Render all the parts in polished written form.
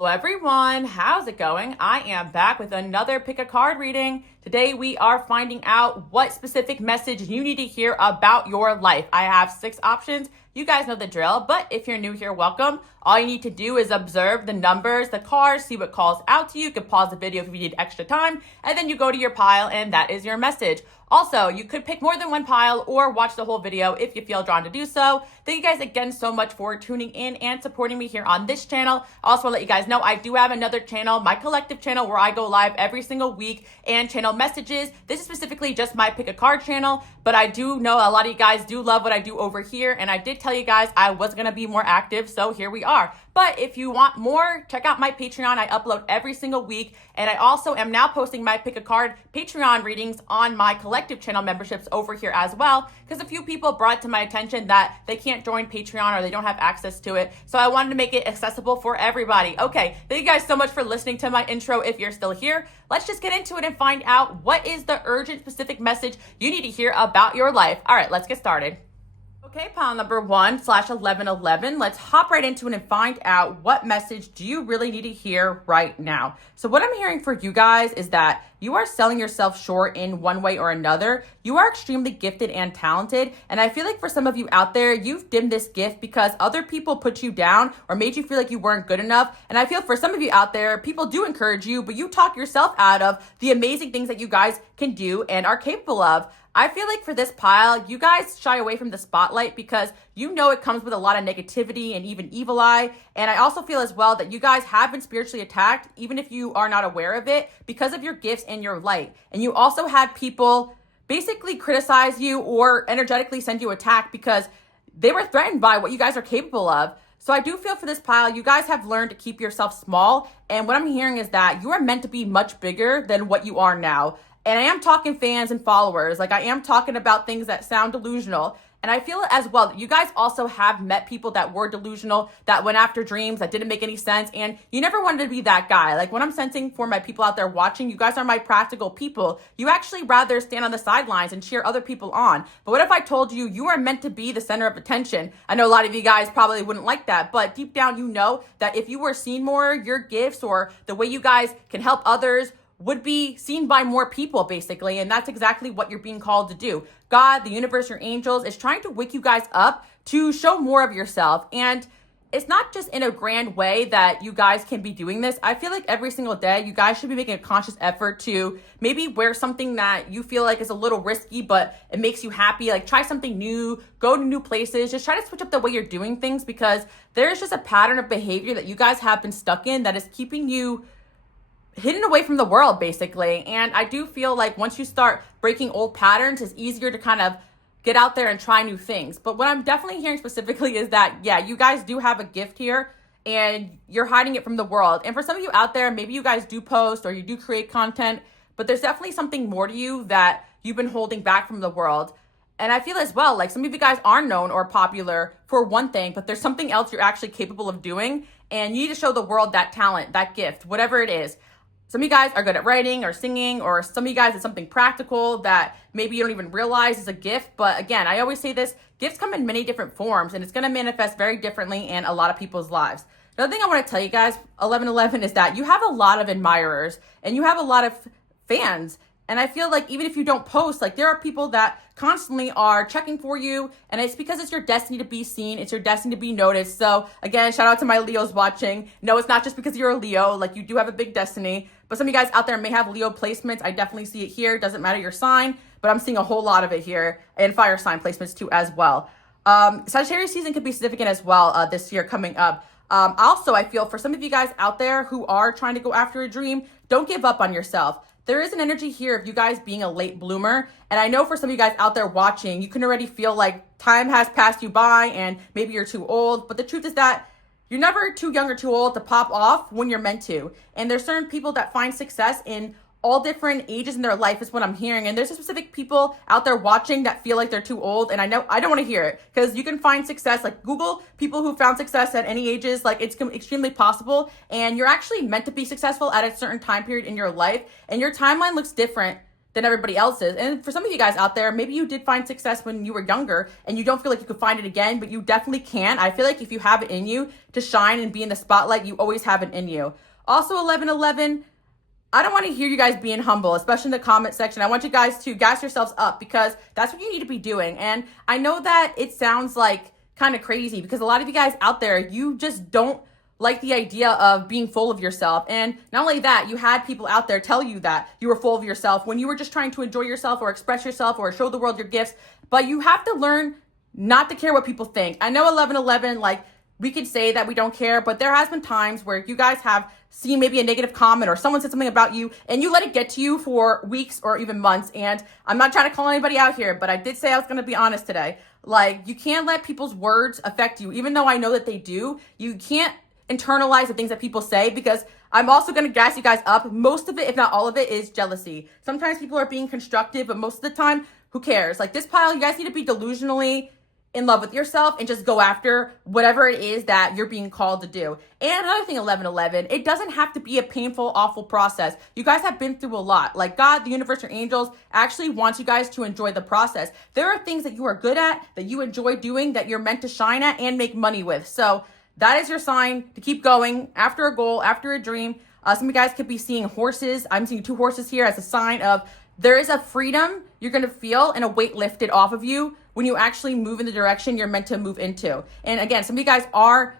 Hello everyone, how's it going? I am back with another pick a card reading. Today we are finding out what specific message you need to hear about your life. I have 6 options. You guys know the drill, but if you're new here, welcome. All you need to do is observe the numbers, the cards, see what calls out to you. You can pause the video if you need extra time, and then you go to your pile and that is your message. Also, you could pick more than one pile or watch the whole video if you feel drawn to do so. Thank you guys again so much for tuning in and supporting me here on this channel. I also want to let you guys know I do have another channel, my collective channel, where I go live every single week and channel messages. This is specifically just my pick a card channel, but I do know a lot of you guys do love what I do over here, and I did tell you guys I was going to be more active, so here we are. But if you want more, check out my Patreon. I upload every single week, and I also am now posting my pick a card Patreon readings on my collective channel memberships over here as well, because a few people brought to my attention that they can't join Patreon or they don't have access to it. So I wanted to make it accessible for everybody. Okay, thank you guys so much for listening to my intro. If you're still here, let's just get into it and find out what is the urgent specific message you need to hear about your life. All right, let's get started. Okay, pile number 1/1111. Let's hop right into it and find out what message do you really need to hear right now. So what I'm hearing for you guys is that you are selling yourself short in one way or another. You are extremely gifted and talented. And I feel like for some of you out there, you've dimmed this gift because other people put you down or made you feel like you weren't good enough. And I feel for some of you out there, people do encourage you, but you talk yourself out of the amazing things that you guys can do and are capable of. I feel like for this pile, you guys shy away from the spotlight because you know it comes with a lot of negativity and even evil eye. And I also feel as well that you guys have been spiritually attacked, even if you are not aware of it, because of your gifts and your light. And you also had people basically criticize you or energetically send you attack because they were threatened by what you guys are capable of. So I do feel for this pile, you guys have learned to keep yourself small. And what I'm hearing is that you are meant to be much bigger than what you are now. And I am talking fans and followers. Like, I am talking about things that sound delusional. And I feel as well that you guys also have met people that were delusional, that went after dreams that didn't make any sense. And you never wanted to be that guy. Like, what I'm sensing for my people out there watching, you guys are my practical people. You actually rather stand on the sidelines and cheer other people on. But what if I told you you are meant to be the center of attention? I know a lot of you guys probably wouldn't like that, but deep down you know that if you were seen more, your gifts or the way you guys can help others would be seen by more people, basically. And that's exactly what you're being called to do. God, the universe, your angels is trying to wake you guys up to show more of yourself. And it's not just in a grand way that you guys can be doing this. I feel like every single day, you guys should be making a conscious effort to maybe wear something that you feel like is a little risky, but it makes you happy. Like, try something new, go to new places, just try to switch up the way you're doing things, because there's just a pattern of behavior that you guys have been stuck in that is keeping you hidden away from the world, basically. And I do feel like once you start breaking old patterns, it's easier to kind of get out there and try new things. But what I'm definitely hearing specifically is that, yeah, you guys do have a gift here and you're hiding it from the world. And for some of you out there, maybe you guys do post or you do create content, but there's definitely something more to you that you've been holding back from the world. And I feel as well, like some of you guys are known or popular for one thing, but there's something else you're actually capable of doing. And you need to show the world that talent, that gift, whatever it is. Some of you guys are good at writing or singing, or some of you guys it's something practical that maybe you don't even realize is a gift. But again, I always say this, gifts come in many different forms and it's going to manifest very differently in a lot of people's lives. Another thing I want to tell you guys, 1111, is that you have a lot of admirers and you have a lot of fans. And I feel like even if you don't post, like there are people that constantly are checking for you, and it's because it's your destiny to be seen. It's your destiny to be noticed. So again, shout out to my Leos watching. No, it's not just because you're a Leo, like you do have a big destiny, but some of you guys out there may have Leo placements. I definitely see it here. Doesn't matter your sign, but I'm seeing a whole lot of it here, and fire sign placements too as well. Sagittarius season could be significant as well this year coming up. Also, I feel for some of you guys out there who are trying to go after a dream, don't give up on yourself. There is an energy here of you guys being a late bloomer. And I know for some of you guys out there watching, you can already feel like time has passed you by and maybe you're too old. But the truth is that you're never too young or too old to pop off when you're meant to. And there's certain people that find success in all different ages in their life is what I'm hearing. And there's specific people out there watching that feel like they're too old. And I know I don't want to hear it, because you can find success, like Google people who found success at any ages. Like, it's extremely possible. And you're actually meant to be successful at a certain time period in your life. And your timeline looks different than everybody else's. And for some of you guys out there, maybe you did find success when you were younger and you don't feel like you could find it again, but you definitely can. I feel like if you have it in you to shine and be in the spotlight, you always have it in you. Also, 1111, I don't want to hear you guys being humble, especially in the comment section. I want you guys to gas yourselves up because that's what you need to be doing. And I know that it sounds like kind of crazy because a lot of you guys out there, you just don't like the idea of being full of yourself. And not only that, you had people out there tell you that you were full of yourself when you were just trying to enjoy yourself or express yourself or show the world your gifts. But you have to learn not to care what people think. I know 1111, like, we could say that we don't care, but there has been times where you guys have seen maybe a negative comment or someone said something about you and you let it get to you for weeks or even months. And I'm not trying to call anybody out here, but I did say I was going to be honest today. Like, you can't let people's words affect you, even though I know that they do. You can't internalize the things that people say because I'm also going to gas you guys up. Most of it, if not all of it, is jealousy. Sometimes people are being constructive, but most of the time, who cares? Like this pile, you guys need to be delusionally in love with yourself and just go after whatever it is that you're being called to do. And another thing, 1111, it doesn't have to be a painful, awful process. You guys have been through a lot. Like God, the universe, or angels actually wants you guys to enjoy the process. There are things that you are good at, that you enjoy doing, that you're meant to shine at and make money with. So that is your sign to keep going after a goal, after a dream. Some of you guys could be seeing horses. I'm seeing 2 horses here as a sign of there is a freedom you're going to feel and a weight lifted off of you when you actually move in the direction you're meant to move into. And again, some of you guys are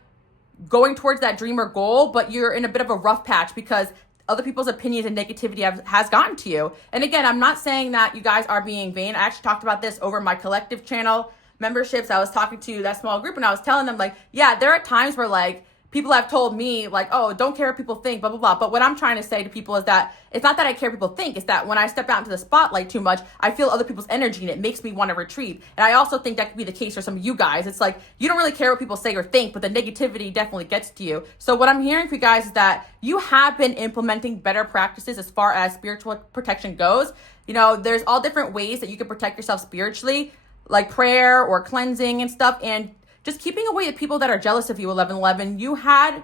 going towards that dream or goal, but you're in a bit of a rough patch because other people's opinions and negativity has gotten to you. And again, I'm not saying that you guys are being vain. I actually talked about this over my collective channel memberships. I was talking to that small group and I was telling them, like, yeah, there are times where like people have told me like, oh, don't care what people think, blah, blah, blah. But what I'm trying to say to people is that it's not that I care what people think. It's that when I step out into the spotlight too much, I feel other people's energy and it makes me want to retreat. And I also think that could be the case for some of you guys. It's like, you don't really care what people say or think, but the negativity definitely gets to you. So what I'm hearing from you guys is that you have been implementing better practices as far as spiritual protection goes. You know, there's all different ways that you can protect yourself spiritually, like prayer or cleansing and stuff, and just keeping away the people that are jealous of you. 1111, you had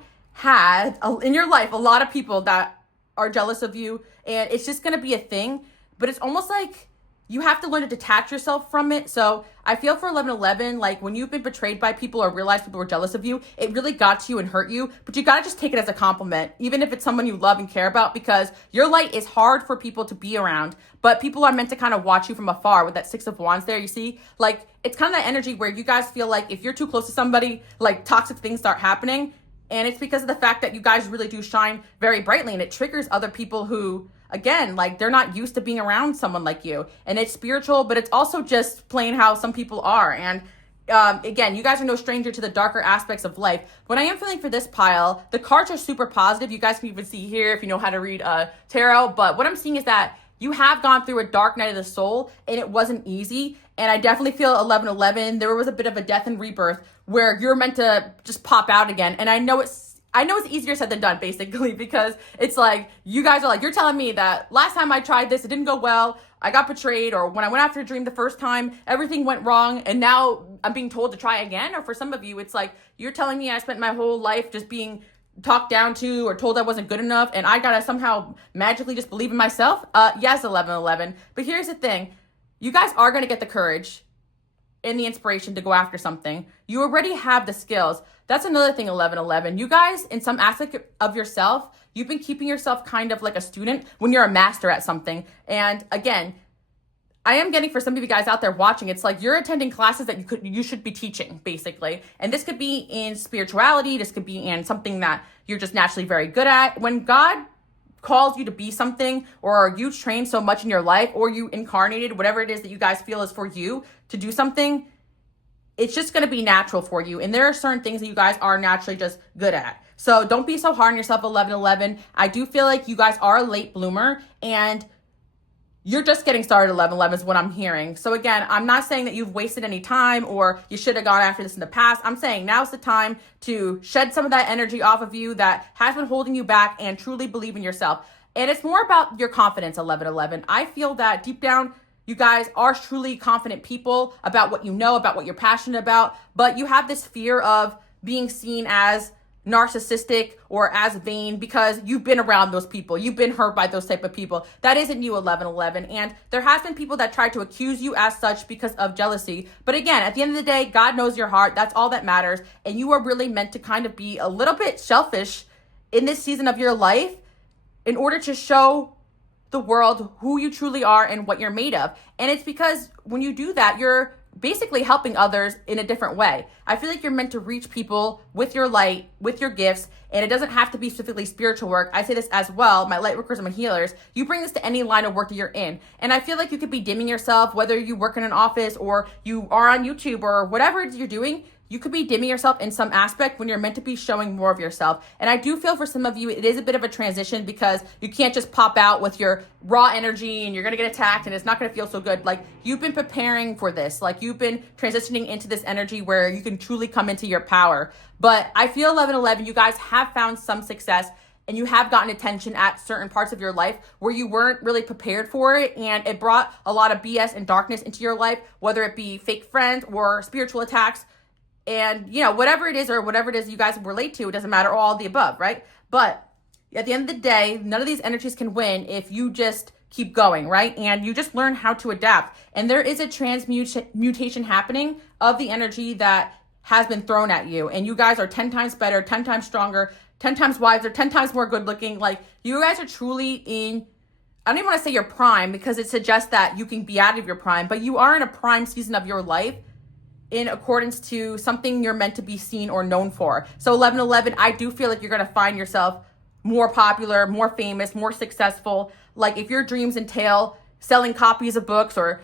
in your life a lot of people that are jealous of you, and it's just going to be a thing, but it's almost like you have to learn to detach yourself from it. So I feel for 1111, like when you've been betrayed by people or realized people were jealous of you, it really got to you and hurt you, but you got to just take it as a compliment, even if it's someone you love and care about, because your light is hard for people to be around, but people are meant to kind of watch you from afar. With that 6 of Wands there, you see, like it's kind of that energy where you guys feel like if you're too close to somebody, like toxic things start happening. And it's because of the fact that you guys really do shine very brightly, and it triggers other people who, again, like they're not used to being around someone like you. And it's spiritual, but it's also just plain how some people are. And again, you guys are no stranger to the darker aspects of life. What I am feeling for this pile, the cards are super positive. You guys can even see here if you know how to read tarot. But what I'm seeing is that you have gone through a dark night of the soul, and it wasn't easy. And I definitely feel 1111, there was a bit of a death and rebirth where you're meant to just pop out again. And I know it's easier said than done, basically, because it's like, you guys are like, you're telling me that last time I tried this, it didn't go well, I got betrayed, or when I went after a dream the first time, everything went wrong, and now I'm being told to try again. Or for some of you, it's like, you're telling me I spent my whole life just being talked down to or told I wasn't good enough, and I gotta somehow magically just believe in myself. Yes, 1111. But here's the thing. You guys are gonna get the courage and the inspiration to go after something. You already have the skills. That's another thing, 1111. You guys, in some aspect of yourself, you've been keeping yourself kind of like a student when you're a master at something. And again, I am getting, for some of you guys out there watching, it's like you're attending classes that you should be teaching, basically. And this could be in spirituality. This could be in something that you're just naturally very good at. When God calls you to be something, or you trained so much in your life, or you incarnated whatever it is that you guys feel is for you to do something, it's just going to be natural for you. And there are certain things that you guys are naturally just good at. So don't be so hard on yourself, 1111. I do feel like you guys are a late bloomer, and you're just getting started. 1111 is what I'm hearing. So again, I'm not saying that you've wasted any time or you should have gone after this in the past. I'm saying now's the time to shed some of that energy off of you that has been holding you back and truly believe in yourself. And it's more about your confidence, 1111. I feel that deep down, you guys are truly confident people about what you know, about what you're passionate about, but you have this fear of being seen as narcissistic or as vain because you've been around those people. You've been hurt by those type of people. That isn't you, 1111. And there has been people that try to accuse you as such because of jealousy. But again, at the end of the day, God knows your heart. That's all that matters. And you are really meant to kind of be a little bit selfish in this season of your life in order to show the world who you truly are and what you're made of. And it's because when you do that, you're basically helping others in a different way. I feel like you're meant to reach people with your light, with your gifts, and it doesn't have to be specifically spiritual work. I say this as well, my light workers and my healers. You bring this to any line of work that you're in. And I feel like you could be dimming yourself, whether you work in an office or you are on YouTube or whatever it is you're doing. You could be dimming yourself in some aspect when you're meant to be showing more of yourself. And I do feel for some of you, it is a bit of a transition because you can't just pop out with your raw energy and you're going to get attacked and it's not going to feel so good. Like you've been preparing for this. Like you've been transitioning into this energy where you can truly come into your power. But I feel 1111, you guys have found some success and you have gotten attention at certain parts of your life where you weren't really prepared for it. And it brought a lot of BS and darkness into your life, whether it be fake friends or spiritual attacks. And, whatever it is or whatever it is you guys relate to, it doesn't matter, all the above, right? But at the end of the day, none of these energies can win if you just keep going, right? And you just learn how to adapt. And there is a transmutation happening of the energy that has been thrown at you. And you guys are 10 times better, 10 times stronger, 10 times wiser, 10 times more good looking. Like you guys are truly in, I don't even want to say your prime because it suggests that you can be out of your prime, but you are in a prime season of your life in accordance to something you're meant to be seen or known for. So 1111, I do feel like you're going to find yourself more popular, more famous, more successful. Like if your dreams entail selling copies of books or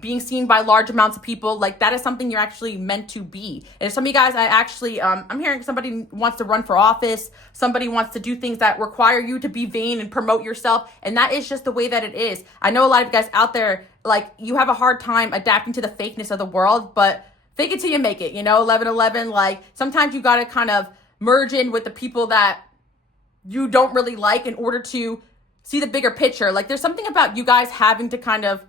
being seen by large amounts of people, like that is something you're actually meant to be. And some of you guys, I'm hearing somebody wants to run for office. Somebody wants to do things that require you to be vain and promote yourself. And that is just the way that it is. I know a lot of you guys out there, like you have a hard time adapting to the fakeness of the world, but fake it till you make it, 1111. Like sometimes you got to kind of merge in with the people that you don't really like in order to see the bigger picture. Like there's something about you guys having to kind of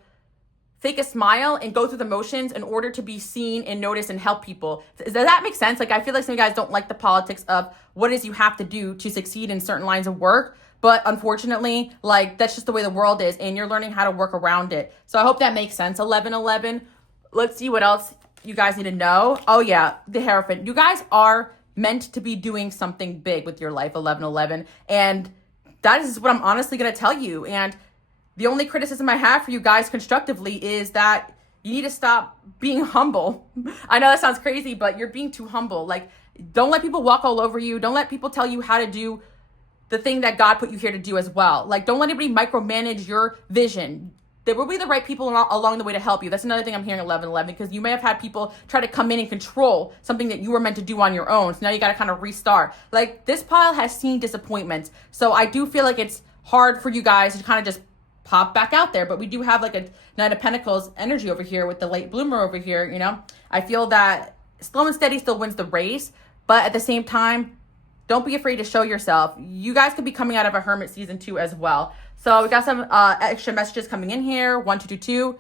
fake a smile and go through the motions in order to be seen and noticed and help people. Does that make sense? Like I feel like some of you guys don't like the politics of what it is you have to do to succeed in certain lines of work. But unfortunately, like that's just the way the world is and you're learning how to work around it. So I hope that makes sense. 1111. Let's see what else you guys need to know. Oh yeah, the Hierophant. You guys are meant to be doing something big with your life, 1111. And that is what I'm honestly going to tell you. And the only criticism I have for you guys constructively is that you need to stop being humble. I know that sounds crazy, but you're being too humble. Like, don't let people walk all over you. Don't let people tell you how to do the thing that God put you here to do as well. Like, don't let anybody micromanage your vision. There will be the right people along the way to help you. That's another thing I'm hearing 1111, because you may have had people try to come in and control something that you were meant to do on your own. So now you got to kind of restart. Like this pile has seen disappointments. So I do feel like it's hard for you guys to kind of just pop back out there. But we do have like a Knight of Pentacles energy over here with the late bloomer over here. I feel that slow and steady still wins the race. But at the same time, don't be afraid to show yourself. You guys could be coming out of a hermit season 2 as well. So we got some extra messages coming in here. 1222.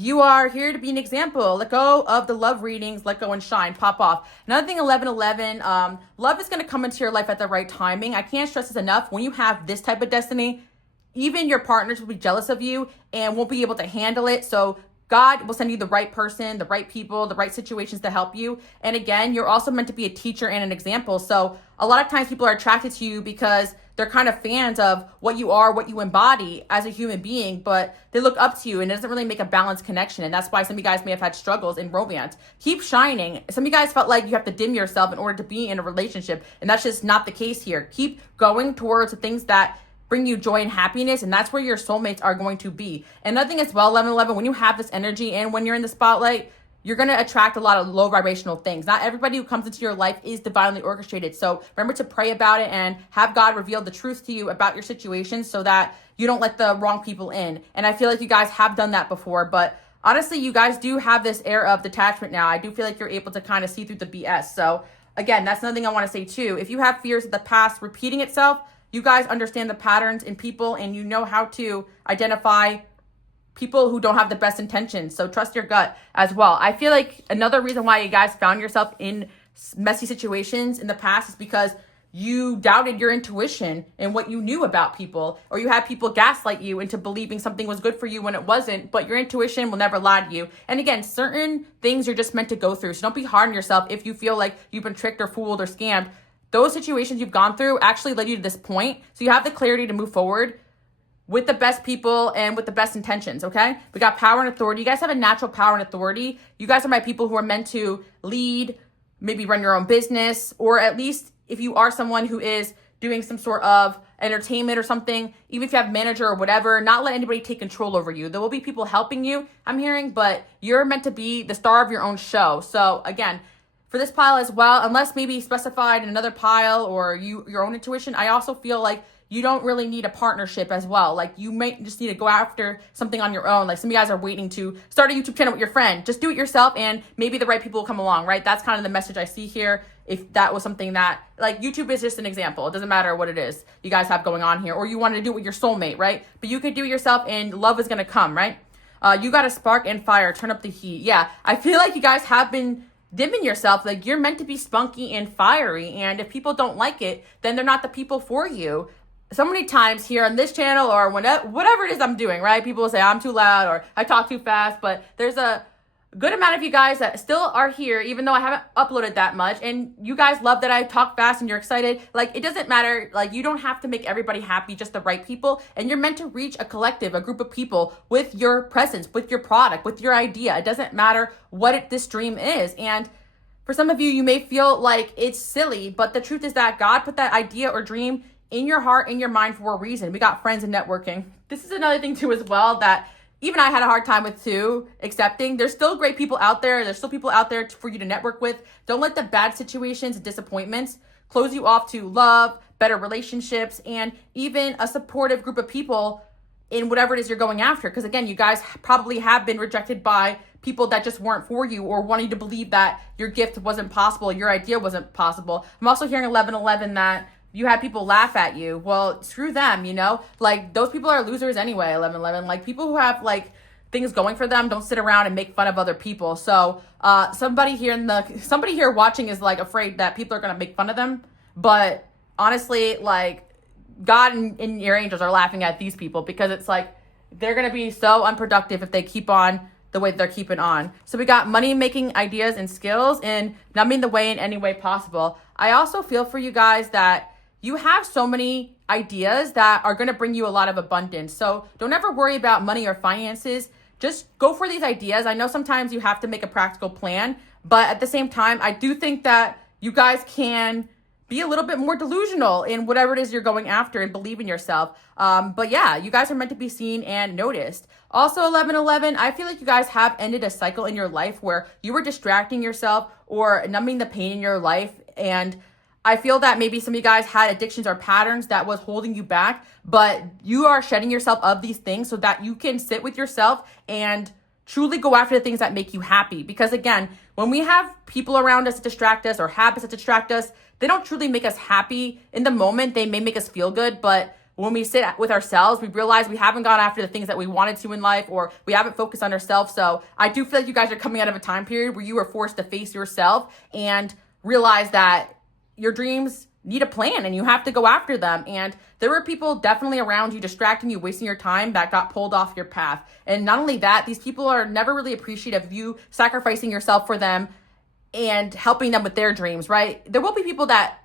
You are here to be an example. Let go of the love readings. Let go and shine. Pop off. Another thing, 1111. Love is going to come into your life at the right timing. I can't stress this enough. When you have this type of destiny, even your partners will be jealous of you and won't be able to handle it. So God will send you the right person, the right people, the right situations to help you. And again, you're also meant to be a teacher and an example. So a lot of times people are attracted to you because they're kind of fans of what you are, what you embody as a human being, but they look up to you and it doesn't really make a balanced connection. And that's why some of you guys may have had struggles in romance. Keep shining. Some of you guys felt like you have to dim yourself in order to be in a relationship. And that's just not the case here. Keep going towards the things that bring you joy and happiness, and that's where your soulmates are going to be. And another thing as well, 1111, when you have this energy and when you're in the spotlight, you're going to attract a lot of low vibrational things. Not everybody who comes into your life is divinely orchestrated. So remember to pray about it and have God reveal the truth to you about your situation so that you don't let the wrong people in. And I feel like you guys have done that before, but honestly, you guys do have this air of detachment now. I do feel like you're able to kind of see through the BS. So again, that's another thing I want to say too. If you have fears of the past repeating itself, you guys understand the patterns in people and you know how to identify people who don't have the best intentions. So trust your gut as well. I feel like another reason why you guys found yourself in messy situations in the past is because you doubted your intuition and what you knew about people, or you had people gaslight you into believing something was good for you when it wasn't, but your intuition will never lie to you. And again, certain things you're just meant to go through. So don't be hard on yourself if you feel like you've been tricked or fooled or scammed. Those situations you've gone through actually led you to this point. So you have the clarity to move forward with the best people and with the best intentions, okay? We got power and authority. You guys have a natural power and authority. You guys are my people who are meant to lead, maybe run your own business, or at least if you are someone who is doing some sort of entertainment or something, even if you have a manager or whatever, not let anybody take control over you. There will be people helping you, I'm hearing, but you're meant to be the star of your own show. So again, for this pile as well, unless maybe specified in another pile or your own intuition, I also feel like you don't really need a partnership as well. Like you might just need to go after something on your own. Like some of you guys are waiting to start a YouTube channel with your friend. Just do it yourself and maybe the right people will come along, right? That's kind of the message I see here. If that was something that, like YouTube is just an example. It doesn't matter what it is you guys have going on here, or you want to do it with your soulmate, right? But you could do it yourself and love is going to come, right? You got a spark and fire, turn up the heat. Yeah, I feel like you guys have been dimming yourself. Like you're meant to be spunky and fiery. And if people don't like it, then they're not the people for you. So many times here on this channel or whatever it is I'm doing, right? People will say I'm too loud or I talk too fast, but there's a good amount of you guys that still are here, even though I haven't uploaded that much. And you guys love that I talk fast and you're excited. Like it doesn't matter. Like you don't have to make everybody happy, just the right people. And you're meant to reach a collective, a group of people with your presence, with your product, with your idea. It doesn't matter what this dream is. And for some of you, you may feel like it's silly, but the truth is that God put that idea or dream in your heart, in your mind for a reason. We got friends and networking. This is another thing too as well that even I had a hard time with too, accepting. There's still great people out there. There's still people out there for you to network with. Don't let the bad situations and disappointments close you off to love, better relationships, and even a supportive group of people in whatever it is you're going after. Because again, you guys probably have been rejected by people that just weren't for you or wanting you to believe that your gift wasn't possible, your idea wasn't possible. I'm also hearing 1111 that you had people laugh at you. Well, screw them, you know? Like, those people are losers anyway, 1111. Like, people who have, like, things going for them don't sit around and make fun of other people. So, somebody here watching is, like, afraid that people are going to make fun of them. But, honestly, like, God and your angels are laughing at these people because it's, like, they're going to be so unproductive if they keep on the way they're keeping on. So we got money-making ideas and skills and numbing the way in any way possible. I also feel for you guys that you have so many ideas that are going to bring you a lot of abundance. So don't ever worry about money or finances. Just go for these ideas. I know sometimes you have to make a practical plan, but at the same time, I do think that you guys can be a little bit more delusional in whatever it is you're going after and believe in yourself. But yeah, you guys are meant to be seen and noticed. Also, 1111, I feel like you guys have ended a cycle in your life where you were distracting yourself or numbing the pain in your life. And I feel that maybe some of you guys had addictions or patterns that was holding you back, but you are shedding yourself of these things so that you can sit with yourself and truly go after the things that make you happy. Because again, when we have people around us that distract us or habits that distract us, they don't truly make us happy in the moment. They may make us feel good, but when we sit with ourselves, we realize we haven't gone after the things that we wanted to in life, or we haven't focused on ourselves. So I do feel like you guys are coming out of a time period where you were forced to face yourself and realize that your dreams need a plan and you have to go after them. And there were people definitely around you distracting you, wasting your time, that got pulled off your path. And not only that, these people are never really appreciative of you sacrificing yourself for them and helping them with their dreams, right? There will be people that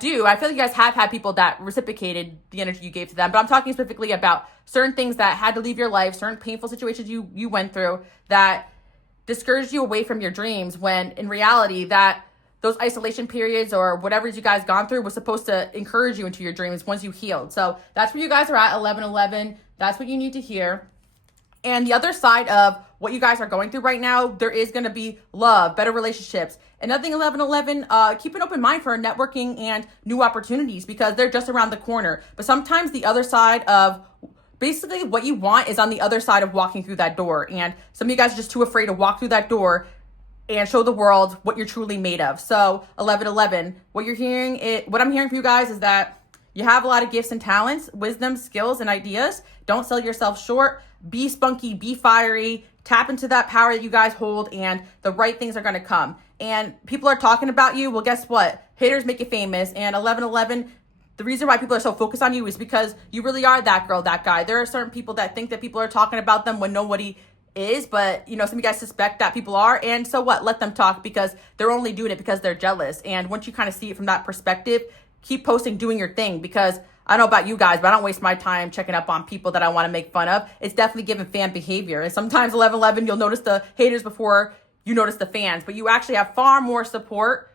do. I feel like you guys have had people that reciprocated the energy you gave to them, but I'm talking specifically about certain things that had to leave your life, certain painful situations you went through that discouraged you away from your dreams, when in reality that those isolation periods or whatever you guys gone through was supposed to encourage you into your dreams once you healed. So that's where you guys are at, 1111. That's what you need to hear. And the other side of what you guys are going through right now, there is going to be love, better relationships. Another thing, 1111, keep an open mind for networking and new opportunities because they're just around the corner. But sometimes the other side of basically what you want is on the other side of walking through that door. And some of you guys are just too afraid to walk through that door and show the world what you're truly made of. So 1111, what I'm hearing from you guys is that you have a lot of gifts and talents, wisdom, skills, and ideas. Don't sell yourself short. Be spunky, be fiery, tap into that power that you guys hold, and the right things are going to come. and people are talking about you, well, guess what? Haters make you famous. And 1111, the reason why people are so focused on you is because you really are that girl, that guy. There are certain people that think that people are talking about them when nobody is, but some of you guys suspect that people are, and so what? Let them talk, because they're only doing it because they're jealous. And once you kind of see it from that perspective, keep posting, doing your thing, because I don't know about you guys, but I don't waste my time checking up on people that I want to make fun of. It's definitely given fan behavior. And sometimes 1111, you'll notice the haters before you notice the fans, but you actually have far more support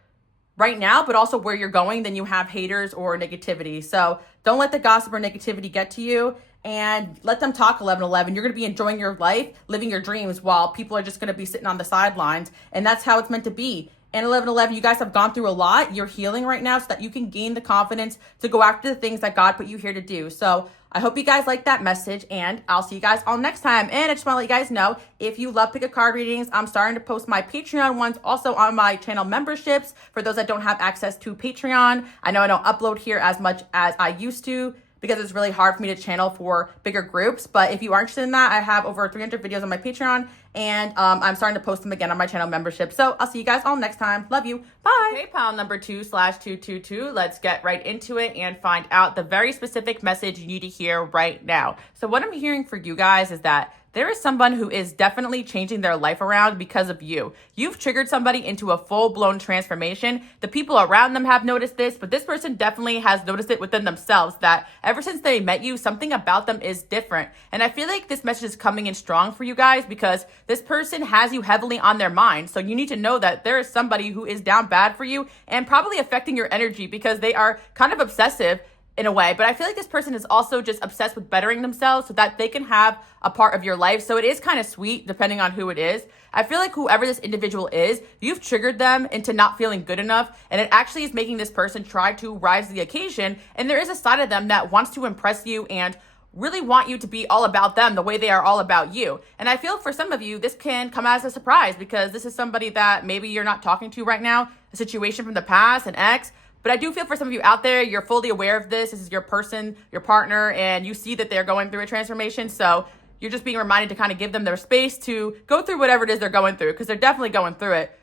right now, but also where you're going, than you have haters or negativity. So don't let the gossip or negativity get to you, and let them talk. 1111, you're going to be enjoying your life, living your dreams, while people are just going to be sitting on the sidelines. And that's how it's meant to be. And 1111, you guys have gone through a lot. You're healing right now so that you can gain the confidence to go after the things that God put you here to do. So I hope you guys like that message, and I'll see you guys all next time. And I just want to let you guys know, if you love pick a card readings, I'm starting to post my Patreon ones also on my channel memberships for those that don't have access to Patreon. I know I don't upload here as much as I used to, because it's really hard for me to channel for bigger groups. But if you are interested in that, I have over 300 videos on my Patreon, and I'm starting to post them again on my channel membership. So I'll see you guys all next time. Love you. Bye. PayPal number 2/222. Let's get right into it and find out the very specific message you need to hear right now. So what I'm hearing for you guys is that there is someone who is definitely changing their life around because of you. You've triggered somebody into a full-blown transformation. The people around them have noticed this, but this person definitely has noticed it within themselves, that ever since they met you, something about them is different. And I feel like this message is coming in strong for you guys, because this person has you heavily on their mind. So you need to know that there is somebody who is down bad for you and probably affecting your energy, because they are kind of obsessive in a way. But I feel like this person is also just obsessed with bettering themselves so that they can have a part of your life. So it is kind of sweet depending on who it is. I feel like whoever this individual is, you've triggered them into not feeling good enough, and it actually is making this person try to rise to the occasion. And there is a side of them that wants to impress you and really want you to be all about them the way they are all about you. And I feel for some of you, this can come as a surprise, because this is somebody that maybe you're not talking to right now, a situation from the past, an ex. But I do feel for some of you out there, you're fully aware of this. This is your person, your partner, and you see that they're going through a transformation. So you're just being reminded to kind of give them their space to go through whatever it is they're going through, because they're definitely going through it.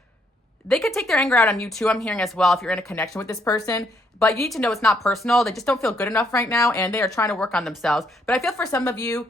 They could take their anger out on you too, I'm hearing as well, if you're in a connection with this person. But you need to know it's not personal. They just don't feel good enough right now, and they are trying to work on themselves. But I feel for some of you,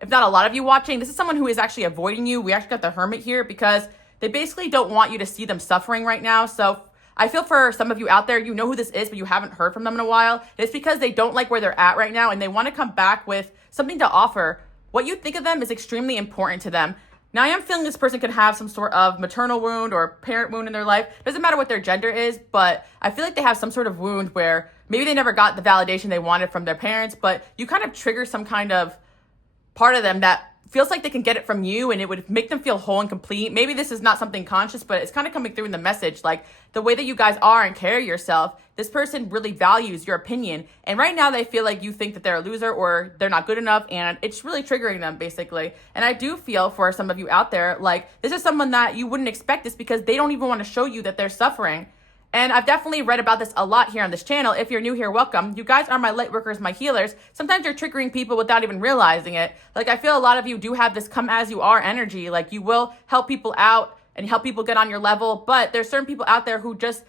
if not a lot of you watching, this is someone who is actually avoiding you. We actually got the Hermit here because they basically don't want you to see them suffering right now. So I feel for some of you out there, you know who this is, but you haven't heard from them in a while. It's because they don't like where they're at right now, and they want to come back with something to offer. What you think of them is extremely important to them. Now, I am feeling this person could have some sort of maternal wound or parent wound in their life. Doesn't matter what their gender is, but I feel like they have some sort of wound where maybe they never got the validation they wanted from their parents, but you kind of trigger some kind of part of them that feels like they can get it from you, and it would make them feel whole and complete. Maybe this is not something conscious, but it's kind of coming through in the message, like the way that you guys are and carry yourself. This person really values your opinion, and right now they feel like you think that they're a loser or they're not good enough, and it's really triggering them basically. And I do feel for some of you out there, like this is someone that you wouldn't expect this, because they don't even want to show you that they're suffering. And I've definitely read about this a lot here on this channel. If you're new here, welcome. You guys are my light workers, my healers. Sometimes you're triggering people without even realizing it. Like, I feel a lot of you do have this come as you are energy. Like, you will help people out and help people get on your level, but there's certain people out there who just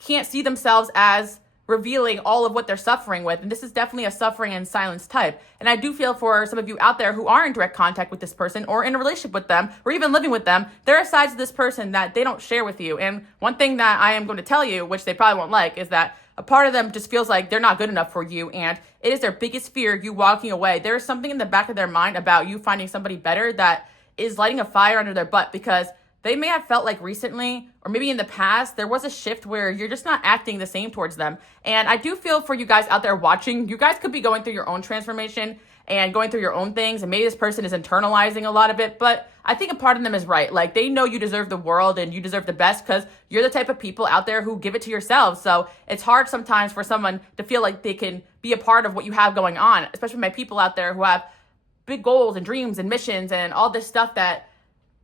can't see themselves as revealing all of what they're suffering with. And this is definitely a suffering in silence type. And I do feel for some of you out there who are in direct contact with this person or in a relationship with them or even living with them, there are sides of this person that they don't share with you. And one thing that I am going to tell you, which they probably won't like, is that a part of them just feels like they're not good enough for you. And it is their biggest fear, you walking away. There is something in the back of their mind about you finding somebody better that is lighting a fire under their butt, because they may have felt like recently, or maybe in the past, there was a shift where you're just not acting the same towards them. And I do feel for you guys out there watching, you guys could be going through your own transformation and going through your own things. And maybe this person is internalizing a lot of it, but I think a part of them is right. Like, they know you deserve the world and you deserve the best because you're the type of people out there who give it to yourselves. So it's hard sometimes for someone to feel like they can be a part of what you have going on, especially my people out there who have big goals and dreams and missions and all this stuff that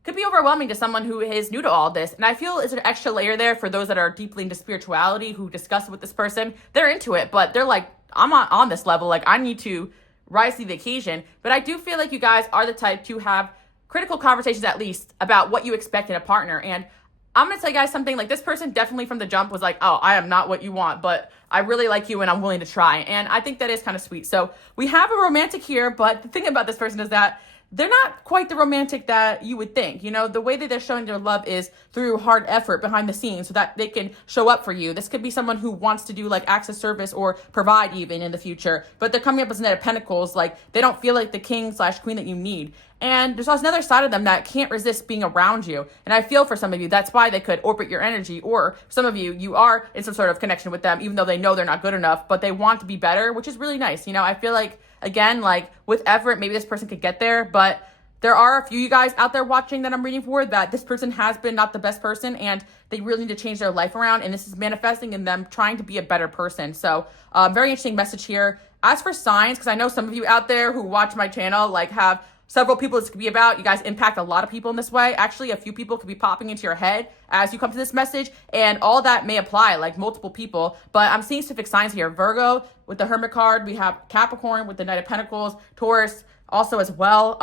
could be overwhelming to someone who is new to all this. And I feel it's an extra layer there for those that are deeply into spirituality, who discuss it with this person. They're into it, but they're like, I'm not on this level. Like, I need to rise to the occasion. But I do feel like you guys are the type to have critical conversations, at least, about what you expect in a partner. And I'm gonna tell you guys something. Like, this person definitely from the jump was like, oh, I am not what you want, but I really like you and I'm willing to try. And I think that is kind of sweet. So we have a romantic here, but the thing about this person is that they're not quite the romantic that you would think. You know, the way that they're showing their love is through hard effort behind the scenes so that they can show up for you. This could be someone who wants to do like acts of service or provide even in the future, but they're coming up as Knight of Pentacles. Like, they don't feel like the king/queen that you need. And there's also another side of them that can't resist being around you. And I feel for some of you, that's why they could orbit your energy. Or some of you, you are in some sort of connection with them, even though they know they're not good enough, but they want to be better, which is really nice. You know, I feel like, again, like with effort, maybe this person could get there, but there are a few of you guys out there watching that I'm reading for that this person has been not the best person and they really need to change their life around. And this is manifesting in them trying to be a better person. So very interesting message here. As for signs, because I know some of you out there who watch my channel like have several people this could be about. You guys impact a lot of people in this way. Actually, a few people could be popping into your head as you come to this message, and all that may apply, like multiple people. But I'm seeing specific signs here. Virgo with the Hermit card. We have Capricorn with the Knight of Pentacles. Taurus also as well.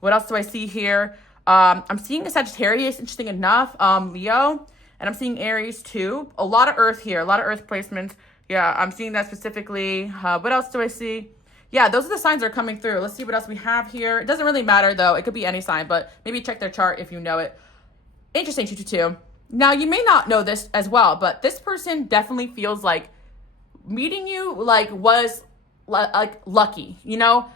What else do I see here? I'm seeing a Sagittarius, interesting enough. Leo, and I'm seeing Aries too. A lot of Earth here, a lot of Earth placements. Yeah, I'm seeing that specifically. What else do I see? Yeah, those are the signs that are coming through. Let's see what else we have here. It doesn't really matter, though. It could be any sign, but maybe check their chart if you know it. Interesting, 222. Now, you may not know this as well, but this person definitely feels like meeting you like was like lucky, you know?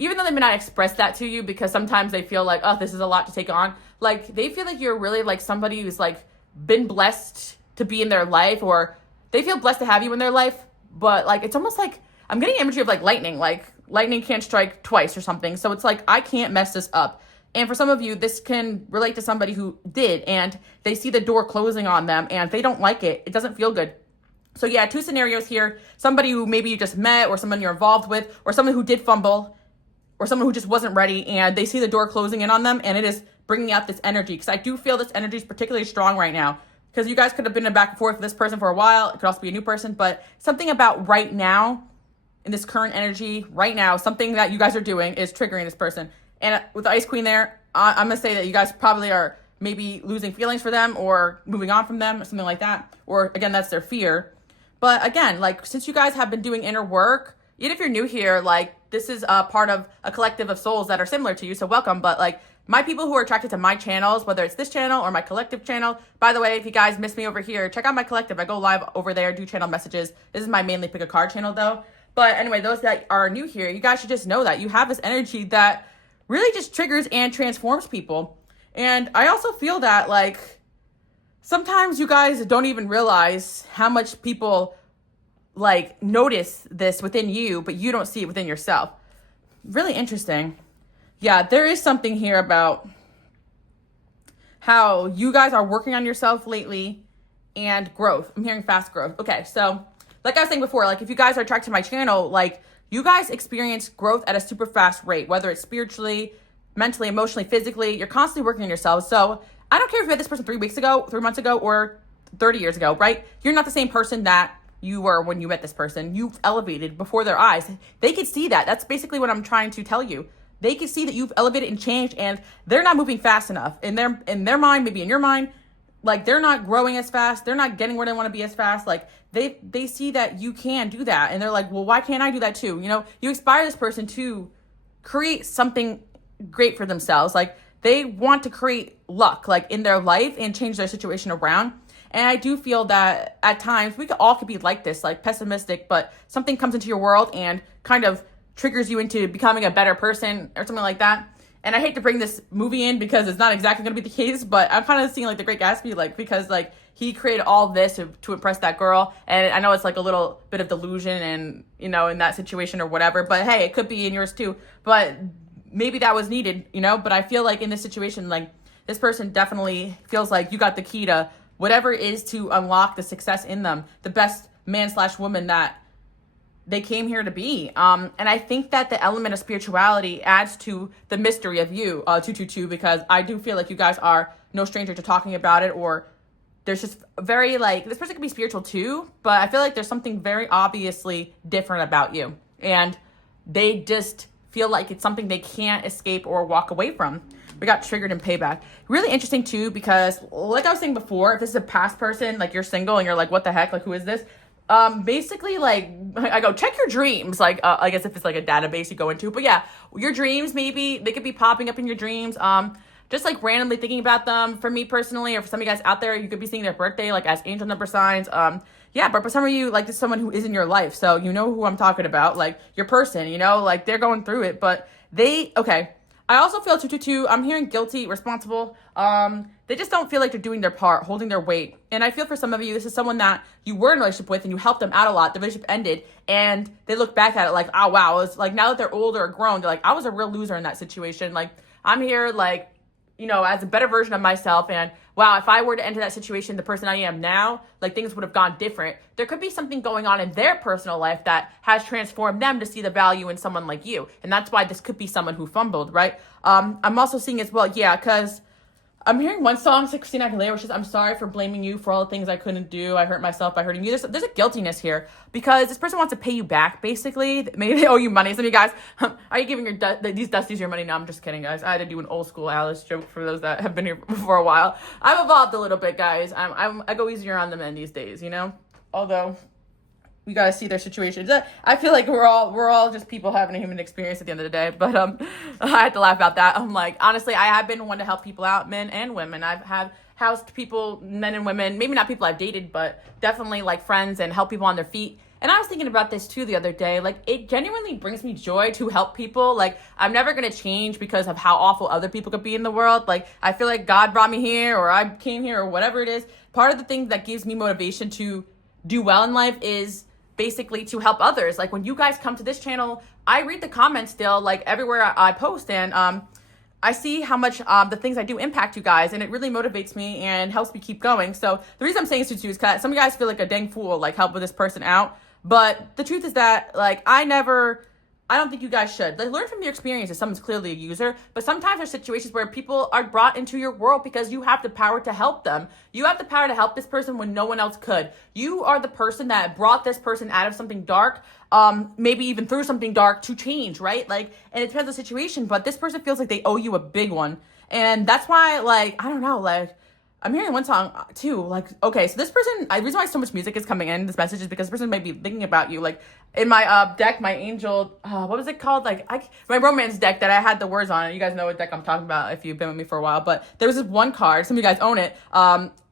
Even though they may not express that to you because sometimes they feel like, oh, this is a lot to take on. Like, they feel like you're really like somebody who's like been blessed to be in their life, or they feel blessed to have you in their life. But like, it's almost like, I'm getting imagery of like lightning can't strike twice or something. So it's like, I can't mess this up. And for some of you, this can relate to somebody who did, and they see the door closing on them and they don't like it. It doesn't feel good. So yeah, two scenarios here. Somebody who maybe you just met, or someone you're involved with, or someone who did fumble, or someone who just wasn't ready, and they see the door closing in on them, and it is bringing out this energy. Because I do feel this energy is particularly strong right now. Because you guys could have been in back and forth with this person for a while. It could also be a new person, but something about right now, in this current energy right now, something that you guys are doing is triggering this person. And with the Ice Queen there, I'm going to say that you guys probably are maybe losing feelings for them or moving on from them or something like that. Or again, that's their fear. But again, like, since you guys have been doing inner work, even if you're new here, like, this is a part of a collective of souls that are similar to you. So welcome. But like, my people who are attracted to my channels, whether it's this channel or my collective channel, by the way, if you guys miss me over here, check out my collective. I go live over there, do channel messages. This is my mainly pick a card channel though. But anyway, those that are new here, you guys should just know that you have this energy that really just triggers and transforms people. And I also feel that like sometimes you guys don't even realize how much people like notice this within you, but you don't see it within yourself. Really interesting. Yeah, there is something here about how you guys are working on yourself lately and growth. I'm hearing fast growth. Okay, so like I was saying before, like if you guys are attracted to my channel, like you guys experience growth at a super fast rate, whether it's spiritually, mentally, emotionally, physically, you're constantly working on yourselves. So I don't care if you met this person 3 weeks ago, 3 months ago, or 30 years ago, right? You're not the same person that you were when you met this person. You've elevated before their eyes. They could see that. That's basically what I'm trying to tell you. They can see that you've elevated and changed, and they're not moving fast enough. In their mind, maybe in your mind, like they're not growing as fast. They're not getting where they want to be as fast. Like they see that you can do that, and they're like, well, why can't I do that too? You know, you inspire this person to create something great for themselves. Like they want to create luck, like in their life, and change their situation around. And I do feel that at times we all could be like this, like pessimistic, but something comes into your world and kind of triggers you into becoming a better person or something like that. And I hate to bring this movie in because it's not exactly going to be the case, but I'm kind of seeing like The Great Gatsby, like because like he created all this to impress that girl. And I know it's like a little bit of delusion and, you know, in that situation or whatever, but hey, it could be in yours too. But maybe that was needed, you know, but I feel like in this situation, like this person definitely feels like you got the key to whatever it is to unlock the success in them, the best man/woman that they came here to be. And I think that the element of spirituality adds to the mystery of you, 222, because I do feel like you guys are no stranger to talking about it, or there's just very like, this person could be spiritual too, but I feel like there's something very obviously different about you. And they just feel like it's something they can't escape or walk away from. We got triggered and payback. Really interesting too, because like I was saying before, if this is a past person, like you're single and you're like, what the heck? Like, who is this? Basically, like, I go, check your dreams. Like, I guess if it's like a database you go into, but yeah, your dreams, maybe they could be popping up in your dreams. Just like randomly thinking about them. For me personally, or for some of you guys out there, you could be seeing their birthday, like as angel number signs. Yeah, but for some of you, like, this is someone who is in your life. So you know who I'm talking about, like your person, you know, like they're going through it, but okay. I also feel 222. I'm hearing guilty, responsible. They just don't feel like they're doing their part, holding their weight. And I feel for some of you, this is someone that you were in a relationship with and you helped them out a lot. The relationship ended and they look back at it like, oh, wow. It's like now that they're older or grown, they're like, I was a real loser in that situation. Like, I'm here, like, you know, as a better version of myself. And wow, if I were to enter that situation, the person I am now, like things would have gone different. There could be something going on in their personal life that has transformed them to see the value in someone like you. And that's why this could be someone who fumbled, right? I'm also seeing as well, yeah, because I'm hearing one song, Christina Aguilera, which is, I'm sorry for blaming you for all the things I couldn't do. I hurt myself by hurting you. There's a guiltiness here because this person wants to pay you back, basically. Maybe they owe you money. Some of you guys, are you giving these Dusties your money? No, I'm just kidding, guys. I had to do an old school Alice joke for those that have been here for a while. I've evolved a little bit, guys. I go easier on the men these days, you know? Although, we gotta see their situations. I feel like we're all just people having a human experience at the end of the day. But I had to laugh about that. I'm like, honestly, I have been one to help people out, men and women. I've had housed people, men and women, maybe not people I've dated, but definitely like friends, and help people on their feet. And I was thinking about this too the other day. Like, it genuinely brings me joy to help people. Like, I'm never gonna change because of how awful other people could be in the world. Like, I feel like God brought me here, or I came here, or whatever it is. Part of the thing that gives me motivation to do well in life is basically to help others. Like, when you guys come to this channel, I read the comments still, like everywhere I post, and I see how much the things I do impact you guys, and it really motivates me and helps me keep going. So the reason I'm saying this to you is because some of you guys feel like a dang fool, like help with this person out. But the truth is that, like, I don't think you guys should. Like, learn from your experiences. Someone's clearly a user, but sometimes there's situations where people are brought into your world because you have the power to help them. You have the power to help this person when no one else could. You are the person that brought this person out of something dark, maybe even through something dark to change, right? Like, and it depends on the situation, but this person feels like they owe you a big one. And that's why, like, I don't know, like, I'm hearing one song too, like, okay, so this person, the reason why so much music is coming in, this message, is because this person might be thinking about you. Like, in my deck, my angel, what was it called? Like, my romance deck that I had the words on it. You guys know what deck I'm talking about if you've been with me for a while, but there was this one card, some of you guys own it,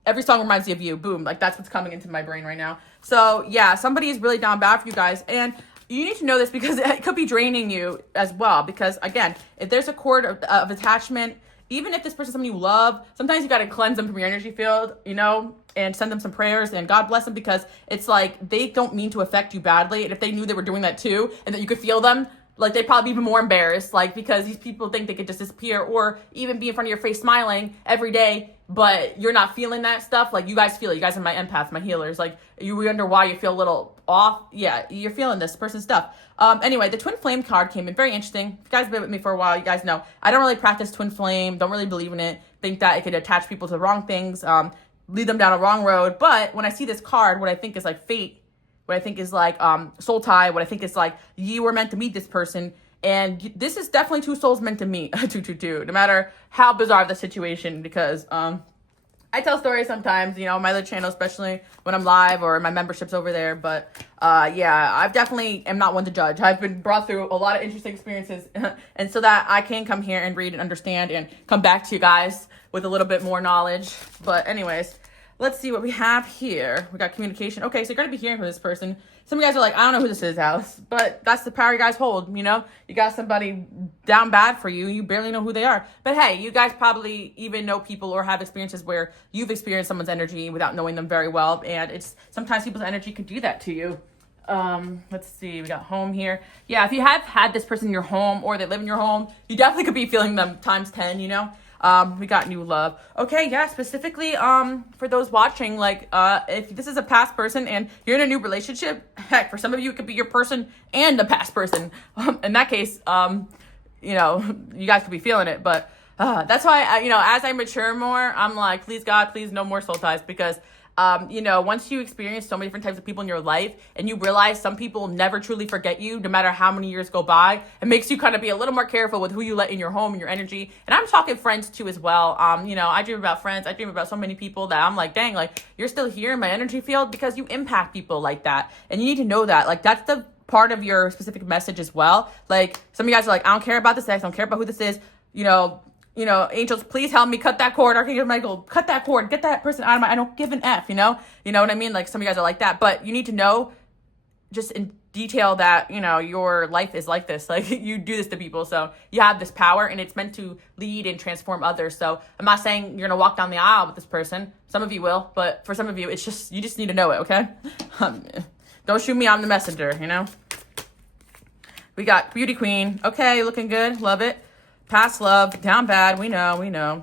every song reminds you of you, boom, like that's what's coming into my brain right now. So yeah, somebody is really down bad for you guys, and you need to know this because it could be draining you as well, because again, if there's a cord of attachment, even if this person's someone you love, sometimes you got to cleanse them from your energy field, you know, and send them some prayers and God bless them, because it's like they don't mean to affect you badly. And if they knew they were doing that too and that you could feel them, like they'd probably be even more embarrassed, like, because these people think they could just disappear or even be in front of your face smiling every day, but you're not feeling that stuff. Like, you guys feel it. You guys are my empaths, my healers. Like, you wonder why you feel a little off. Yeah, you're feeling this person's stuff. Anyway, the twin flame card came in, very interesting. If you guys have been with me for a while, you guys know I don't really practice twin flame, don't really believe in it, think that it could attach people to the wrong things, lead them down a wrong road. But when I see this card, what I think is like fate, what I think is like soul tie, what I think is like you were meant to meet this person, and this is definitely two souls meant to meet. 222, no matter how bizarre the situation, because I tell stories sometimes, you know, my other channel, especially when I'm live or my memberships over there. But yeah, I definitely am not one to judge. I've been brought through a lot of interesting experiences, and so that I can come here and read and understand and come back to you guys with a little bit more knowledge. But anyways, let's see what we have here. We got communication. Okay, so you're going to be hearing from this person. Some of you guys are like, I don't know who this is, Alice. But that's the power you guys hold, you know? You got somebody down bad for you. You barely know who they are. But hey, you guys probably even know people or have experiences where you've experienced someone's energy without knowing them very well. And it's sometimes people's energy can do that to you. Let's see. We got home here. Yeah, if you have had this person in your home or they live in your home, you definitely could be feeling them times 10, you know? We got new love. Okay, yeah, specifically, for those watching, like, if this is a past person and you're in a new relationship, heck, for some of you, it could be your person and the past person. In that case, you know, you guys could be feeling it, but, that's why, you know, as I mature more, I'm like, please God, please no more soul ties, because Once you experience so many different types of people in your life and you realize some people never truly forget you, no matter how many years go by, it makes you kind of be a little more careful with who you let in your home and your energy. And I'm talking friends too as well. I dream about friends. I dream about so many people that I'm like, dang, like you're still here in my energy field because you impact people like that. And you need to know that. Like that's the part of your specific message as well. Like some of you guys are like, I don't care about the sex. I don't care about who this is. Angels, please help me cut that cord. Archangel Michael, cut that cord. Get that person out of I don't give an F, You know what I mean? Like some of you guys are like that, but you need to know just in detail that, your life is like this. Like you do this to people. So you have this power and it's meant to lead and transform others. So I'm not saying you're going to walk down the aisle with this person. Some of you will, but for some of you, you just need to know it. Okay. Don't shoot me. I'm the messenger, We got Beauty Queen. Okay. Looking good. Love it. Past love, down bad, we know.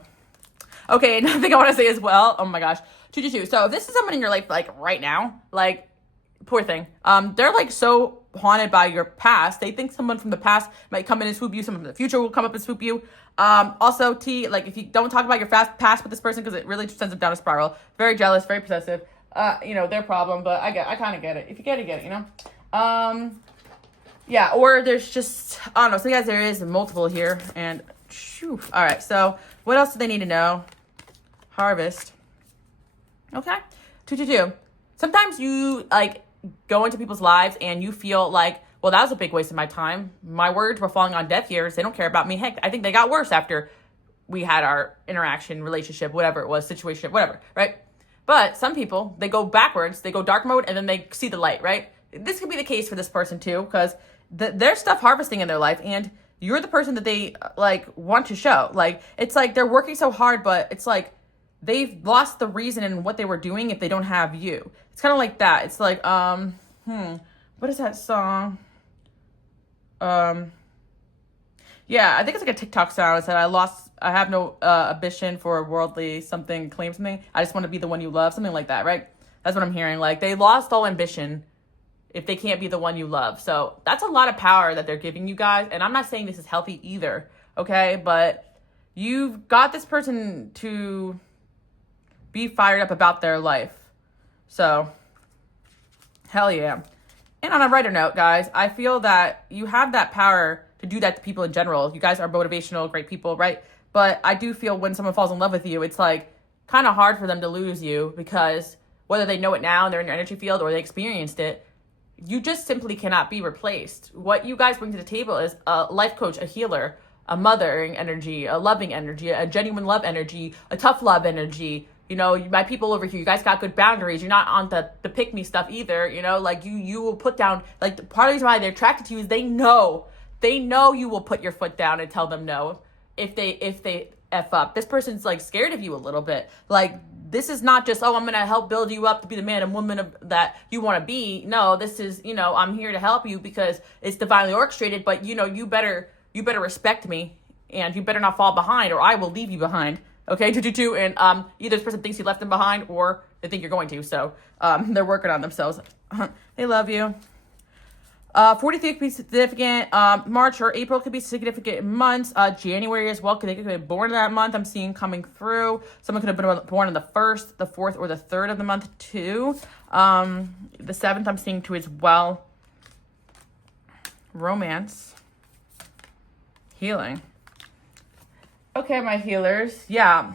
Okay, another thing I want to say as well, oh my gosh, 222. So if this is someone in your life, like, right now, like, poor thing, they're, like, so haunted by your past. They think someone from the past might come in and swoop you. Someone from the future will come up and swoop you. Also, like, if you don't talk about your past with this person, because it really sends them down a spiral. Very jealous, very possessive. Their problem, but I kind of get it. If you get it, Yeah, or there's just, I don't know. So, guys, there is multiple here. And, all right. So, what else do they need to know? Harvest. Okay. 222. Sometimes you, go into people's lives and you feel like, well, that was a big waste of my time. My words were falling on deaf ears. They don't care about me. Heck, I think they got worse after we had our interaction, relationship, whatever it was, situation, whatever, right? But some people, they go backwards. They go dark mode and then they see the light, right? This could be the case for this person, too, because there's stuff harvesting in their life and you're the person that they want to show. Like, it's like they're working so hard, but it's like they've lost the reason in what they were doing if they don't have you. It's kind of like that. It's like, what is that song? Yeah, I think it's like a TikTok sound. It said, I have no ambition for worldly something, claim something. I just want to be the one you love. Something like that, right? That's what I'm hearing. Like, they lost all ambition if they can't be the one you love. So that's a lot of power that they're giving you guys. And I'm not saying this is healthy either, okay? But you've got this person to be fired up about their life. So, hell yeah. And on a brighter note, guys, I feel that you have that power to do that to people in general. You guys are motivational, great people, right? But I do feel when someone falls in love with you, it's kind of hard for them to lose you because whether they know it now and they're in your energy field or they experienced it, you just simply cannot be replaced. What you guys bring to the table is a life coach, a healer, a mothering energy, a loving energy, a genuine love energy, a tough love energy. My people over here, you guys got good boundaries. You're not on the pick-me stuff either. You will put down, part of the reason why they're attracted to you is they know you will put your foot down and tell them no if they F up. This person's scared of you a little bit. This is not just, I'm going to help build you up to be the man and woman that you want to be. No, this is, I'm here to help you because it's divinely orchestrated, but you better respect me and you better not fall behind or I will leave you behind. Okay, 222. And either this person thinks you left them behind or they think you're going to. So they're working on themselves. They love you. 43 could be significant. March or April could be significant months. January as well. They could have been born that month. I'm seeing coming through. Someone could have been born on the 1st, the 4th, or the 3rd of the month too. The 7th I'm seeing too as well. Romance. Healing. Okay, my healers. Yeah.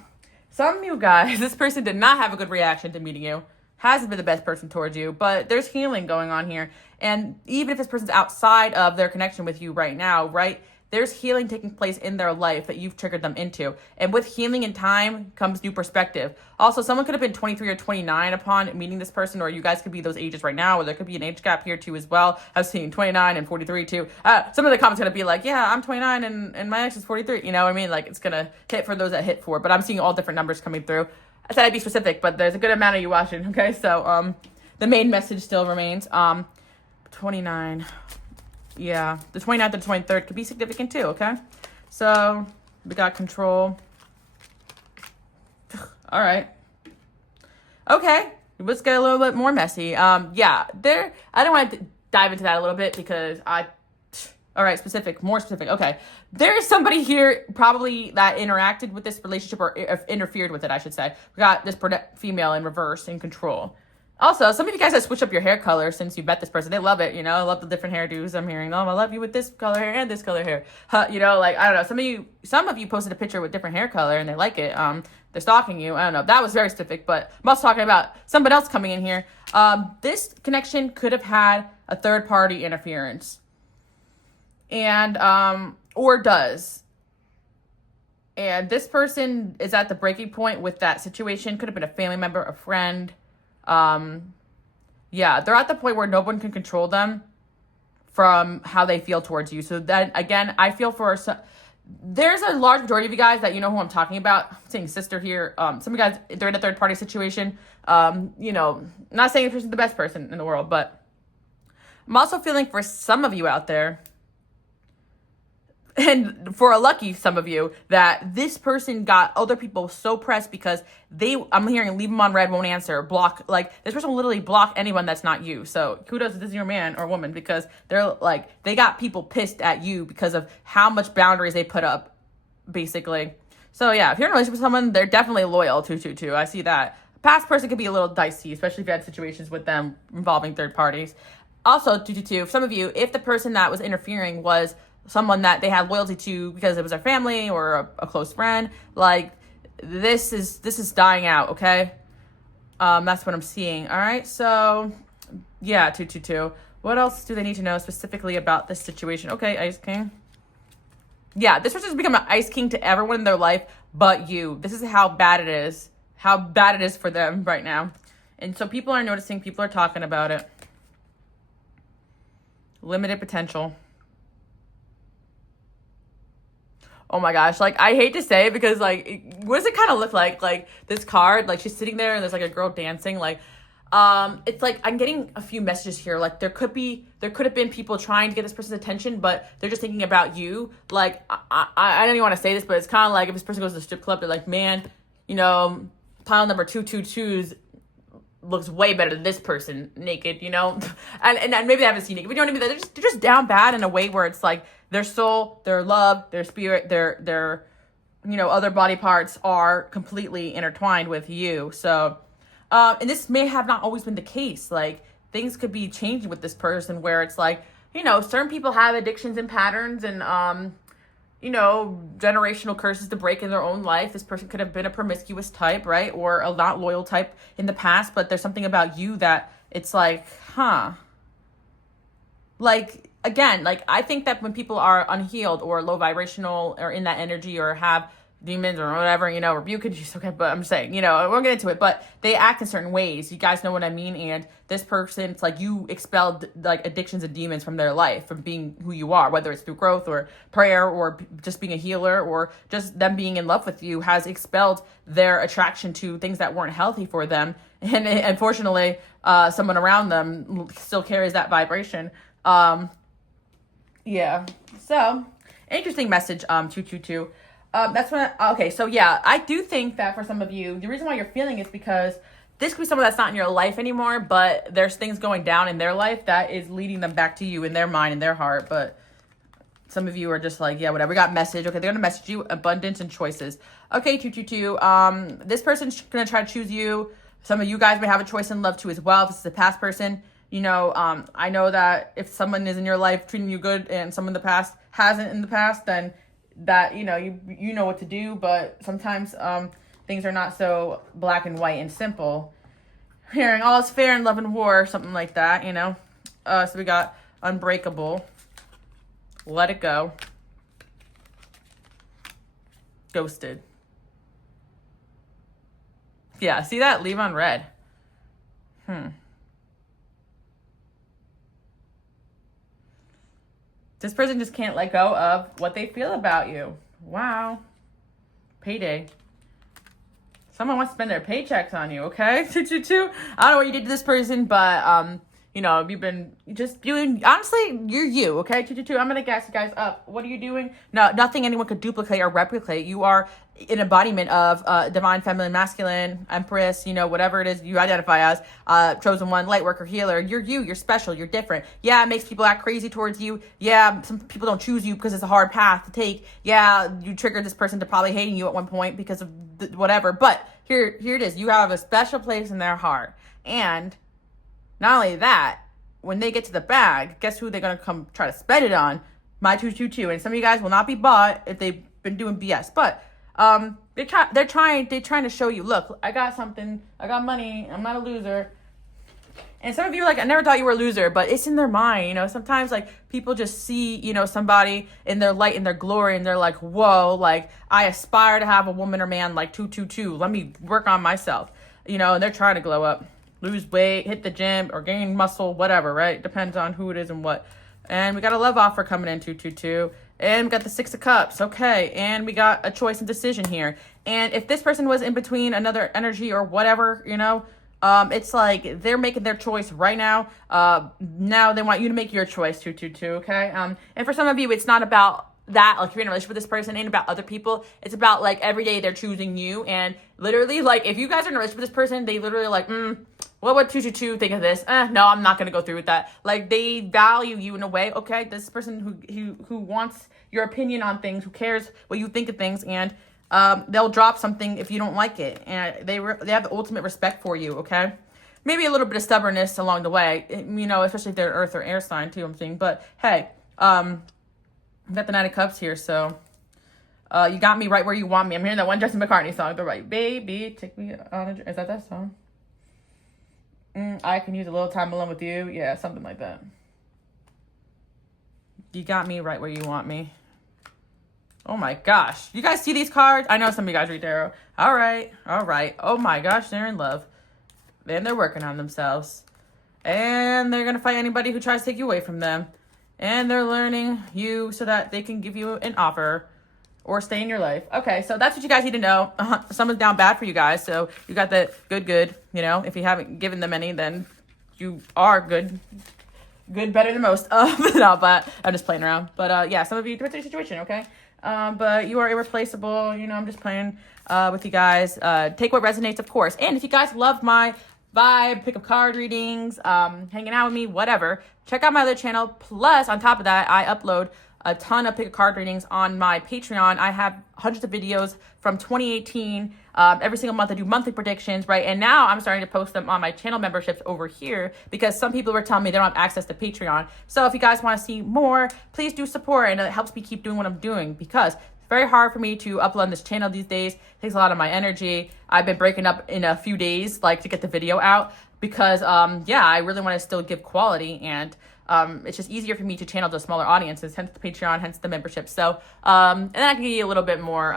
Some of you guys, this person did not have a good reaction to meeting you. Hasn't been the best person towards you, but there's healing going on here. And even if this person's outside of their connection with you right now, right, there's healing taking place in their life that you've triggered them into. And with healing in time comes new perspective. Also, someone could have been 23 or 29 upon meeting this person, or you guys could be those ages right now, or there could be an age gap here too as well. I was seeing 29 and 43 too. Some of the comments going to be like, yeah, I'm 29 and my ex is 43. You know what I mean? It's going to hit for those that hit for, but I'm seeing all different numbers coming through. I said I'd be specific, but there's a good amount of you watching, okay? So, the main message still remains. 29. Yeah, the 29th and 23rd could be significant too, okay? So, we got control. All right. Okay, let's get a little bit more messy. Yeah, I don't want to dive into that a little bit because All right, specific, more specific. Okay. There is somebody here probably that interacted with this relationship or interfered with it, I should say. We got this female in reverse, in control. Also, some of you guys have switched up your hair color since you met this person. They love it, you know. I love the different hairdos I'm hearing. Oh, I love you with this color hair and this color hair. You know, like, I don't know. Some of you posted a picture with different hair color and they like it. They're stalking you. I don't know. That was very specific, but I'm also talking about somebody else coming in here. This connection could have had a third party interference. And or does. And this person is at the breaking point with that situation. Could have been a family member, a friend. Yeah, they're at the point where no one can control them from how they feel towards you. So then again, I feel for there's a large majority of you guys that you know who I'm talking about. I'm saying sister here. Some of you guys, they're in a third party situation. You know, not saying this person's the best person in the world, but I'm also feeling for some of you out there, and for a lucky some of you, that this person got other people so pressed because I'm hearing leave them on red, won't answer, block. Like, this person will literally block anyone that's not you. So kudos if this is your man or woman, because they're like, they got people pissed at you because of how much boundaries they put up, basically. So yeah, if you're in a relationship with someone, they're definitely loyal, 222. I see that. A past person could be a little dicey, especially if you had situations with them involving third parties. Also, 222, some of you, if the person that was interfering was someone that they had loyalty to because it was their family or a close friend, like, this is dying out, okay? That's what I'm seeing. All right, so yeah, 222. What else do they need to know specifically about this situation? Okay, Ice King. Yeah, this person's become an Ice King to everyone in their life but you. This is how bad it is. How bad it is for them right now. And so people are noticing, people are talking about it. Limited potential. Oh my gosh, like, I hate to say it because, like, what does it kind of look like? Like, this card, like, she's sitting there and there's, like, a girl dancing. Like, it's like, I'm getting a few messages here. Like, there could have been people trying to get this person's attention, but they're just thinking about you. Like, I don't even want to say this, but it's kind of like if this person goes to the strip club, they're like, man, you know, pile number 222's looks way better than this person naked, you know? and maybe they haven't seen naked, but you know what I mean? They're just down bad in a way where it's like, their soul, their love, their spirit, their you know, other body parts are completely intertwined with you. So, and this may have not always been the case. Like, things could be changing with this person where it's like, you know, certain people have addictions and patterns and, you know, generational curses to break in their own life. This person could have been a promiscuous type, right? Or a not loyal type in the past, but there's something about you that it's like, huh. Like, again, like, I think that when people are unhealed or low vibrational or in that energy or have demons or whatever, you know, rebuke it, just okay, but I'm just saying, you know, we won't get into it, but they act in certain ways. You guys know what I mean? And this person, it's like you expelled, like, addictions and demons from their life, from being who you are, whether it's through growth or prayer or just being a healer or just them being in love with you has expelled their attraction to things that weren't healthy for them. And unfortunately, someone around them still carries that vibration. Yeah, so interesting message, 222. That's when okay, so yeah, I do think that for some of you, the reason why you're feeling is because this could be someone that's not in your life anymore, but there's things going down in their life that is leading them back to you in their mind and their heart. But some of you are just like, yeah, whatever. We got message. Okay, they're gonna message you abundance and choices. Okay, 222. This person's gonna try to choose you. Some of you guys may have a choice in love too as well. If this is a past person, you know, I know that if someone is in your life treating you good and someone in the past hasn't in the past, then that, you know, you know what to do. But sometimes things are not so black and white and simple. Hearing all is fair in love and war, something like that, you know. So we got unbreakable, let it go, ghosted. Yeah, see that? Leave on red. This person just can't let go of what they feel about you. Wow. Payday. Someone wants to spend their paychecks on you, okay? 222. I don't know what you did to this person, but you've been just doing, honestly, you're you, okay? 222, I'm going to gas you guys up. What are you doing? No, nothing anyone could duplicate or replicate. You are an embodiment of divine, feminine, masculine, empress, whatever it is you identify as, chosen one, light worker, healer. You're you, you're special, you're different. Yeah, it makes people act crazy towards you. Yeah, some people don't choose you because it's a hard path to take. Yeah, you triggered this person to probably hating you at one point because of whatever. But here it is. You have a special place in their heart. And not only that, when they get to the bag, guess who they're going to come try to spend it on? My 222. And some of you guys will not be bought if they've been doing BS. But they're trying to show you, look, I got something. I got money. I'm not a loser. And some of you are like, I never thought you were a loser, but it's in their mind. Sometimes like people just see, somebody in their light and their glory, and they're like, whoa, like I aspire to have a woman or man like 222. Let me work on myself, and they're trying to glow up. Lose weight, hit the gym, or gain muscle, whatever, right? Depends on who it is and what. And we got a love offer coming in, 222. And we got the 6 of Cups, okay. And we got a choice and decision here. And if this person was in between another energy or whatever, it's like they're making their choice right now. Now they want you to make your choice, 222, okay? And for some of you, it's not about that, like you're in a relationship with this person, ain't about other people. It's about like every day they're choosing you. And literally, like if you guys are in a relationship with this person, they literally like, what would 222 think of this? No, I'm not gonna go through with that. Like they value you in a way, okay? This person who wants your opinion on things, who cares what you think of things, and they'll drop something if you don't like it, and they have the ultimate respect for you, okay? Maybe a little bit of stubbornness along the way, especially if they're Earth or air sign too. I'm saying, but hey, I've got the 9 of Cups here, so you got me right where you want me. I'm hearing that one Justin McCartney song, the right, baby, take me on a... Is that song? I can use a little time alone with you. Yeah, something like that. You got me right where you want me. Oh my gosh. You guys see these cards? I know some of you guys read tarot. All right. Oh my gosh, they're in love. And they're working on themselves. And they're going to fight anybody who tries to take you away from them. And they're learning you so that they can give you an offer or stay in your life. Okay, so that's what you guys need to know. Someone's down bad for you guys, so you got the good. If you haven't given them any, then you are good, better than most. No, but I'm just playing around. But yeah, some of you, depends on your situation, okay? But you are irreplaceable. I'm just playing with you guys. Take what resonates, of course. And if you guys love my vibe, pick up card readings, hanging out with me, whatever, check out my other channel. Plus, on top of that, I upload a ton of pick a card readings on my Patreon. I have hundreds of videos from 2018. Every single month I do monthly predictions, right? And now I'm starting to post them on my channel memberships over here because some people were telling me they don't have access to Patreon. So if you guys want to see more, please do support, and it helps me keep doing what I'm doing because it's very hard for me to upload on this channel these days. It takes a lot of my energy. I've been breaking up in a few days, like to get the video out because, yeah, I really want to still give quality, and it's just easier for me to channel to smaller audiences, hence the Patreon, hence the membership. So, and then I can get a little bit more,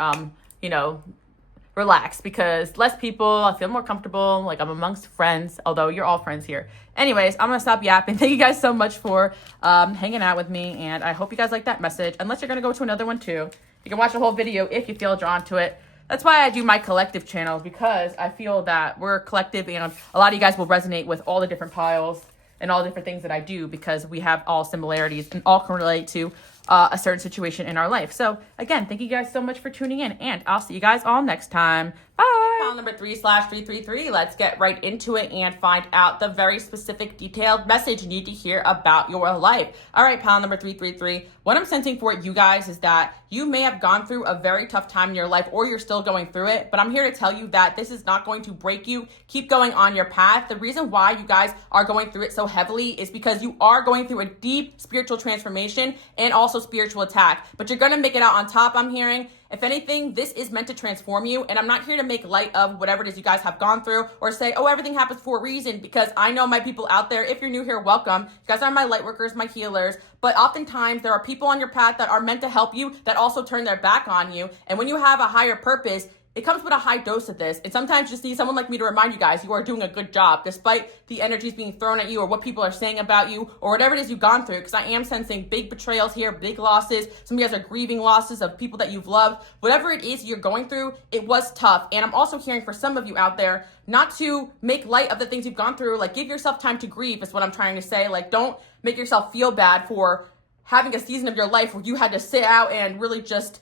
relaxed because less people, I feel more comfortable, like I'm amongst friends, although you're all friends here. Anyways, I'm going to stop yapping. Thank you guys so much for hanging out with me, and I hope you guys like that message. Unless you're going to go to another one too. You can watch the whole video if you feel drawn to it. That's why I do my collective channels, because I feel that we're collective and a lot of you guys will resonate with all the different piles and all the different things that I do because we have all similarities and all can relate to a certain situation in our life. So again, thank you guys so much for tuning in, and I'll see you guys all next time. Bye. Pile number 3/333. Let's get right into it and find out the very specific detailed message you need to hear about your life. All right, pile number 333. What I'm sensing for you guys is that you may have gone through a very tough time in your life, or you're still going through it, but I'm here to tell you that this is not going to break you. Keep going on your path. The reason why you guys are going through it so heavily is because you are going through a deep spiritual transformation and also spiritual attack, but you're going to make it out on top, I'm hearing. If anything, this is meant to transform you, and I'm not here to make light of whatever it is you guys have gone through or say, oh, everything happens for a reason, because I know my people out there, if you're new here, welcome. You guys are my light workers, my healers, but oftentimes there are people on your path that are meant to help you that also turn their back on you, and when you have a higher purpose, it comes with a high dose of this. And sometimes you just need someone like me to remind you guys you are doing a good job despite the energies being thrown at you or what people are saying about you or whatever it is you've gone through. Because I am sensing big betrayals here, big losses. Some of you guys are grieving losses of people that you've loved. Whatever it is you're going through, it was tough. And I'm also hearing for some of you out there not to make light of the things you've gone through. Like, give yourself time to grieve is what I'm trying to say. Like, don't make yourself feel bad for having a season of your life where you had to sit out and really just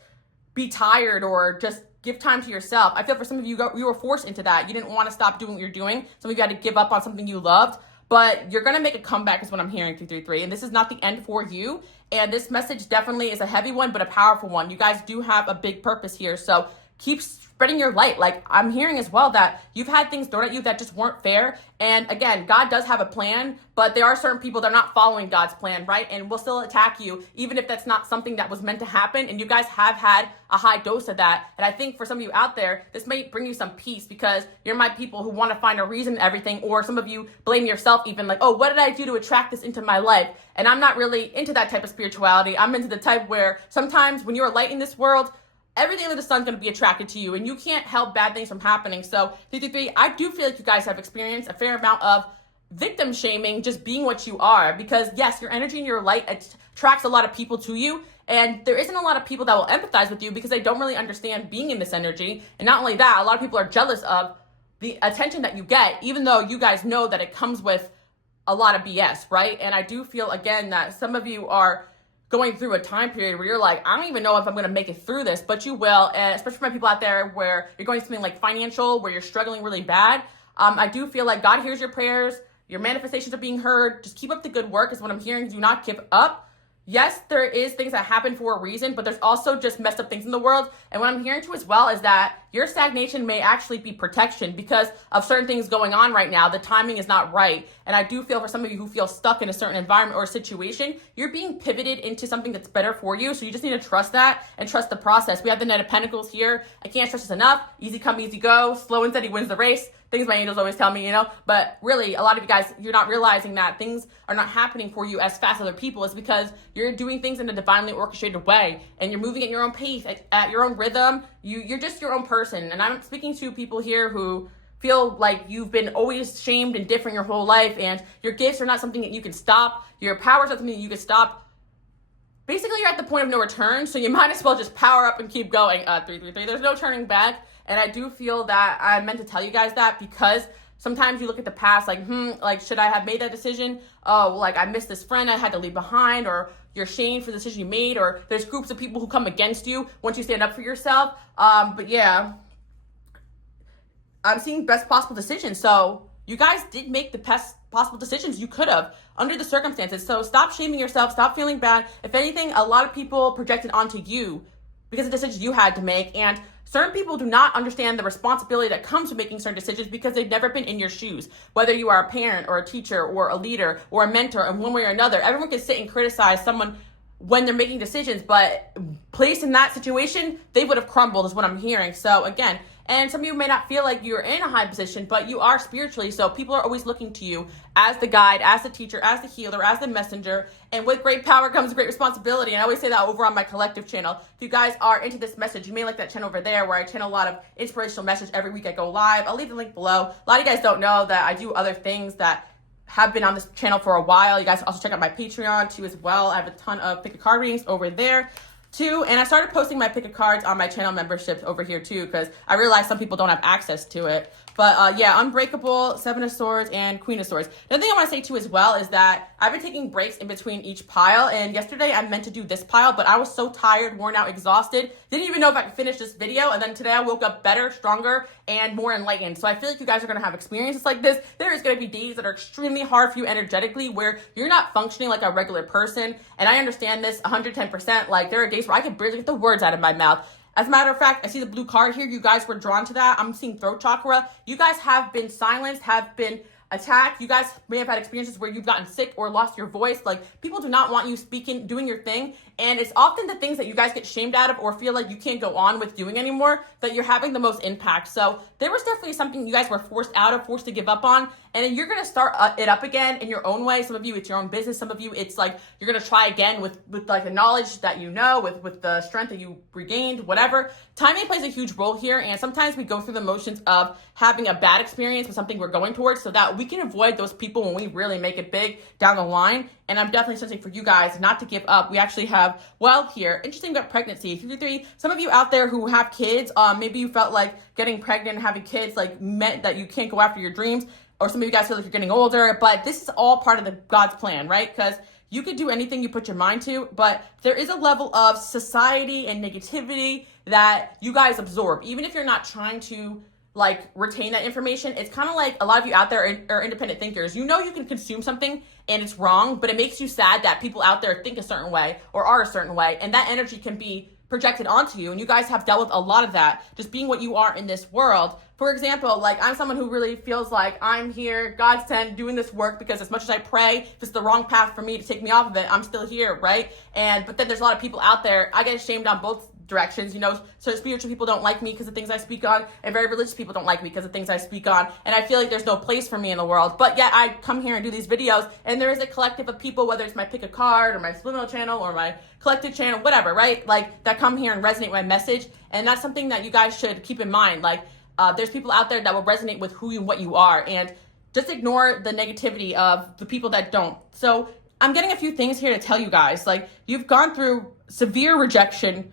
be tired or just give time to yourself. I feel for some of you, you were forced into that. You didn't want to stop doing what you're doing. Some of you had to give up on something you loved, but you're going to make a comeback is what I'm hearing, 233. And this is not the end for you. And this message definitely is a heavy one, but a powerful one. You guys do have a big purpose here. So keep spreading your light. Like, I'm hearing as well that you've had things thrown at you that just weren't fair. And again, God does have a plan, but there are certain people that are not following God's plan, right? And will still attack you, even if that's not something that was meant to happen. And you guys have had a high dose of that. And I think for some of you out there, this may bring you some peace because you're my people who want to find a reason in everything. Or some of you blame yourself even like, oh, what did I do to attract this into my life? And I'm not really into that type of spirituality. I'm into the type where sometimes when you're a light in this world, everything under the sun's going to be attracted to you and you can't help bad things from happening. So 333, I do feel like you guys have experienced a fair amount of victim shaming just being what you are, because yes, your energy and your light attracts a lot of people to you. And there isn't a lot of people that will empathize with you because they don't really understand being in this energy. And not only that, a lot of people are jealous of the attention that you get, even though you guys know that it comes with a lot of BS, right? And I do feel, again, that some of you are going through a time period where you're like, I don't even know if I'm going to make it through this, but you will. And especially for my people out there where you're going through something like financial, where you're struggling really bad. I do feel like God hears your prayers. Your manifestations are being heard. Just keep up the good work is what I'm hearing. Do not give up. Yes, there is things that happen for a reason, but there's also just messed up things in the world. And what I'm hearing too as well is that your stagnation may actually be protection because of certain things going on right now. The timing is not right. And I do feel for some of you who feel stuck in a certain environment or situation, you're being pivoted into something that's better for you. So you just need to trust that and trust the process. We have the Knight of Pentacles here. I can't stress this enough. Easy come, easy go. Slow and steady wins the race. Things my angels always tell me, you know, but really a lot of you guys, you're not realizing that things are not happening for you as fast as other people. It's because you're doing things in a divinely orchestrated way and you're moving at your own pace, at your own rhythm. You're just your own person. And I'm speaking to people here who feel like you've been always shamed and different your whole life and your gifts are not something that you can stop. Your power is not something that you can stop. Basically, you're at the point of no return, so you might as well just power up and keep going. 333, there's no turning back. And I do feel that I meant to tell you guys that because sometimes you look at the past like, like, should I have made that decision? Oh, like, I missed this friend I had to leave behind, or you're shamed for the decision you made, or there's groups of people who come against you once you stand up for yourself. But yeah, I'm seeing best possible decisions. So you guys did make the best possible decisions you could have under the circumstances. So stop shaming yourself. Stop feeling bad. If anything, a lot of people projected onto you because of decisions you had to make. And certain people do not understand the responsibility that comes with making certain decisions because they've never been in your shoes. Whether you are a parent or a teacher or a leader or a mentor in one way or another, everyone can sit and criticize someone when they're making decisions, but placed in that situation, they would have crumbled is what I'm hearing. So again, and some of you may not feel like you're in a high position, but you are spiritually. So people are always looking to you as the guide, as the teacher, as the healer, as the messenger. And with great power comes great responsibility. And I always say that over on my collective channel. If you guys are into this message, you may like that channel over there where I channel a lot of inspirational message every week I go live. I'll leave the link below. A lot of you guys don't know that I do other things that have been on this channel for a while. You guys also check out my Patreon too as well. I have a ton of pick a card readings over there too. And I started posting my pick a cards on my channel memberships over here too, because I realized some people don't have access to it. But yeah, Unbreakable, Seven of Swords, and Queen of Swords. The other thing I want to say too as well is that I've been taking breaks in between each pile. And yesterday I meant to do this pile, but I was so tired, worn out, exhausted. Didn't even know if I could finish this video. And then today I woke up better, stronger, and more enlightened. So I feel like you guys are going to have experiences like this. There is going to be days that are extremely hard for you energetically where you're not functioning like a regular person. And I understand this 110%. Like, there are days where I can barely get the words out of my mouth. As a matter of fact, I see the blue card here. You guys were drawn to that. I'm seeing throat chakra. You guys have been silenced, have been attacked. You guys may have had experiences where you've gotten sick or lost your voice. Like, people do not want you speaking, doing your thing. And it's often the things that you guys get shamed out of or feel like you can't go on with doing anymore that you're having the most impact. So there was definitely something you guys were forced out of, forced to give up on. And then you're going to start it up again in your own way. Some of you, it's your own business. Some of you, it's like you're going to try again with like the knowledge that you know, with the strength that you regained, whatever. Timing plays a huge role here. And sometimes we go through the motions of having a bad experience with something we're going towards so that we can avoid those people when we really make it big down the line. And I'm definitely sensing for you guys not to give up. We actually have, well, here, interesting about pregnancy. 333, some of you out there who have kids, maybe you felt like getting pregnant and having kids like meant that you can't go after your dreams, or some of you guys feel like you're getting older, but this is all part of the God's plan, right? Because you could do anything you put your mind to, but there is a level of society and negativity that you guys absorb. Even if you're not trying to like retain that information, it's kind of like a lot of you out there are independent thinkers. You know you can consume something and it's wrong, but it makes you sad that people out there think a certain way or are a certain way, and that energy can be projected onto you. And you guys have dealt with a lot of that, just being what you are in this world. For example, like I'm someone who really feels like I'm here, God sent, doing this work because as much as I pray, if it's the wrong path for me to take me off of it, I'm still here, right? But then there's a lot of people out there, I get shamed on both directions, you know, so spiritual people don't like me because of things I speak on, and very religious people don't like me because of things I speak on, and I feel like there's no place for me in the world. But yet I come here and do these videos, and there is a collective of people, whether it's my Pick a Card or my Subliminal channel or my collective channel, whatever, right? Like that come here and resonate with my message, and that's something that you guys should keep in mind. Like there's people out there that will resonate with who and what you are, and just ignore the negativity of the people that don't. So I'm getting a few things here to tell you guys. Like you've gone through severe rejection,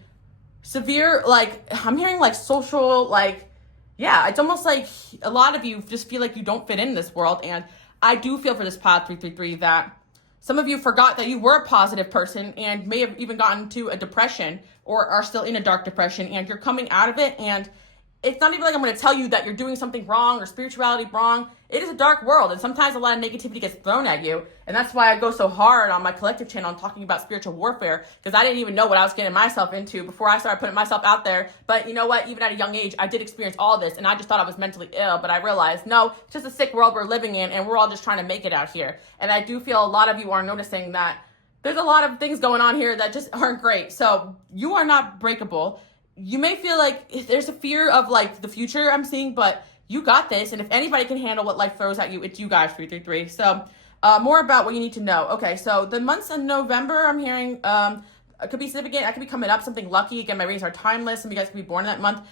severe, like I'm hearing like social, like, yeah, it's almost like a lot of you just feel like you don't fit in this world. And I do feel for this pod 333 that some of you forgot that you were a positive person and may have even gotten to a depression or are still in a dark depression, and you're coming out of it. And it's not even like I'm going to tell you that you're doing something wrong or spirituality wrong. It is a dark world, and sometimes a lot of negativity gets thrown at you. And that's why I go so hard on my collective channel on talking about spiritual warfare, because I didn't even know what I was getting myself into before I started putting myself out there. But you know what? Even at a young age, I did experience all this, and I just thought I was mentally ill. But I realized, no, it's just a sick world we're living in, and we're all just trying to make it out here. And I do feel a lot of you are noticing that there's a lot of things going on here that just aren't great. So you are not breakable. You may feel like there's a fear of like the future I'm seeing, but you got this. And if anybody can handle what life throws at you, it's you guys, 333. So more about what you need to know. Okay, so the months in November, I'm hearing it could be significant. I could be coming up, something lucky. Again, my readings are timeless. Some of you guys could be born in that month.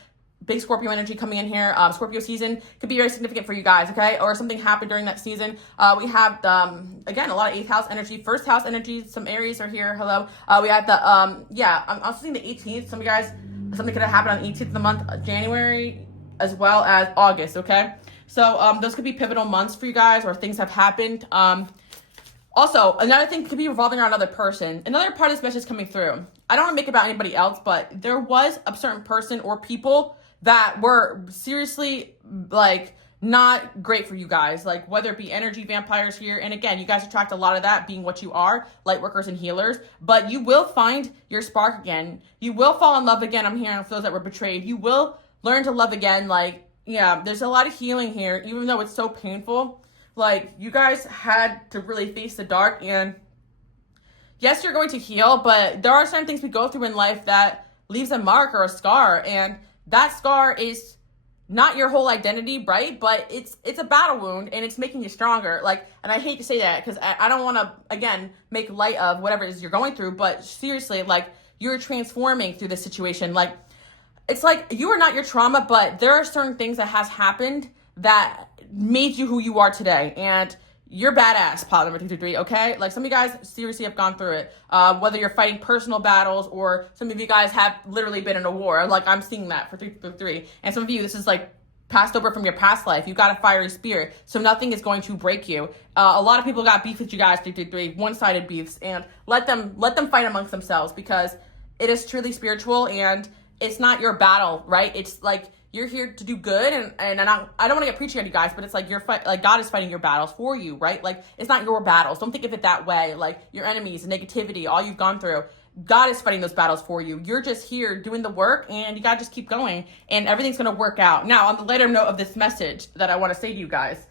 Big Scorpio energy coming in here. Scorpio season could be very significant for you guys, okay? Or something happened during that season. We have, again, a lot of 8th house energy, 1st house energy. Some Aries are here. Hello. We have the, I'm also seeing the 18th. Some of you guys, something could have happened on the 18th of the month, January, as well as August, okay? So those could be pivotal months for you guys, or things have happened. Also, another thing could be revolving around another person. Another part of this message coming through. I don't want to make it about anybody else, but there was a certain person or people that were seriously, like, not great for you guys. Like, whether it be energy vampires here, and again, you guys attract a lot of that, being what you are, light workers and healers, but you will find your spark again. You will fall in love again. I'm hearing for those that were betrayed. You will learn to love again. Like, yeah, there's a lot of healing here, even though it's so painful. Like, you guys had to really face the dark, and yes, you're going to heal, but there are certain things we go through in life that leaves a mark or a scar, and that scar is not your whole identity, right? But it's a battle wound, and it's making you stronger. Like, and I hate to say that because I don't want to, again, make light of whatever it is you're going through, but seriously, like, you're transforming through this situation. Like, it's like you are not your trauma, but there are certain things that has happened that made you who you are today, and you're badass, pod number 223, okay? Like, some of you guys seriously have gone through it, whether you're fighting personal battles or some of you guys have literally been in a war. Like, I'm seeing that for 333. And some of you, this is like passed over from your past life. You got a fiery spirit, so nothing is going to break you. A lot of people got beef with you guys, 333, one-sided beefs, and let them fight amongst themselves, because it is truly spiritual, and it's not your battle, right? It's like, you're here to do good, and I don't want to get preachy on you guys, but it's like like God is fighting your battles for you, right? Like, it's not your battles. Don't think of it that way. Like, your enemies, negativity, all you've gone through, God is fighting those battles for you. You're just here doing the work, and you gotta just keep going, and everything's gonna work out. Now, on the later note of this message that I want to say to you guys,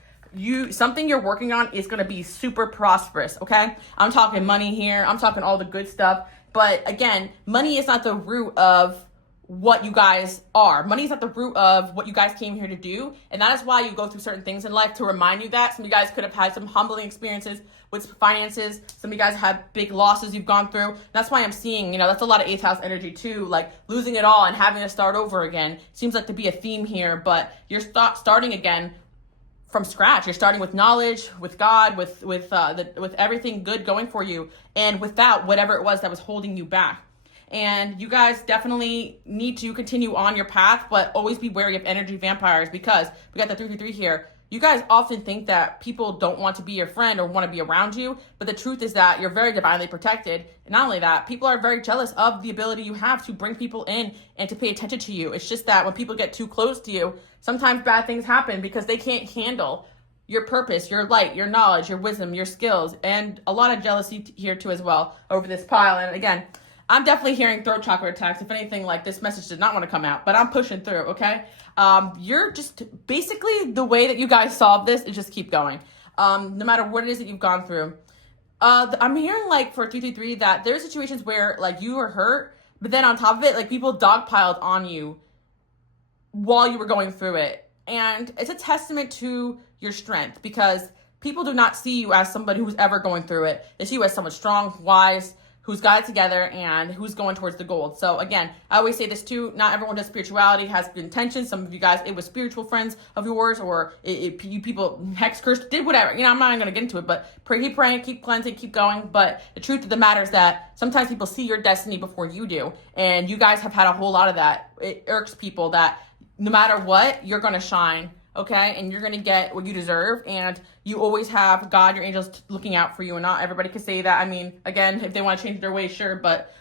something you're working on is gonna be super prosperous, okay? I'm talking money here. I'm talking all the good stuff. But again, money is not the root of what you guys are. Money is not the root of what you guys came here to do. And that is why you go through certain things in life, to remind you that. Some of you guys could have had some humbling experiences with finances. Some of you guys have big losses you've gone through. That's why I'm seeing, that's a lot of 8th house energy too, like losing it all and having to start over again. Seems like to be a theme here, but you're starting again from scratch. You're starting with knowledge, with God, with everything good going for you, and without whatever it was that was holding you back. And you guys definitely need to continue on your path, but always be wary of energy vampires, because we got the 333 here. You guys often think that people don't want to be your friend or want to be around you, but the truth is that you're very divinely protected. And not only that, people are very jealous of the ability you have to bring people in and to pay attention to you. It's just that when people get too close to you, sometimes bad things happen because they can't handle your purpose, your light, your knowledge, your wisdom, your skills, and a lot of jealousy here too as well over this pile. And again, I'm definitely hearing throat chakra attacks. If anything, like, this message did not want to come out, but I'm pushing through, okay? You're just basically, the way that you guys solve this is just keep going. No matter what it is that you've gone through. I'm hearing, like, for 333 that there's situations where, like, you were hurt, but then on top of it, like, people dogpiled on you while you were going through it. And it's a testament to your strength, because people do not see you as somebody who's ever going through it. They see you as someone strong, wise, who's got it together, and who's going towards the gold. So again, I always say this too, not everyone does spirituality, has good intentions. Some of you guys, it was spiritual friends of yours, or you people hex cursed, did whatever. I'm not even gonna get into it, but keep praying, keep cleansing, keep going. But the truth of the matter is that sometimes people see your destiny before you do. And you guys have had a whole lot of that. It irks people that no matter what, you're gonna shine. Okay, and you're going to get what you deserve, and you always have God, your angels, looking out for you, and not everybody can say that. I mean, again, if they want to change their ways, sure, but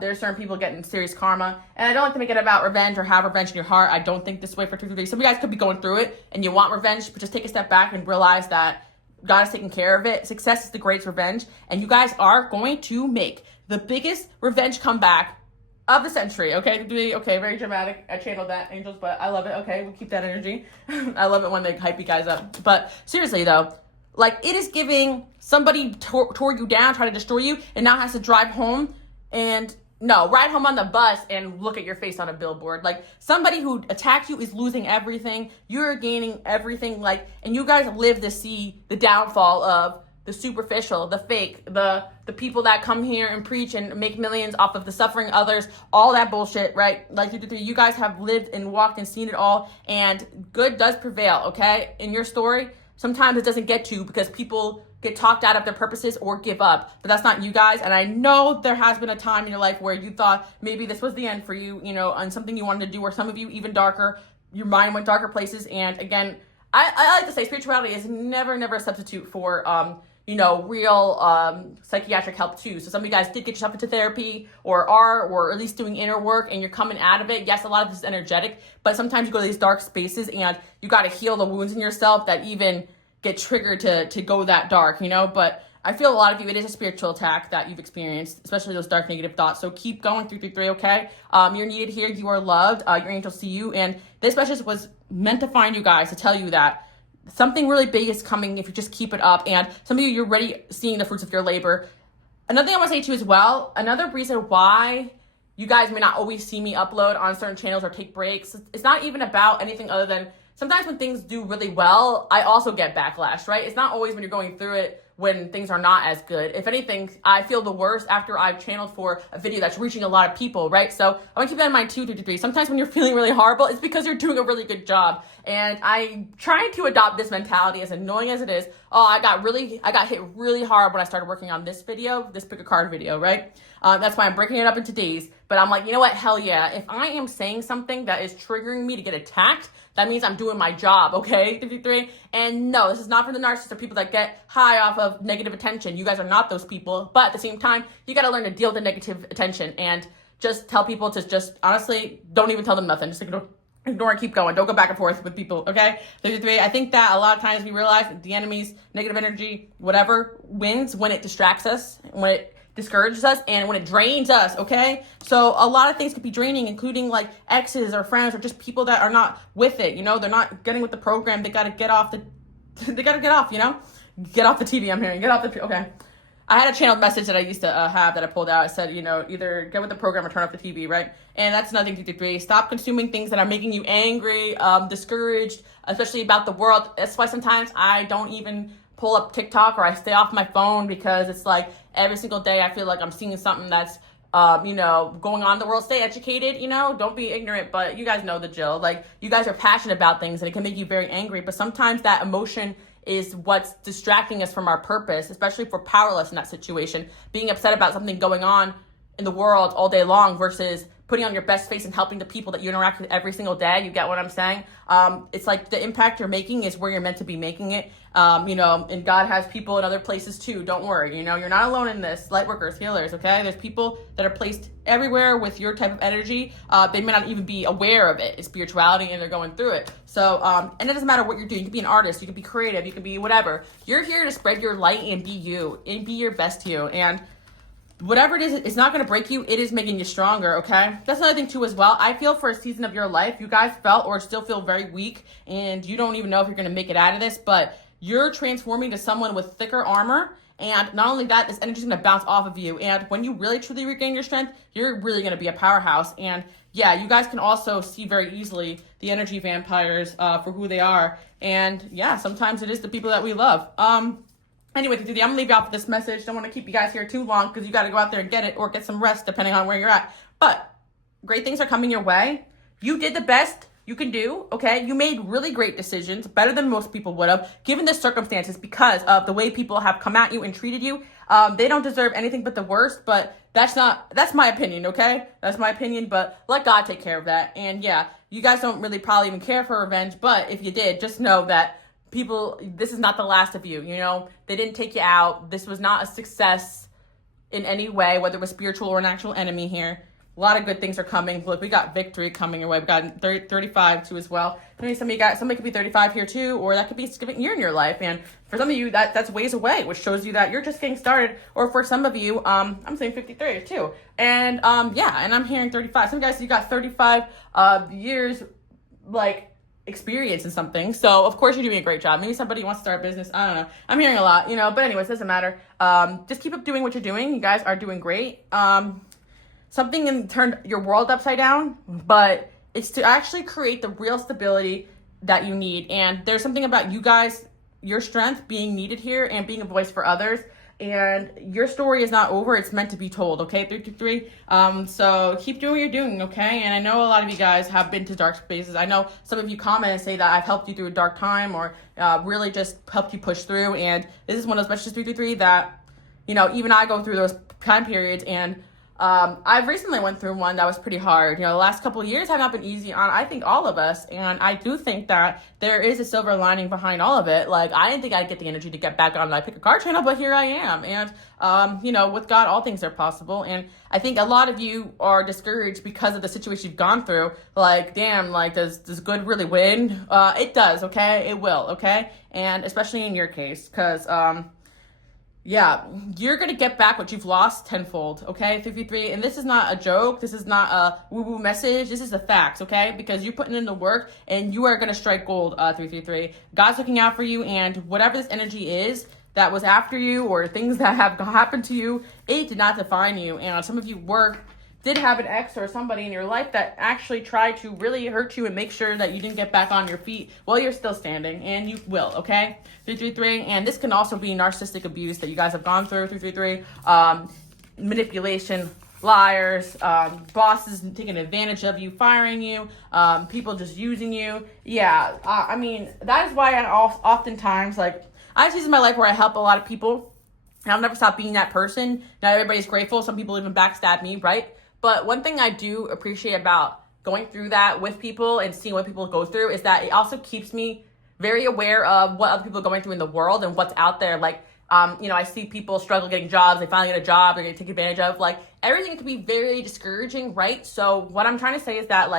there's certain people getting serious karma, and I don't like to make it about revenge or have revenge in your heart. I don't think this way for 233. Some of you guys could be going through it, and you want revenge, but just take a step back and realize that God is taking care of it. Success is the greatest revenge, and you guys are going to make the biggest revenge comeback of the century. Okay, very dramatic. I channeled that, angels, but I love it. Okay, we'll keep that energy. I love it when they hype you guys up. But seriously though, like, it is giving somebody tore you down, try to destroy you, and now has to drive home and ride home on the bus and look at your face on a billboard. Like, somebody who attacked you is losing everything. You're gaining everything. Like, and you guys live to see the downfall of the superficial, the fake, the people that come here and preach and make millions off of the suffering others, all that bullshit, right? Like, you guys have lived and walked and seen it all, and good does prevail, okay? In your story, sometimes it doesn't get to you because people get talked out of their purposes or give up, but that's not you guys. And I know there has been a time in your life where you thought maybe this was the end for you, on something you wanted to do, or some of you even darker, your mind went darker places. And again, I like to say spirituality is never a substitute for, real psychiatric help too. So some of you guys did get yourself into therapy or at least doing inner work, and you're coming out of it. Yes, a lot of this is energetic, but sometimes you go to these dark spaces and you got to heal the wounds in yourself that even get triggered to go that dark, But I feel a lot of you, it is a spiritual attack that you've experienced, especially those dark negative thoughts. So keep going, 333, okay? You're needed here. You are loved. Your angels see you. And this message was meant to find you guys, to tell you that something really big is coming if you just keep it up. And some of you, you're already seeing the fruits of your labor. Another thing I want to say too as well, another reason why you guys may not always see me upload on certain channels or take breaks, it's not even about anything other than sometimes when things do really well, I also get backlash, right? It's not always when you're going through it when things are not as good. If anything, I feel the worst after I've channeled for a video that's reaching a lot of people, right? So I want to keep that in mind too, 233. Sometimes when you're feeling really horrible, it's because you're doing a really good job. And I'm trying to adopt this mentality, as annoying as it is. I got hit really hard when I started working on this video, this pick a card video, right? That's why I'm breaking it up into days. But I'm like, you know what? Hell yeah. If I am saying something that is triggering me to get attacked, that means I'm doing my job, okay, 53? And no, this is not for the narcissists or people that get high off of negative attention. You guys are not those people. But at the same time, you got to learn to deal with the negative attention and just tell people to just, honestly, don't even tell them nothing. Just ignore and keep going. Don't go back and forth with people, okay? 33, I think that a lot of times we realize that the enemy's negative energy, whatever, wins when it distracts us, when it discourages us, and when it drains us, okay? So a lot of things could be draining, including like exes or friends or just people that are not with it, they're not getting with the program. They got to get off Get off the TV, I'm hearing. Get off the, okay. I had a channeled message that I used to have that I pulled out. It said, either get with the program or turn off the TV, right? And that's another thing, 233. Stop consuming things that are making you angry, discouraged, especially about the world. That's why sometimes I don't even pull up TikTok or I stay off my phone, because it's like every single day I feel like I'm seeing something that's going on in the world. Stay educated, don't be ignorant, but you guys know the drill. Like, you guys are passionate about things and it can make you very angry, but sometimes that emotion is what's distracting us from our purpose, especially if we're powerless in that situation. Being upset about something going on in the world all day long versus putting on your best face and helping the people that you interact with every single day. You get what I'm saying? It's like the impact you're making is where you're meant to be making it. And God has people in other places too. Don't worry. You're not alone in this. Light workers, healers, okay? There's people that are placed everywhere with your type of energy. They may not even be aware of it. It's spirituality and they're going through it. So, and it doesn't matter what you're doing. You can be an artist. You can be creative. You can be whatever. You're here to spread your light and be you and be your best you. And whatever it is, it's not going to break you. It is making you stronger, okay? That's another thing too as well. I feel for a season of your life, you guys felt or still feel very weak and you don't even know if you're going to make it out of this, but you're transforming to someone with thicker armor. And not only that, this energy is going to bounce off of you. And when you really truly regain your strength, you're really going to be a powerhouse. And yeah, you guys can also see very easily the energy vampires for who they are. And yeah, sometimes it is the people that we love. Anyway, I'm going to leave you off with this message. Don't want to keep you guys here too long because you got to go out there and get it or get some rest depending on where you're at. But great things are coming your way. You did the best you can do, okay? You made really great decisions, better than most people would have, given the circumstances, because of the way people have come at you and treated you. They don't deserve anything but the worst, but that's my opinion, okay? That's my opinion, but let God take care of that. And yeah, you guys don't really probably even care for revenge, but if you did, just know that this is not the last of you, They didn't take you out. This was not a success in any way, whether it was spiritual or an actual enemy here. A lot of good things are coming. Look, we got victory coming your way. We got 35 too as well. Maybe somebody could be 35 here too, or that could be a significant year in your life. And for some of you, that's ways away, which shows you that you're just getting started. Or for some of you, I'm saying 53 too. And and I'm hearing 35. Some guys, you got 35 years, experience in something. So of course you're doing a great job. Maybe somebody wants to start a business. I don't know. I'm hearing a lot, but anyways, doesn't matter. Just keep up doing what you're doing. You guys are doing great. Something turned your world upside down, but it's to actually create the real stability that you need. And there's something about you guys, your strength being needed here and being a voice for others. And your story is not over. It's meant to be told, okay, 323. So keep doing what you're doing, okay? And I know a lot of you guys have been to dark spaces. I know some of you comment and say that I've helped you through a dark time or really just helped you push through. And this is one of those messages, 323, that, even I go through those time periods. And I've recently went through one that was pretty hard. The last couple of years have not been easy on, I think, all of us. And I do think that there is a silver lining behind all of it. I didn't think I'd get the energy to get back on my Pick a Card channel, but here I am. And, with God, all things are possible. And I think a lot of you are discouraged because of the situation you've gone through. Does good really win? It does, okay? It will, okay? And especially in your case, because, yeah, you're going to get back what you've lost tenfold, okay, 53? And this is not a joke. This is not a woo-woo message. This is the facts, okay? Because you're putting in the work and you are going to strike gold, 333. God's looking out for you, and whatever this energy is that was after you or things that have happened to you, it did not define you. And some of you did have an ex or somebody in your life that actually tried to really hurt you and make sure that you didn't get back on your feet while you're still standing, and you will, okay? 333, and this can also be narcissistic abuse that you guys have gone through, 333, manipulation, liars, bosses taking advantage of you, firing you, people just using you. Yeah, that is why oftentimes, I have seasons in my life where I help a lot of people, and I'll never stop being that person. Not everybody's grateful. Some people even backstab me, right? But one thing I do appreciate about going through that with people and seeing what people go through is that it also keeps me very aware of what other people are going through in the world and what's out there. I see people struggle getting jobs. They finally get a job. They're going to take advantage of. Everything can be very discouraging, right? So what I'm trying to say is that,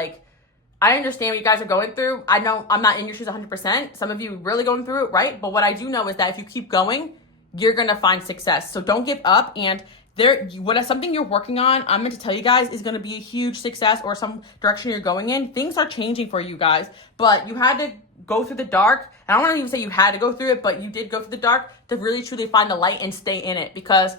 I understand what you guys are going through. I know I'm not in your shoes 100%. Some of you are really going through it, right? But what I do know is that if you keep going, you're going to find success. So don't give up and something you're working on, I'm meant to tell you guys, is going to be a huge success or some direction you're going in. Things are changing for you guys, but you had to go through the dark. I don't want to even say you had to go through it, but you did go through the dark to really truly find the light and stay in it, because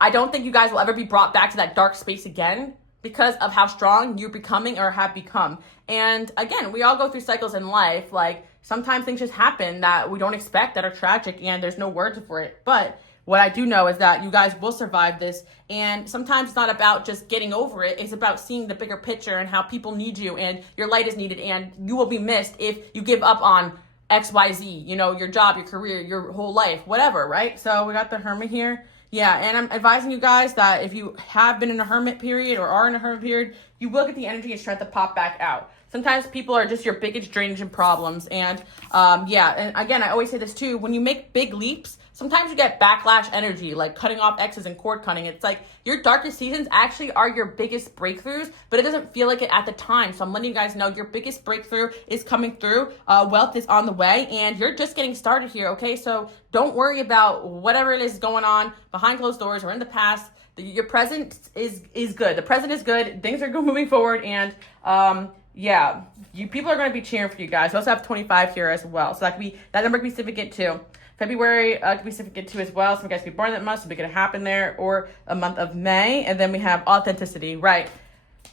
I don't think you guys will ever be brought back to that dark space again because of how strong you're becoming or have become. And again, we all go through cycles in life. Like, sometimes things just happen that we don't expect, that are tragic, and there's no words for it. But what I do know is that you guys will survive this. And sometimes it's not about just getting over it. It's about seeing the bigger picture and how people need you and your light is needed, and you will be missed if you give up on XYZ, your job, your career, your whole life, whatever, right? So we got the Hermit here. Yeah, and I'm advising you guys that if you have been in a hermit period or are in a hermit period, you will get the energy and strength to pop back out. Sometimes people are just your biggest drainage and problems. And and again, I always say this too, when you make big leaps, sometimes you get backlash energy, like cutting off exes and cord cutting. It's like your darkest seasons actually are your biggest breakthroughs, but it doesn't feel like it at the time. So I'm letting you guys know your biggest breakthrough is coming through. Wealth is on the way, and you're just getting started here, okay? So don't worry about whatever it is going on behind closed doors or in the past. Your present is good. The present is good. Things are moving forward, and people are going to be cheering for you guys. We also have 25 here as well, so that number could be significant too. February could be significant too as well. Some guys could be born that month, so it could happen there, or a month of May. And then we have authenticity, right?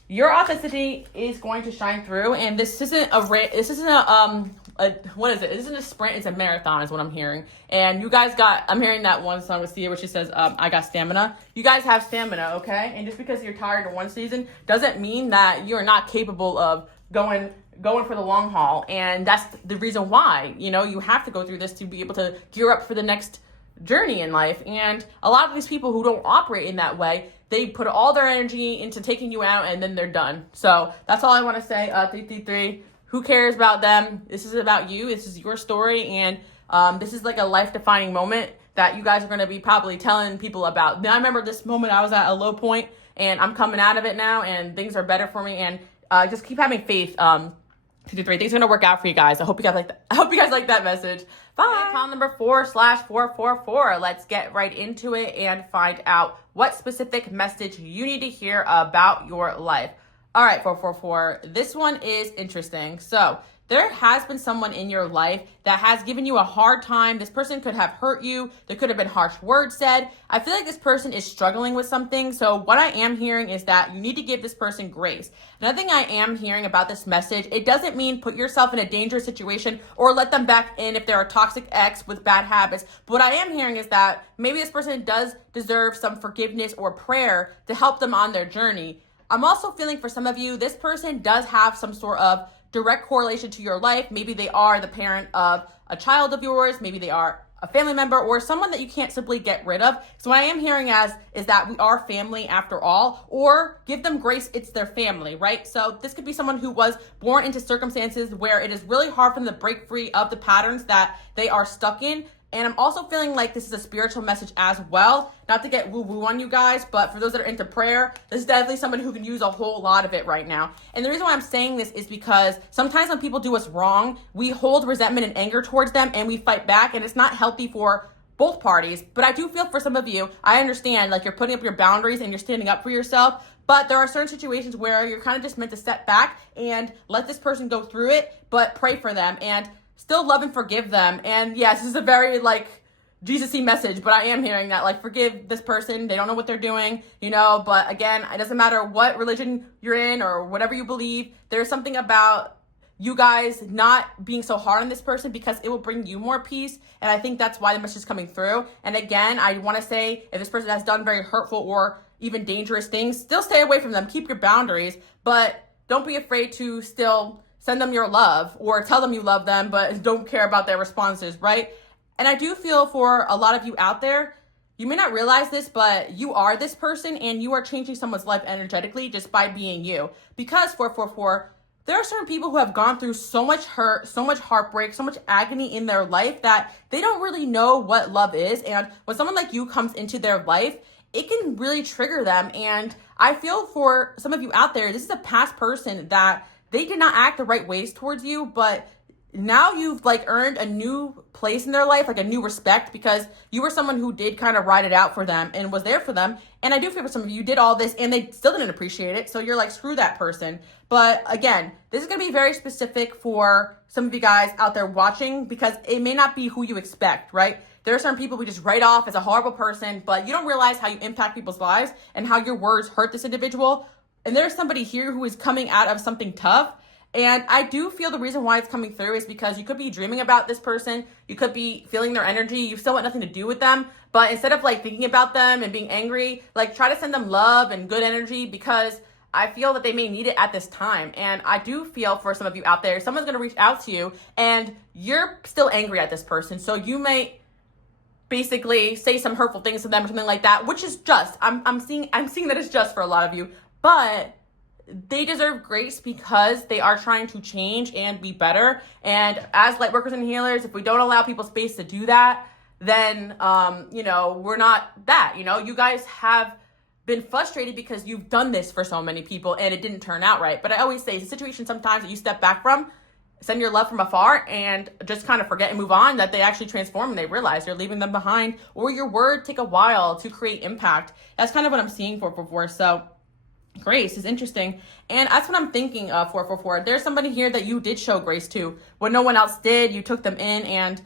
Your authenticity is going to shine through, and this isn't a what is it? This isn't a sprint, it's a marathon is what I'm hearing. And you guys I'm hearing that one song with Sia where she says, I got stamina. You guys have stamina, okay? And just because you're tired in one season doesn't mean that you're not capable of going for the long haul. And that's the reason why, you have to go through this to be able to gear up for the next journey in life. And a lot of these people who don't operate in that way, they put all their energy into taking you out and then they're done. So that's all I want to say. 333, who cares about them? This is about you. This is your story. And this is like a life-defining moment that you guys are going to be probably telling people about. Now, I remember this moment, I was at a low point and I'm coming out of it now and things are better for me. And just keep having faith. 223. Things are gonna work out for you guys. I hope you guys like that. I hope you guys like that message. Bye. Call number 4/444. Let's get right into it and find out what specific message you need to hear about your life. All right, 444. This one is interesting. So there has been someone in your life that has given you a hard time. This person could have hurt you. There could have been harsh words said. I feel like this person is struggling with something. So what I am hearing is that you need to give this person grace. Another thing I am hearing about this message, it doesn't mean put yourself in a dangerous situation or let them back in if they're a toxic ex with bad habits. But what I am hearing is that maybe this person does deserve some forgiveness or prayer to help them on their journey. I'm also feeling for some of you, this person does have some sort of direct correlation to your life. Maybe they are the parent of a child of yours. Maybe they are a family member or someone that you can't simply get rid of. So what I am hearing is that we are family after all, or give them grace. It's their family, right? So this could be someone who was born into circumstances where it is really hard for them to break free of the patterns that they are stuck in. And I'm also feeling like this is a spiritual message as well. Not to get woo-woo on you guys, but for those that are into prayer, this is definitely someone who can use a whole lot of it right now. And the reason why I'm saying this is because sometimes when people do us wrong, we hold resentment and anger towards them and we fight back, and it's not healthy for both parties. But I do feel for some of you, I understand, like, you're putting up your boundaries and you're standing up for yourself. But there are certain situations where you're kind of just meant to step back and let this person go through it, but pray for them and still love and forgive them. And yes, this is a very Jesus-y message, but I am hearing that forgive this person. They don't know what they're doing, but again, it doesn't matter what religion you're in or whatever you believe. There's something about you guys not being so hard on this person because it will bring you more peace. And I think that's why the message is coming through. And again, I want to say if this person has done very hurtful or even dangerous things, still stay away from them. Keep your boundaries, but don't be afraid to still send them your love or tell them you love them, but don't care about their responses, right? And I do feel for a lot of you out there, you may not realize this, but you are this person and you are changing someone's life energetically just by being you. Because 444, there are certain people who have gone through so much hurt, so much heartbreak, so much agony in their life that they don't really know what love is. And when someone like you comes into their life, it can really trigger them. And I feel for some of you out there, this is a past person that they did not act the right ways towards you, but now you've like earned a new place in their life, like a new respect, because you were someone who did kind of ride it out for them and was there for them. And I do feel for some of you did all this and they still didn't appreciate it. So you're like, screw that person. But again, this is going to be very specific for some of you guys out there watching, because it may not be who you expect, right? There are certain people we just write off as a horrible person, but you don't realize how you impact people's lives and how your words hurt this individual. And there's somebody here who is coming out of something tough. And I do feel the reason why it's coming through is because you could be dreaming about this person. You could be feeling their energy. You still want nothing to do with them. But instead of like thinking about them and being angry, like try to send them love and good energy, because I feel that they may need it at this time. And I do feel for some of you out there, someone's going to reach out to you and you're still angry at this person. So you may basically say some hurtful things to them or something like that, which is just, I'm seeing that it's just for a lot of you. But they deserve grace because they are trying to change and be better. And as light workers and healers, if we don't allow people space to do that, then, we're not that. You guys have been frustrated because you've done this for so many people and it didn't turn out right. But I always say it's a situation sometimes that you step back from, send your love from afar, and just kind of forget and move on, that they actually transform and they realize you're leaving them behind, or your word take a while to create impact. That's kind of what I'm seeing for. So grace is interesting. And that's what I'm thinking of 444. There's somebody here that you did show grace to when no one else did. You took them in. And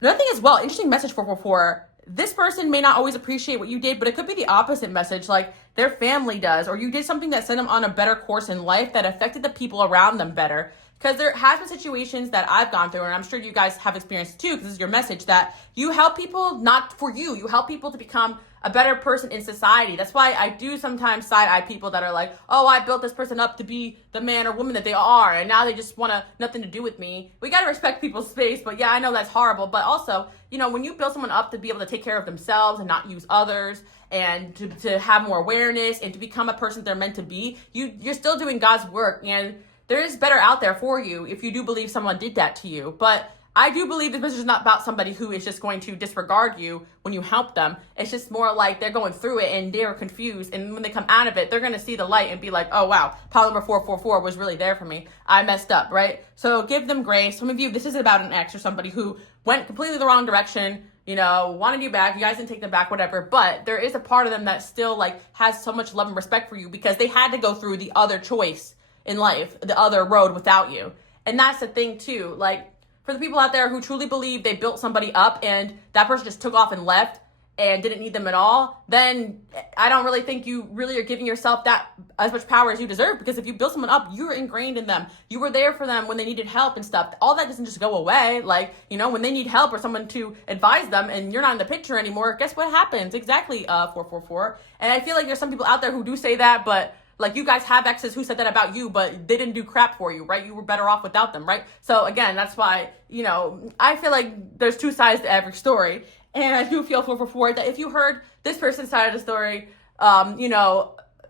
another thing as well, interesting message 444. This person may not always appreciate what you did, but it could be the opposite message, like their family does, or you did something that sent them on a better course in life that affected the people around them better. Because there has been situations that I've gone through, and I'm sure you guys have experienced too, because this is your message, that you help people not for you. You help people to become a better person in society. That's why I do sometimes side-eye people that are like, oh, I built this person up to be the man or woman that they are, and now they just want nothing to do with me. We got to respect people's space, but yeah, I know that's horrible. But also, when you build someone up to be able to take care of themselves and not use others, and to have more awareness and to become a person they're meant to be, you're still doing God's work. And there is better out there for you if you do believe someone did that to you. But I do believe this message is not about somebody who is just going to disregard you when you help them. It's just more like they're going through it and they're confused. And when they come out of it, they're going to see the light and be like, oh, wow, pile number 444 was really there for me. I messed up, right? So give them grace. Some of you, this is about an ex or somebody who went completely the wrong direction, wanted you back. You guys didn't take them back, whatever. But there is a part of them that still like has so much love and respect for you because they had to go through the other choice in life, the other road without you. And that's the thing too. Like, for the people out there who truly believe they built somebody up and that person just took off and left and didn't need them at all, then I don't really think you really are giving yourself that as much power as you deserve. Because if you build someone up, you were ingrained in them. You were there for them when they needed help and stuff. All that doesn't just go away. Like, when they need help or someone to advise them and you're not in the picture anymore, guess what happens? Exactly, 444. And I feel like there's some people out there who do say that, but like you guys have exes who said that about you, but they didn't do crap for you, right? You were better off without them, right? So again, that's why, I feel like there's two sides to every story. And I do feel for that if you heard this person's side of the story,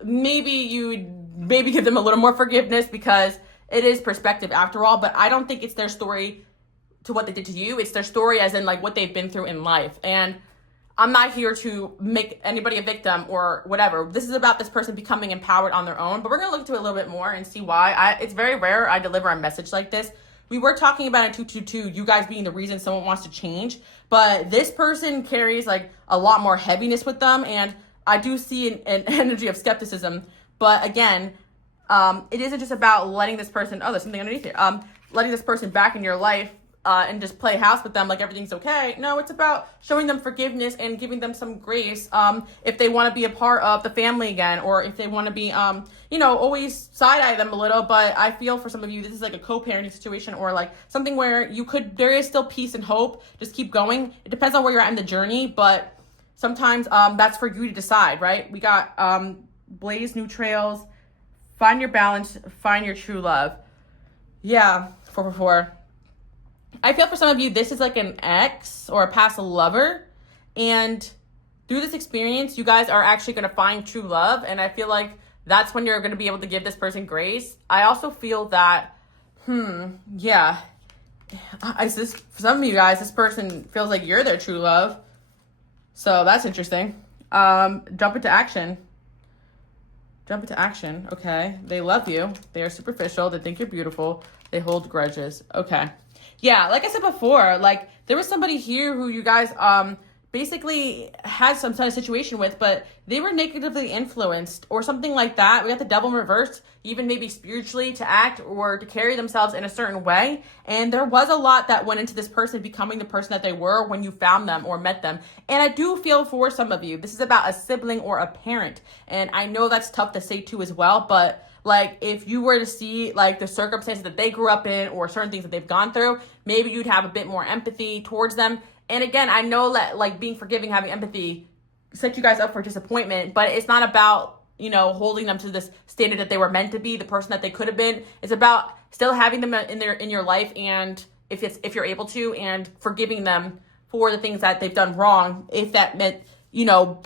maybe you'd give them a little more forgiveness because it is perspective after all. But I don't think it's their story to what they did to you. It's their story as in like what they've been through in life. And I'm not here to make anybody a victim or whatever. This is about this person becoming empowered on their own, but we're going to look into it a little bit more and see why. It's very rare I deliver a message like this. We were talking about in 222, you guys being the reason someone wants to change, but this person carries like a lot more heaviness with them, and I do see an energy of skepticism. But again, it isn't just about letting this person, oh, there's something underneath here, letting this person back in your life and just play house with them like everything's okay. No, it's about showing them forgiveness and giving them some grace if they want to be a part of the family again, or if they want to be, always side-eye them a little. But I feel for some of you, this is like a co-parenting situation or like something where there is still peace and hope. Just keep going. It depends on where you're at in the journey, but sometimes that's for you to decide, right? We got blaze new trails, find your balance, find your true love. Yeah, 444. I feel for some of you, this is like an ex or a past lover. And through this experience, you guys are actually going to find true love. And I feel like that's when you're going to be able to give this person grace. I also feel that, for some of you guys, this person feels like you're their true love. So that's interesting. Jump into action. Okay. They love you. They are superficial. They think you're beautiful. They hold grudges. Okay. Yeah, like I said before, like there was somebody here who you guys basically had some kind of situation with, but they were negatively influenced or something like that. We got the devil in reverse, even maybe spiritually to act or to carry themselves in a certain way. And there was a lot that went into this person becoming the person that they were when you found them or met them. And I do feel for some of you, this is about a sibling or a parent. And I know that's tough to say too as well, but like if you were to see like the circumstances that they grew up in or certain things that they've gone through, maybe you'd have a bit more empathy towards them. And again, I know that like being forgiving, having empathy set you guys up for disappointment, but it's not about, holding them to this standard that they were meant to be, the person that they could have been. It's about still having them in your life, and if you're able to, and forgiving them for the things that they've done wrong, if that meant,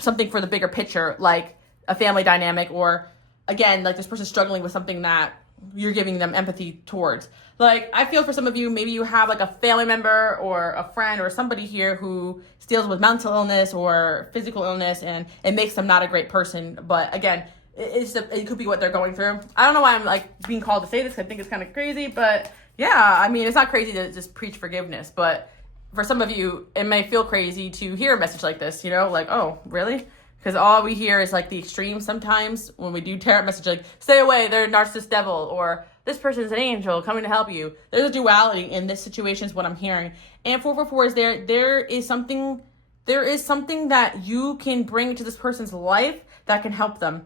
something for the bigger picture, like a family dynamic, or again, like this person's struggling with something that you're giving them empathy towards. Like, I feel for some of you, maybe you have like a family member or a friend or somebody here who deals with mental illness or physical illness, and it makes them not a great person. But again, it could be what they're going through. I don't know why I'm like being called to say this. I think it's kind of crazy, but yeah, I mean, it's not crazy to just preach forgiveness, but for some of you, it may feel crazy to hear a message like this, like, oh, really? Because all we hear is like the extreme sometimes when we do tarot message, like, stay away, they're a narcissist devil, or this person's an angel coming to help you. There's a duality in this situation is what I'm hearing. And 444 is there is something that you can bring to this person's life that can help them.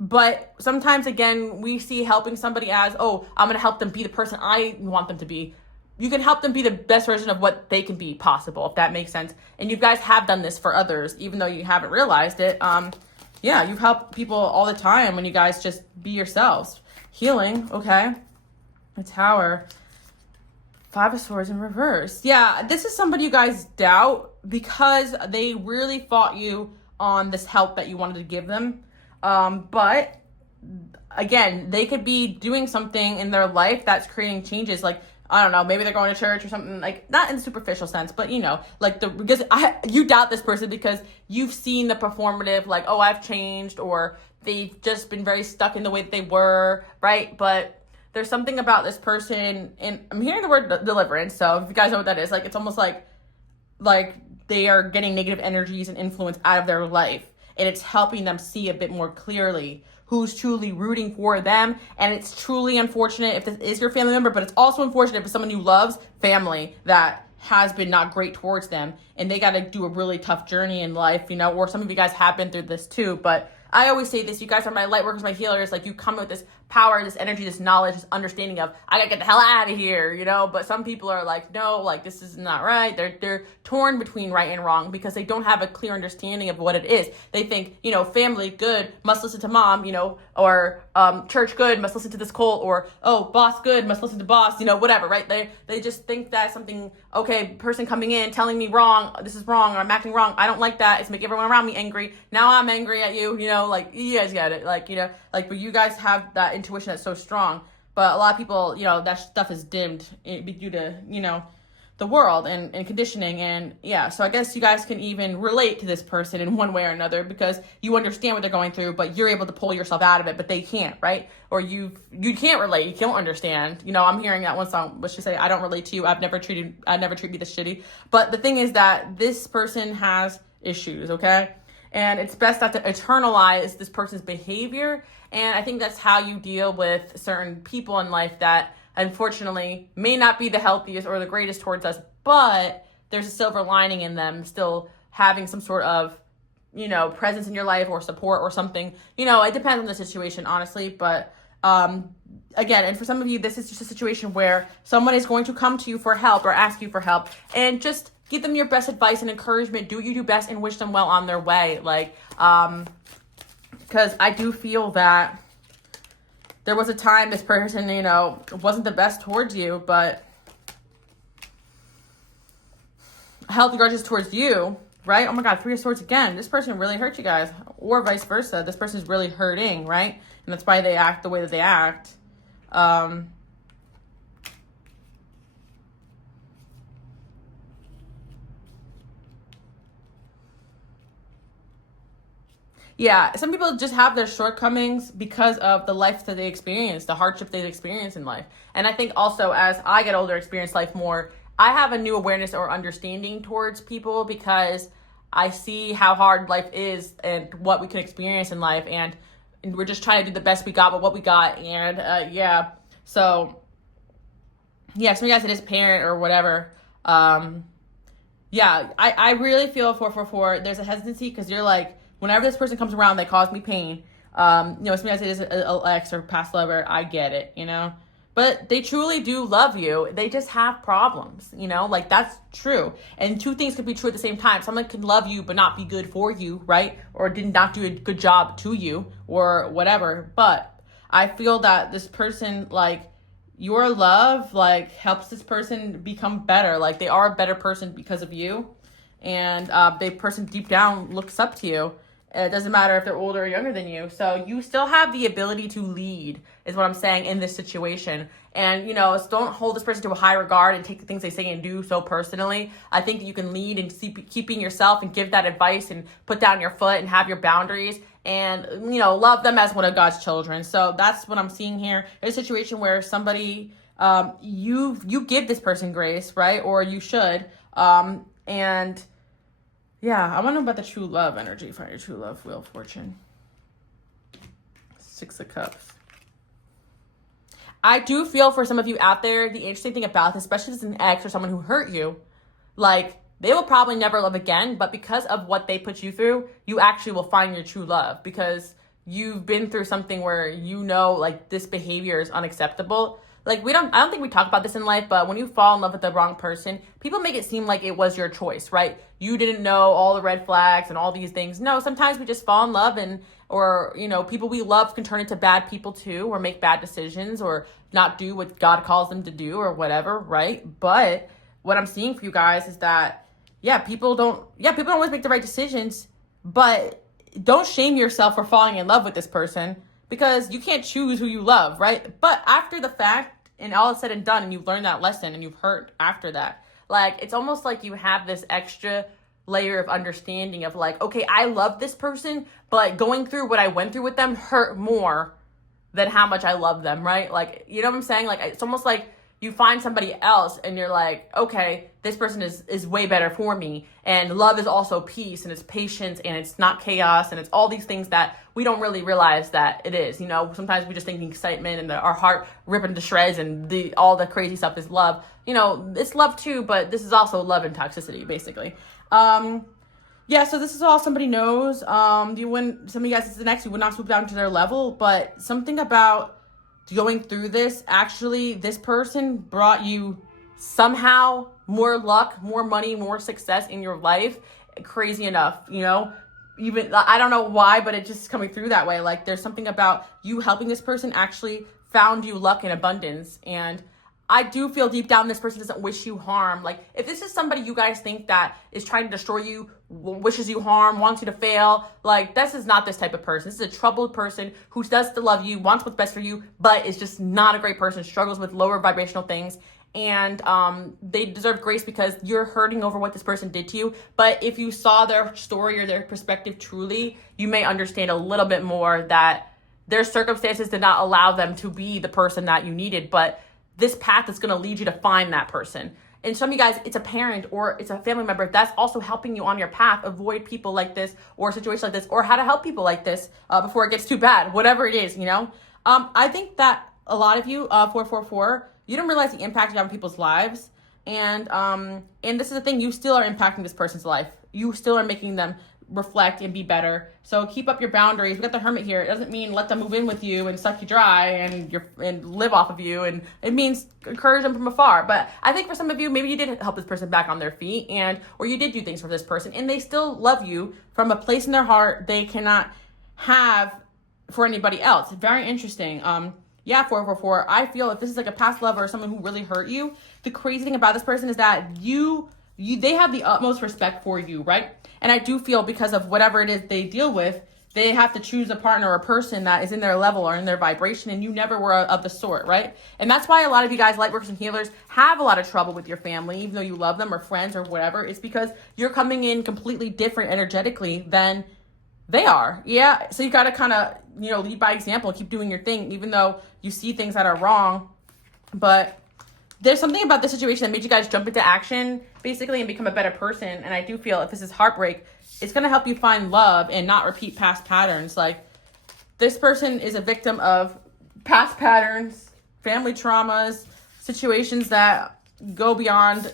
But sometimes, again, we see helping somebody as, oh, I'm going to help them be the person I want them to be. You can help them be the best version of what they can be possible, if that makes sense. And you guys have done this for others, even though you haven't realized it. Yeah, you've helped people all the time when you guys just be yourselves. Healing, okay. A Tower. 5 of Swords in reverse. Yeah, this is somebody you guys doubt because they really fought you on this help that you wanted to give them. But again, they could be doing something in their life that's creating changes. Like, I don't know, maybe they're going to church or something, like not in superficial sense, but like because you doubt this person because you've seen the performative, like, oh, I've changed, or they've just been very stuck in the way that they were, right? But there's something about this person, and I'm hearing the word deliverance. So if you guys know what that is, like, it's almost like they are getting negative energies and influence out of their life, and it's helping them see a bit more clearly who's truly rooting for them. And it's truly unfortunate if this is your family member, but it's also unfortunate if someone who loves family that has been not great towards them, and they got to do a really tough journey in life, or some of you guys have been through this too. But I always say this, you guys are my light workers, my healers. Like, you come with this power, this energy, this knowledge, this understanding of, I gotta get the hell out of here, but some people are like, no, like, this is not right. They're torn between right and wrong because they don't have a clear understanding of what it is. They think, family good, must listen to mom, or church good, must listen to this cult, or, oh, boss good, must listen to boss, whatever, right? They just think that something, okay, person coming in telling me wrong, this is wrong, or I'm acting wrong, I don't like that, it's making everyone around me angry, now I'm angry at you, like, you guys get it, like, but you guys have that intuition that's so strong. But a lot of people, that stuff is dimmed due to, the world and conditioning. And yeah, so I guess you guys can even relate to this person in one way or another because you understand what they're going through, but you're able to pull yourself out of it, but they can't, right? Or you can't relate, you can't understand. I'm hearing that one song, what she say, I don't relate to you, I'd never treat me this shitty. But the thing is that this person has issues, okay? And it's best not to internalize this person's behavior. And I think that's how you deal with certain people in life that unfortunately may not be the healthiest or the greatest towards us, but there's a silver lining in them still having some sort of, presence in your life or support or something. It depends on the situation, honestly. But again, and for some of you, this is just a situation where someone is going to come to you for help or ask you for help, and just give them your best advice and encouragement. Do what you do best and wish them well on their way. Like, because I do feel that there was a time this person, wasn't the best towards you, but held grudges towards you, right? Oh my God, 3 of Swords again. This person really hurt you guys, or vice versa. This person's really hurting, right? And that's why they act the way that they act. Yeah, some people just have their shortcomings because of the life that they experience, the hardship they experience in life. And I think also as I get older, experience life more, I have a new awareness or understanding towards people because I see how hard life is and what we can experience in life, and we're just trying to do the best we got with what we got. And so some of you guys, it is parent or whatever. I really feel 444. There's a hesitancy because you're like, whenever this person comes around, they cause me pain. Some of you guys, it is an ex or past lover. I get it, but they truly do love you. They just have problems, like that's true. And two things could be true at the same time. Someone can love you but not be good for you, right? Or did not do a good job to you or whatever. But I feel that this person, like, your love, like, helps this person become better. Like, they are a better person because of you. And the person deep down looks up to you. It doesn't matter if they're older or younger than you. So you still have the ability to lead, is what I'm saying, in this situation. And, don't hold this person to a high regard and take the things they say and do so personally. I think that you can lead in keeping yourself and give that advice and put down your foot and have your boundaries and, love them as one of God's children. So that's what I'm seeing here. There's a situation where somebody, you give this person grace, right? Or you should. I want to know about the true love energy. Find your true love, Wheel of Fortune. 6 of Cups. I do feel for some of you out there, the interesting thing about this, especially if it's an ex or someone who hurt you, like, they will probably never love again, but because of what they put you through, you actually will find your true love because you've been through something where like, this behavior is unacceptable. Like, I don't think we talk about this in life, but when you fall in love with the wrong person, people make it seem like it was your choice, right? You didn't know all the red flags and all these things. No, sometimes we just fall in love or people we love can turn into bad people too, or make bad decisions or not do what God calls them to do or whatever, right? But what I'm seeing for you guys is that, people don't always make the right decisions, but don't shame yourself for falling in love with this person because you can't choose who you love, right? But after the fact, and all is said and done, and you've learned that lesson and you've hurt after that, like, it's almost like you have this extra layer of understanding of like, okay, I love this person, but going through what I went through with them hurt more than how much I love them, right? Like, you know what I'm saying? Like, it's almost like you find somebody else and you're like, okay, this person is way better for me. And love is also peace, and it's patience, and it's not chaos, and it's all these things that we don't really realize that it is. Sometimes we just think excitement and our heart ripping to shreds and all the crazy stuff is love. It's love too, but this is also love and toxicity, basically. So this is all somebody knows. Some of you guys, it's the next, you would not swoop down to their level, but something about going through this, actually, this person brought you somehow more luck, more money, more success in your life. Crazy enough, even, I don't know why, but it's just coming through that way. Like, there's something about you helping this person actually found you luck and abundance. And I do feel deep down this person doesn't wish you harm. Like, if this is somebody you guys think that is trying to destroy you, wishes you harm, wants you to fail, like, this is not this type of person. This is a troubled person who does still love you, wants what's best for you, but is just not a great person, struggles with lower vibrational things. And they deserve grace because you're hurting over what this person did to you. But if you saw their story or their perspective truly, you may understand a little bit more that their circumstances did not allow them to be the person that you needed, but this path is going to lead you to find that person. And some of you guys, it's a parent or it's a family member that's also helping you on your path. Avoid people like this or situations like this, or how to help people like this before it gets too bad, whatever it is, I think that a lot of you, 444, you don't realize the impact you have on people's lives. And this is the thing, you still are impacting this person's life. You still are making them reflect and be better. So keep up your boundaries. We got the Hermit here. It doesn't mean let them move in with you and suck you dry and live off of you. And it means encourage them from afar. But I think for some of you, maybe you did help this person back on their feet, or you did do things for this person, and they still love you from a place in their heart they cannot have for anybody else. Very interesting. 444. I feel if this is like a past lover or someone who really hurt you, the crazy thing about this person is that they have the utmost respect for you, right? And I do feel because of whatever it is they deal with, they have to choose a partner or a person that is in their level or in their vibration, and you never were of the sort, right? And that's why a lot of you guys, light workers and healers, have a lot of trouble with your family, even though you love them or friends or whatever. It's because you're coming in completely different energetically than they are. Yeah. So you got to kind of, lead by example and keep doing your thing, even though you see things that are wrong. But there's something about the situation that made you guys jump into action, basically, and become a better person. And I do feel if this is heartbreak, it's going to help you find love and not repeat past patterns. Like, this person is a victim of past patterns, family traumas, situations that go beyond,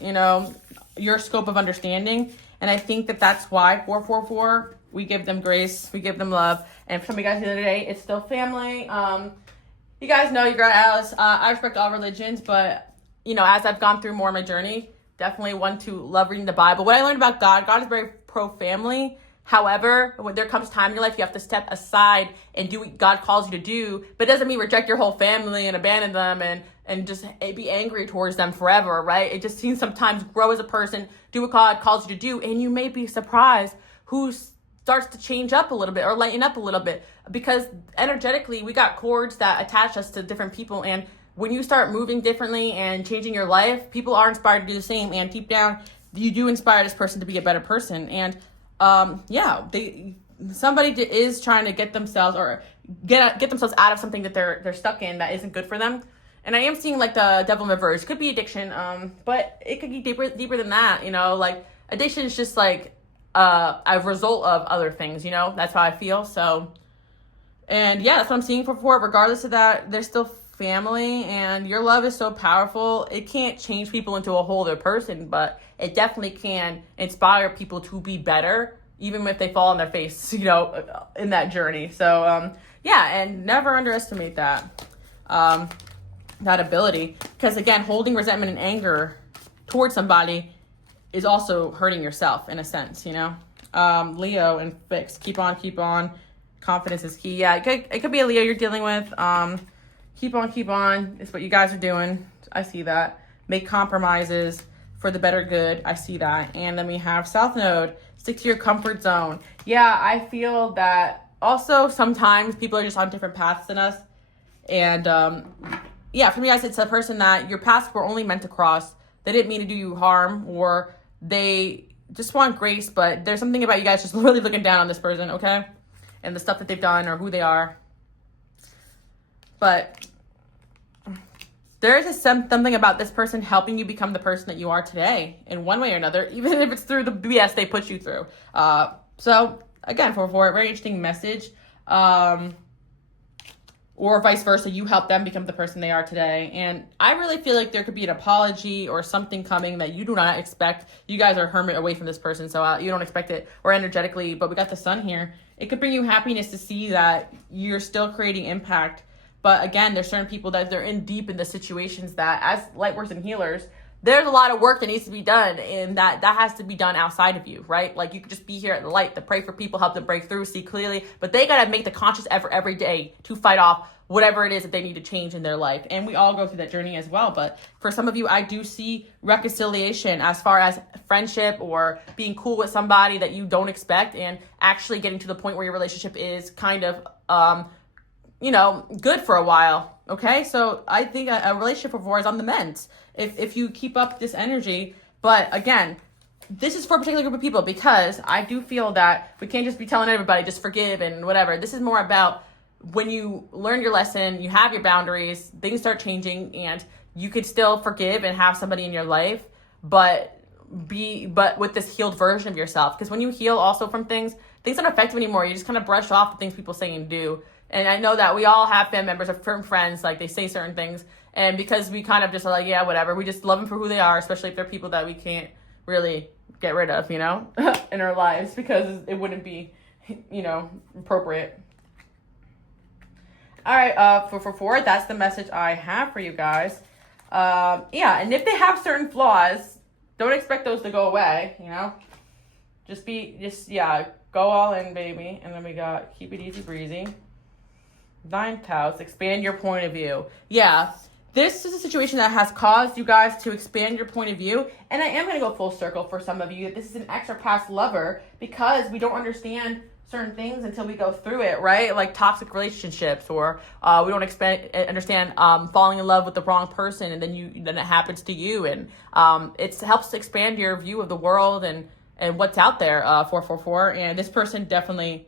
your scope of understanding. And I think that that's why 444, we give them grace, we give them love. And for some of you guys the other day, it's still family. You guys know your girl Alice. I respect all religions, but as I've gone through more of my journey, definitely one to love reading the Bible. What I learned about God is very pro-family. However, when there comes time in your life, you have to step aside and do what God calls you to do. But it doesn't mean reject your whole family and abandon them and just be angry towards them forever, right? It just means sometimes grow as a person, do what God calls you to do, and you may be surprised who starts to change up a little bit or lighten up a little bit. Because energetically, we got cords that attach us to different people, and when you start moving differently and changing your life, people are inspired to do the same. And deep down, you do inspire this person to be a better person. And somebody is trying to get themselves or get themselves out of something that they're stuck in that isn't good for them. And I am seeing like the devil in reverse. Could be addiction, but it could be deeper than that. Like addiction is just like a result of other things. That's how I feel. So, and yeah, that's what I'm seeing for. Regardless of that, they're still family, and your love is so powerful. It can't change people into a whole other person, but it definitely can inspire people to be better, even if they fall on their face, in that journey. So, and never underestimate that ability, because again, holding resentment and anger towards somebody is also hurting yourself in a sense, Leo and fix, keep on. Confidence is key. Yeah, it could be a Leo you're dealing with. Keep on. It's what you guys are doing. I see that. Make compromises for the better good. I see that. And then we have South Node. Stick to your comfort zone. Yeah, I feel that also sometimes people are just on different paths than us. And for me guys, it's a person that your paths were only meant to cross. They didn't mean to do you harm, or they just want grace, but there's something about you guys just really looking down on this person, okay? And the stuff that they've done or who they are. But there is something about this person helping you become the person that you are today in one way or another, even if it's through the BS they put you through. So again, for a very interesting message. Or vice versa, you help them become the person they are today. And I really feel like there could be an apology or something coming that you do not expect. You guys are hermit away from this person, so you don't expect it, or energetically, but we got the sun here. It could bring you happiness to see that you're still creating impact. But again, there's certain people that they're in deep in the situations that, as lightworkers and healers, there's a lot of work that needs to be done, and that has to be done outside of you, right? Like, you could just be here at the light to pray for people, help them break through, see clearly, but they got to make the conscious effort every day to fight off whatever it is that they need to change in their life. And we all go through that journey as well. But for some of you, I do see reconciliation as far as friendship or being cool with somebody that you don't expect, and actually getting to the point where your relationship is kind of, good for a while. Okay. So I think a relationship before is on the mend if you keep up this energy. But again, this is for a particular group of people, because I do feel that we can't just be telling everybody just forgive and whatever. This is more about when you learn your lesson, you have your boundaries, things start changing, and you could still forgive and have somebody in your life, but with this healed version of yourself. Because when you heal also from things don't affect you anymore. You just kind of brush off the things people say and do. And I know that we all have family members or certain friends, like they say certain things, and because we kind of just are like, yeah, whatever, we just love them for who they are, especially if they're people that we can't really get rid of, in our lives, because it wouldn't be, appropriate. All right, for that's the message I have for you guys. And if they have certain flaws, don't expect those to go away, go all in, baby. And then we got keep it easy breezy. Ninth house, expand your point of view. Yeah, this is a situation that has caused you guys to expand your point of view. And I am going to go full circle for some of you. This is an ex or past lover, because we don't understand certain things until we go through it, right? Like toxic relationships, or we don't understand falling in love with the wrong person, and then it happens to you. And it helps to expand your view of the world and what's out there, 444. And this person definitely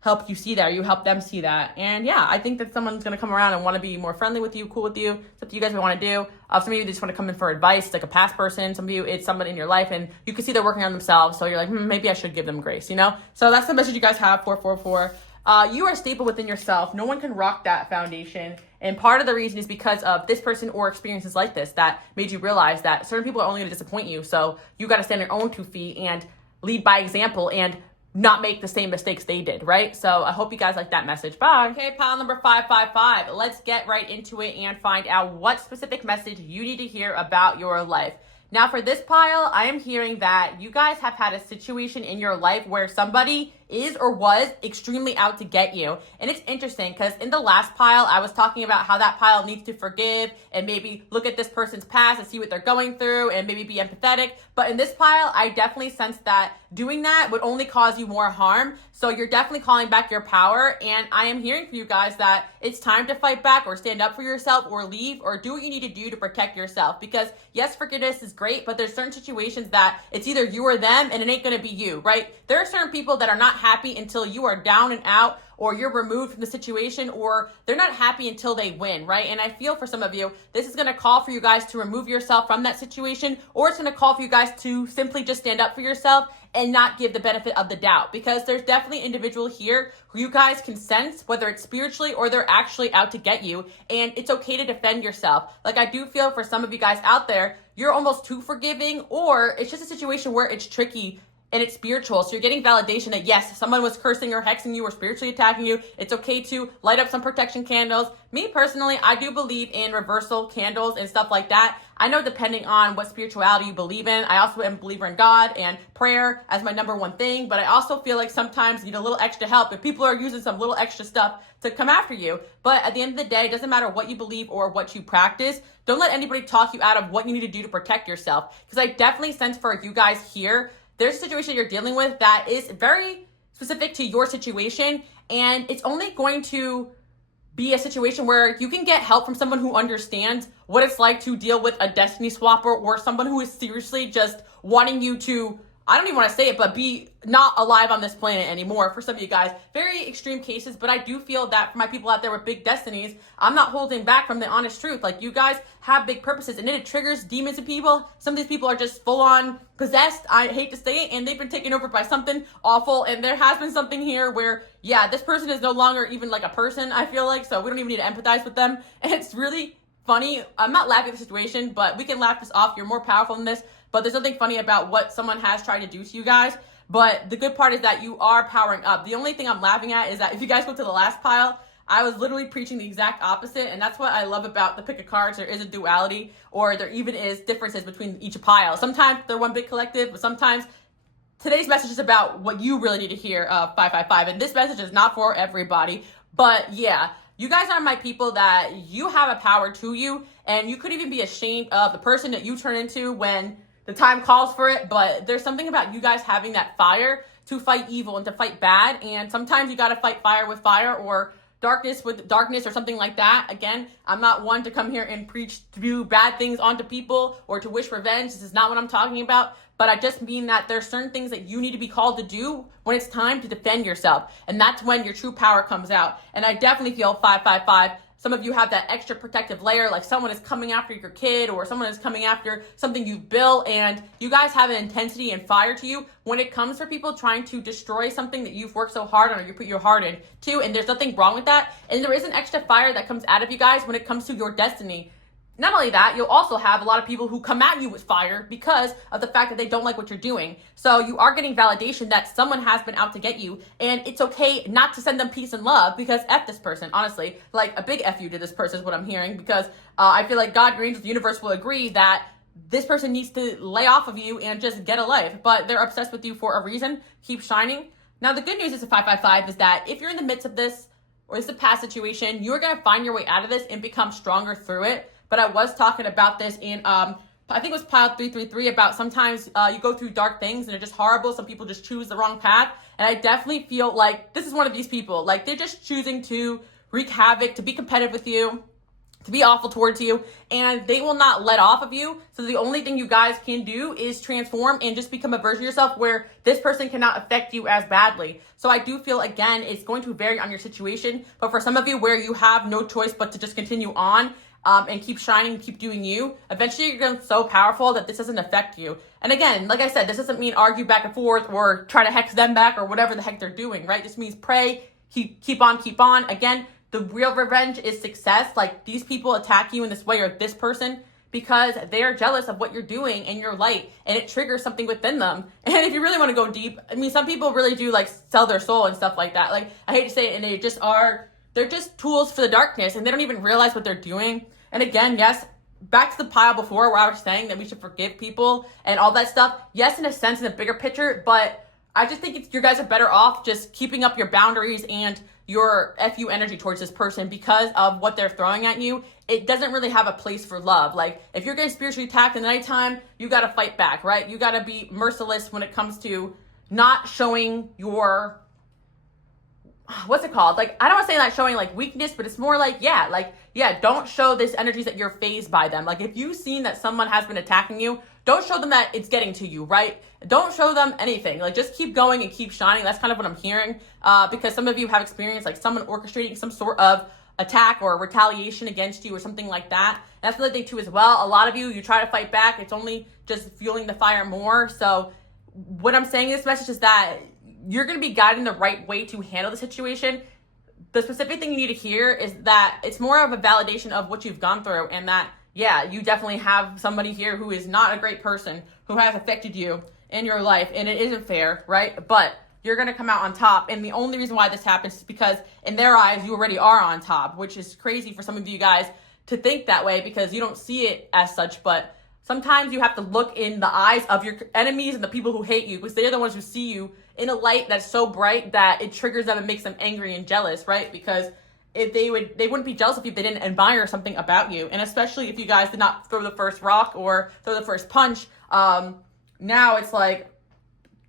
help you see that, or you help them see that. And yeah, I think that someone's going to come around and want to be more friendly with you, cool with you. It's up to you guys what you want to do. Some of you just want to come in for advice, like a past person. Some of you, it's someone in your life and you can see they're working on themselves. So you're like, maybe I should give them grace, So that's the message you guys have, 444. You are stable within yourself. No one can rock that foundation. And part of the reason is because of this person or experiences like this that made you realize that certain people are only going to disappoint you. So you got to stand on your own 2 feet and lead by example and not make the same mistakes they did, right? So I hope you guys like that message. Bye. Okay, pile number 555. Let's get right into it and find out what specific message you need to hear about your life. Now for this pile, I am hearing that you guys have had a situation in your life where somebody is or was extremely out to get you. And it's interesting because in the last pile, I was talking about how that pile needs to forgive and maybe look at this person's past and see what they're going through and maybe be empathetic. But in this pile, I definitely sense that doing that would only cause you more harm. So you're definitely calling back your power. And I am hearing from you guys that it's time to fight back or stand up for yourself or leave or do what you need to do to protect yourself. Because yes, forgiveness is great, but there's certain situations that it's either you or them and it ain't going to be you, right? There are certain people that are not happy until you are down and out or you're removed from the situation, or they're not happy until they win, right? And I feel for some of you, this is going to call for you guys to remove yourself from that situation, or it's going to call for you guys to simply just stand up for yourself and not give the benefit of the doubt, because there's definitely individual here who you guys can sense, whether it's spiritually or they're actually out to get you, and it's okay to defend yourself. Like I do feel for some of you guys out there, you're almost too forgiving, or it's just a situation where it's tricky and it's spiritual. So you're getting validation that yes, someone was cursing or hexing you or spiritually attacking you. It's okay to light up some protection candles. Me personally, I do believe in reversal candles and stuff like that. I know depending on what spirituality you believe in, I also am a believer in God and prayer as my number one thing. But I also feel like sometimes you need a little extra help if people are using some little extra stuff to come after you. But at the end of the day, it doesn't matter what you believe or what you practice. Don't let anybody talk you out of what you need to do to protect yourself. Because I definitely sense for you guys here, there's a situation you're dealing with that is very specific to your situation, and it's only going to be a situation where you can get help from someone who understands what it's like to deal with a destiny swapper or someone who is seriously just wanting you to, I don't even want to say it, but be not alive on this planet anymore for some of you guys. Very extreme cases, but I do feel that for my people out there with big destinies, I'm not holding back from the honest truth. Like you guys have big purposes and it triggers demons in people. Some of these people are just full on possessed. I hate to say it, and they've been taken over by something awful. And there has been something here where, yeah, this person is no longer even like a person, I feel like, so we don't even need to empathize with them. And it's really funny. I'm not laughing at the situation, but we can laugh this off. You're more powerful than this. But there's something funny about what someone has tried to do to you guys. But the good part is that you are powering up. The only thing I'm laughing at is that if you guys go to the last pile, I was literally preaching the exact opposite. And that's what I love about the pick of cards. There is a duality, or there even is differences between each pile. Sometimes they're one big collective, but sometimes today's message is about what you really need to hear, 555. And this message is not for everybody. But yeah, you guys are my people that you have a power to you. And you could even be ashamed of the person that you turn into when the time calls for it, but there's something about you guys having that fire to fight evil and to fight bad. And sometimes you got to fight fire with fire or darkness with darkness or something like that. Again, I'm not one to come here and preach to do bad things onto people or to wish revenge. This is not what I'm talking about. But I just mean that there's certain things that you need to be called to do when it's time to defend yourself. And that's when your true power comes out. And I definitely feel 555. Some of you have that extra protective layer, like someone is coming after your kid or someone is coming after something you've built, and you guys have an intensity and fire to you when it comes for people trying to destroy something that you've worked so hard on or you put your heart into, and there's nothing wrong with that. And there is an extra fire that comes out of you guys when it comes to your destiny. Not only that, you'll also have a lot of people who come at you with fire because of the fact that they don't like what you're doing. So you are getting validation that someone has been out to get you, and it's okay not to send them peace and love because F this person, honestly. Like a big F you to this person is what I'm hearing, because I feel like God, your angels, the universe will agree that this person needs to lay off of you and just get a life, but they're obsessed with you for a reason. Keep shining. Now, the good news is a 555 is that if you're in the midst of this or it's a past situation, you're going to find your way out of this and become stronger through it. But I was talking about this in, I think it was pile 333, about sometimes you go through dark things and they're just horrible. Some people just choose the wrong path. And I definitely feel like this is one of these people. Like they're just choosing to wreak havoc, to be competitive with you. to be awful towards you, and they will not let off of you. So the only thing you guys can do is transform and just become a version of yourself where this person cannot affect you as badly. So I do feel, again, it's going to vary on your situation, but for some of you where you have no choice but to just continue on and keep shining, keep doing you, eventually you're going to be so powerful that this doesn't affect you. And again, like I said, this doesn't mean argue back and forth or try to hex them back or whatever the heck they're doing, right? This means pray, keep on. Again, the real revenge is success. Like, these people attack you in this way, or this person, because they are jealous of what you're doing in your light, and it triggers something within them. And if you really want to go deep, I mean, some people really do like sell their soul and stuff like that. Like, I hate to say it, and they're just tools for the darkness, and they don't even realize what they're doing. And again, yes, back to the pile before where I was saying that we should forgive people and all that stuff. Yes, in a sense, in the bigger picture, but I just think you guys are better off just keeping up your boundaries and your FU energy towards this person because of what they're throwing at you. It doesn't really have a place for love. Like, if you're getting spiritually attacked in the nighttime, you got to fight back, right? You got to be merciless when it comes to not showing your, what's it called? Like, I don't want to say not showing like weakness, but it's more like, don't show this energies that you're phased by them. Like, if you've seen that someone has been attacking you, don't show them that it's getting to you, right? Don't show them anything. Like, just keep going and keep shining. That's kind of what I'm hearing, because some of you have experienced like someone orchestrating some sort of attack or retaliation against you or something like that. And that's another thing too as well. A lot of you try to fight back. It's only just fueling the fire more. So what I'm saying in this message is that you're going to be guided in the right way to handle the situation. The specific thing you need to hear is that it's more of a validation of what you've gone through, and that, yeah, you definitely have somebody here who is not a great person, who has affected you in your life, and it isn't fair, right? But you're going to come out on top, and the only reason why this happens is because in their eyes, you already are on top, which is crazy for some of you guys to think that way because you don't see it as such. But sometimes you have to look in the eyes of your enemies and the people who hate you, because they're the ones who see you in a light that's so bright that it triggers them and makes them angry and jealous, right? Because if they wouldn't be jealous of you if they didn't admire something about you. And especially if you guys did not throw the first rock or throw the first punch, now it's like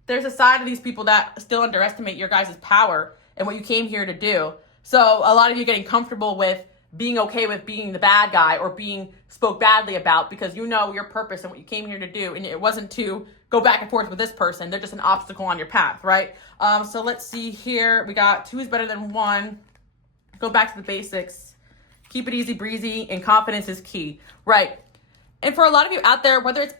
there's a side of these people that still underestimate your guys' power and what you came here to do. So a lot of you getting comfortable with being okay with being the bad guy or being spoke badly about because you know your purpose and what you came here to do. And it wasn't to go back and forth with this person. They're just an obstacle on your path, right? So let's see here. We got 2 is better than 1. Go back to the basics. Keep it easy breezy, and confidence is key, right? And for a lot of you out there, whether it's,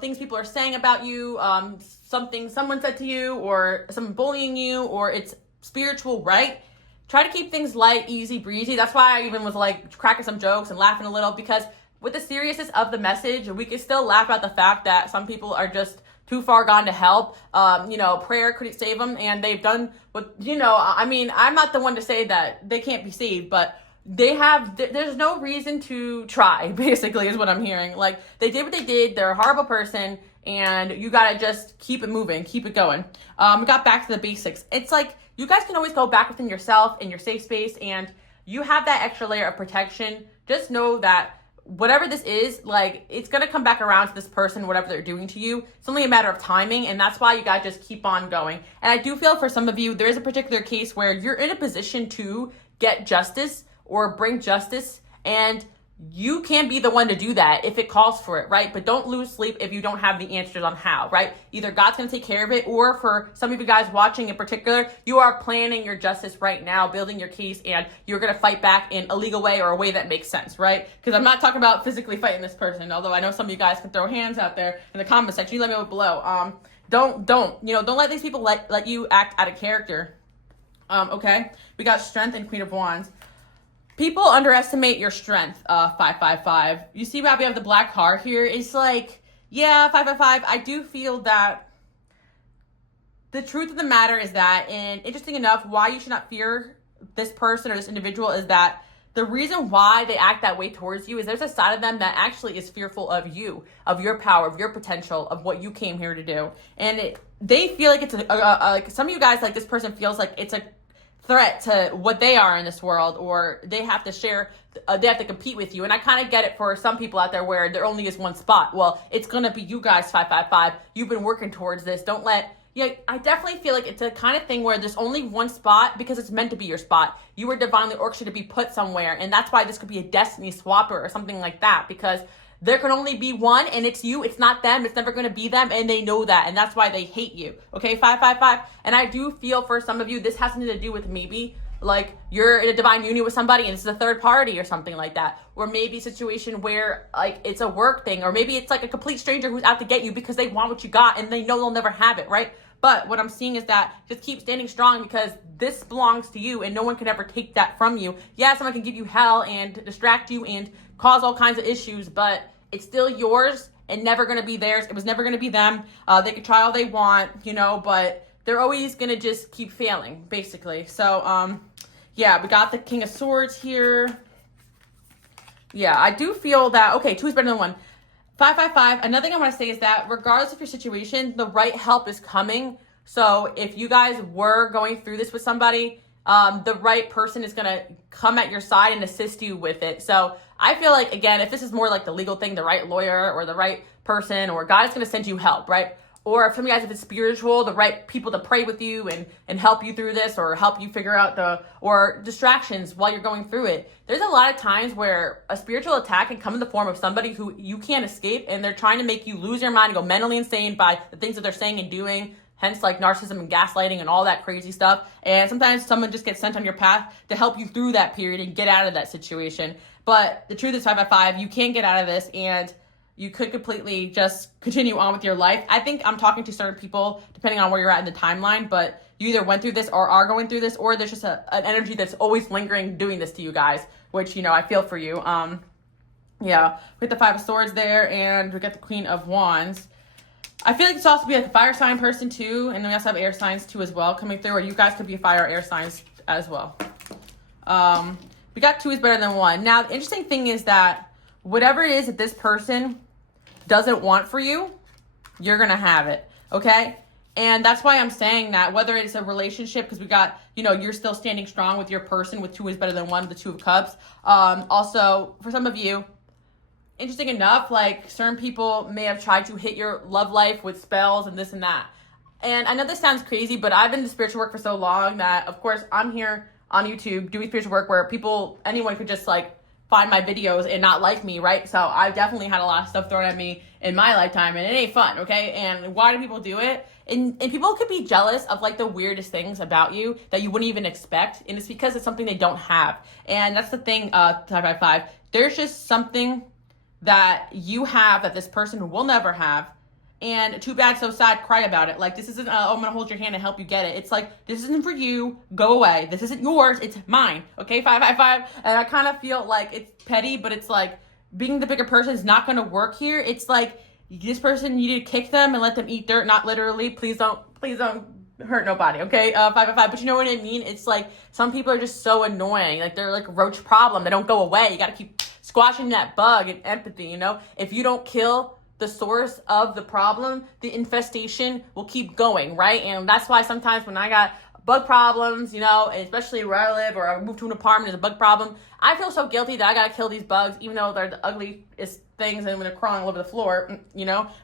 things people are saying about you, something someone said to you, or someone bullying you, or it's spiritual, right? Try to keep things light, easy, breezy. That's why I even was like cracking some jokes and laughing a little, because with the seriousness of the message, we can still laugh at the fact that some people are just too far gone to help. Prayer couldn't save them, and they've done what, I'm not the one to say that they can't be saved, but there's no reason to try, basically, is what I'm hearing. Like, they did what they did. They're a horrible person, and you gotta just keep it moving, keep it going. We got back to the basics. It's like, you guys can always go back within yourself in your safe space, and you have that extra layer of protection. Just know that whatever this is, like, it's gonna come back around to this person, whatever they're doing to you. It's only a matter of timing, and that's why you gotta just keep on going. And I do feel for some of you, there is a particular case where you're in a position to get justice or bring justice, and you can be the one to do that if it calls for it, right? But don't lose sleep if you don't have the answers on how, right? Either God's going to take care of it, or for some of you guys watching in particular, you are planning your justice right now, building your case, and you're going to fight back in a legal way or a way that makes sense, right? Because I'm not talking about physically fighting this person, although I know some of you guys can throw hands out there in the comment section. You let me know below. Don't let these people let you act out of character. Okay? We got Strength and Queen of Wands. People underestimate your strength, 555. You see how we have the black heart here? It's like, yeah, 555, I do feel that the truth of the matter is that, and interesting enough, why you should not fear this person or this individual is that the reason why they act that way towards you is there's a side of them that actually is fearful of you, of your power, of your potential, of what you came here to do. And they feel like it's like some of you guys, like this person feels like it's a threat to what they are in this world, or they have to compete with you. And I kind of get it for some people out there where there only is one spot. Well, it's going to be you guys, 555. You've been working towards this. Don't let Yeah, I definitely feel like it's a kind of thing where there's only one spot because it's meant to be your spot. You were divinely orchestrated to be put somewhere, and that's why this could be a destiny swapper or something like that, because there can only be one, and it's you. It's not them. It's never going to be them, and they know that, and that's why they hate you. Okay, 555. And I do feel for some of you, this has something to do with maybe like you're in a divine union with somebody and it's a third party or something like that, or maybe a situation where like it's a work thing, or maybe it's like a complete stranger who's out to get you because they want what you got and they know they'll never have it, right? But what I'm seeing is that just keep standing strong, because this belongs to you and no one can ever take that from you. Yeah, someone can give you hell and distract you and cause all kinds of issues, but it's still yours and never going to be theirs. It was never going to be them. They can try all they want, but they're always going to just keep failing, basically. So, yeah, we got the King of Swords here. Yeah, I do feel that, okay, 2 is better than 1. 555, another thing I want to say is that regardless of your situation, the right help is coming. So if you guys were going through this with somebody, the right person is going to come at your side and assist you with it. So I feel like, again, if this is more like the legal thing, the right lawyer or the right person, or God is going to send you help, right? Or for some of you guys, if it's spiritual, the right people to pray with you and help you through this, or help you figure out or distractions while you're going through it. There's a lot of times where a spiritual attack can come in the form of somebody who you can't escape, and they're trying to make you lose your mind and go mentally insane by the things that they're saying and doing, hence like narcissism and gaslighting and all that crazy stuff. And sometimes someone just gets sent on your path to help you through that period and get out of that situation. But the truth is 555, you can get out of this, and you could completely just continue on with your life. I think I'm talking to certain people, depending on where you're at in the timeline, but you either went through this or are going through this, or there's just an energy that's always lingering doing this to you guys, which, I feel for you. Yeah, we get the 5 of Swords there, and we get the Queen of Wands. I feel like it's also be like a fire sign person too, and then we also have air signs too as well coming through, or you guys could be fire or air signs as well. We got 2 is better than 1. Now, the interesting thing is that whatever it is that this person doesn't want for you, you're going to have it, okay? And that's why I'm saying that, whether it's a relationship, because we got, you're still standing strong with your person with 2 is better than 1, the 2 of Cups. Also, for some of you, interesting enough, like certain people may have tried to hit your love life with spells and this and that. And I know this sounds crazy, but I've been in spiritual work for so long that, of course, I'm here on YouTube doing spiritual work where anyone could just like find my videos and not like me, right? So I've definitely had a lot of stuff thrown at me in my lifetime, and it ain't fun, okay? And why do people do it? And people could be jealous of like the weirdest things about you that you wouldn't even expect, and it's because it's something they don't have. And that's the thing, 555. There's just something that you have that this person will never have, and too bad, so sad, cry about it. Like, this isn't, I'm gonna hold your hand and help you get it. It's like, this isn't for you, go away. This isn't yours, it's mine, okay, 555. And I kind of feel like it's petty, but it's like, being the bigger person is not gonna work here. It's like, this person, you need to kick them and let them eat dirt, not literally. Please don't hurt nobody, okay, 555. But you know what I mean? It's like, some people are just so annoying. Like, they're like a roach problem. They don't go away. You gotta keep squashing that bug and empathy, If you don't kill the source of the problem, the infestation will keep going, right? And that's why sometimes when I got bug problems, and especially where I live, or I moved to an apartment, there's a bug problem, I feel so guilty that I gotta kill these bugs, even though they're the ugliest things and when they're crawling all over the floor,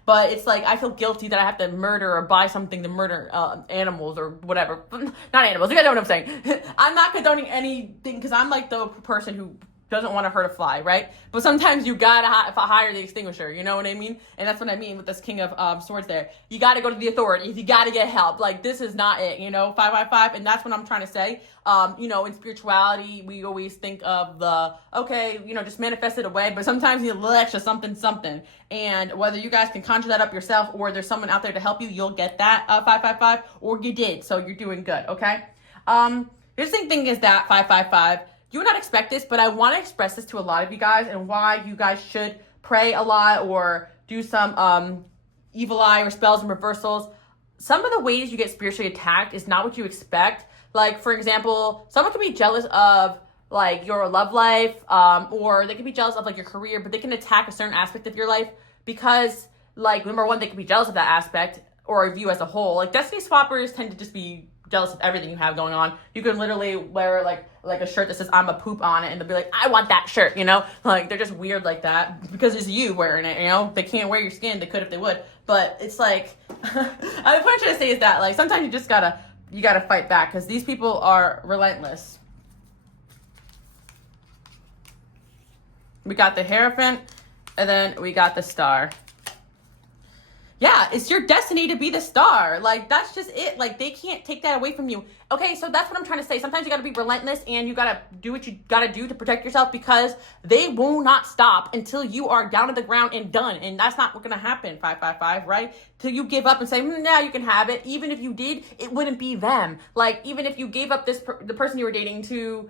but it's like I feel guilty that I have to murder or buy something to murder animals or whatever. Not animals, you guys know what I'm saying. I'm not condoning anything, because I'm like the person who doesn't want to hurt a fly, right? But sometimes you gotta hire the extinguisher, you know what I mean? And that's what I mean with this King of Swords there. You gotta go to the authorities, you gotta get help. Like, this is not it, 555, and that's what I'm trying to say. In spirituality, we always think of just manifest it away, but sometimes you need a little extra something. And whether you guys can conjure that up yourself, or there's someone out there to help you, you'll get that, 555, or you did, so you're doing good, okay? The interesting thing is that 555, you would not expect this, but I want to express this to a lot of you guys, and why you guys should pray a lot or do some evil eye or spells and reversals. Some of the ways you get spiritually attacked is not what you expect. Like, for example, someone can be jealous of like your love life, or they can be jealous of like your career, but they can attack a certain aspect of your life because, like, number one, they can be jealous of that aspect or of you as a whole. Like, destiny swappers tend to just be jealous of everything you have going on. You can literally wear like a shirt that says I'm a poop on it, and they'll be like, I want that shirt, you know? Like, they're just weird like that because it's you wearing it, you know? They can't wear your skin. They could if they would. But it's like, what I'm trying to say is that, like, sometimes you just gotta fight back because these people are relentless. We got the Hierophant, and then we got the Star. Yeah, it's your destiny to be the star. Like, that's just it. Like, they can't take that away from you. Okay, so that's what I'm trying to say. Sometimes you gotta be relentless and you gotta do what you gotta do to protect yourself because they will not stop until you are down to the ground and done. And that's not what's gonna happen, 555, right? Till you give up and say, now you can have it. Even if you did, it wouldn't be them. Like, even if you gave up the person you were dating to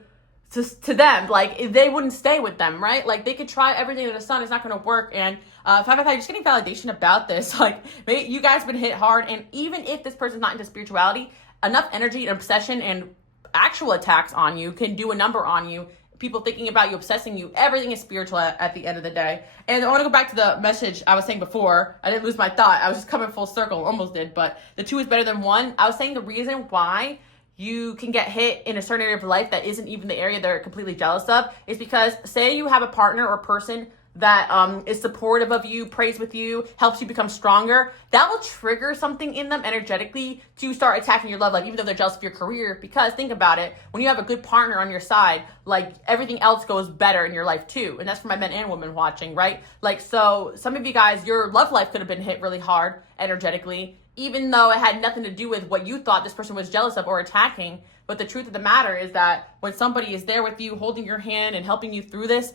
them, like, they wouldn't stay with them, right? Like, they could try everything under the sun. It's not going to work. And 555, just getting validation about this. Like, maybe you guys been hit hard, and even if this person's not into spirituality, enough energy and obsession and actual attacks on you can do a number on you. People thinking about you, obsessing you, everything is spiritual at the end of the day. And I want to go back to the message I was saying before. I didn't lose my thought. I was just coming full circle, almost did, but the 2 is better than 1. I was saying the reason why you can get hit in a certain area of life that isn't even the area they're completely jealous of is because, say you have a partner or person that is supportive of you, prays with you, helps you become stronger, that will trigger something in them energetically to start attacking your love life, even though they're jealous of your career. Because think about it, when you have a good partner on your side, like, everything else goes better in your life too. And that's for my men and women watching, right? Like, so some of you guys, your love life could have been hit really hard energetically, even though it had nothing to do with what you thought this person was jealous of or attacking. But the truth of the matter is that when somebody is there with you, holding your hand and helping you through this,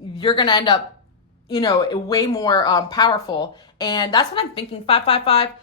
you're going to end up, way more powerful. And that's what I'm thinking, 555.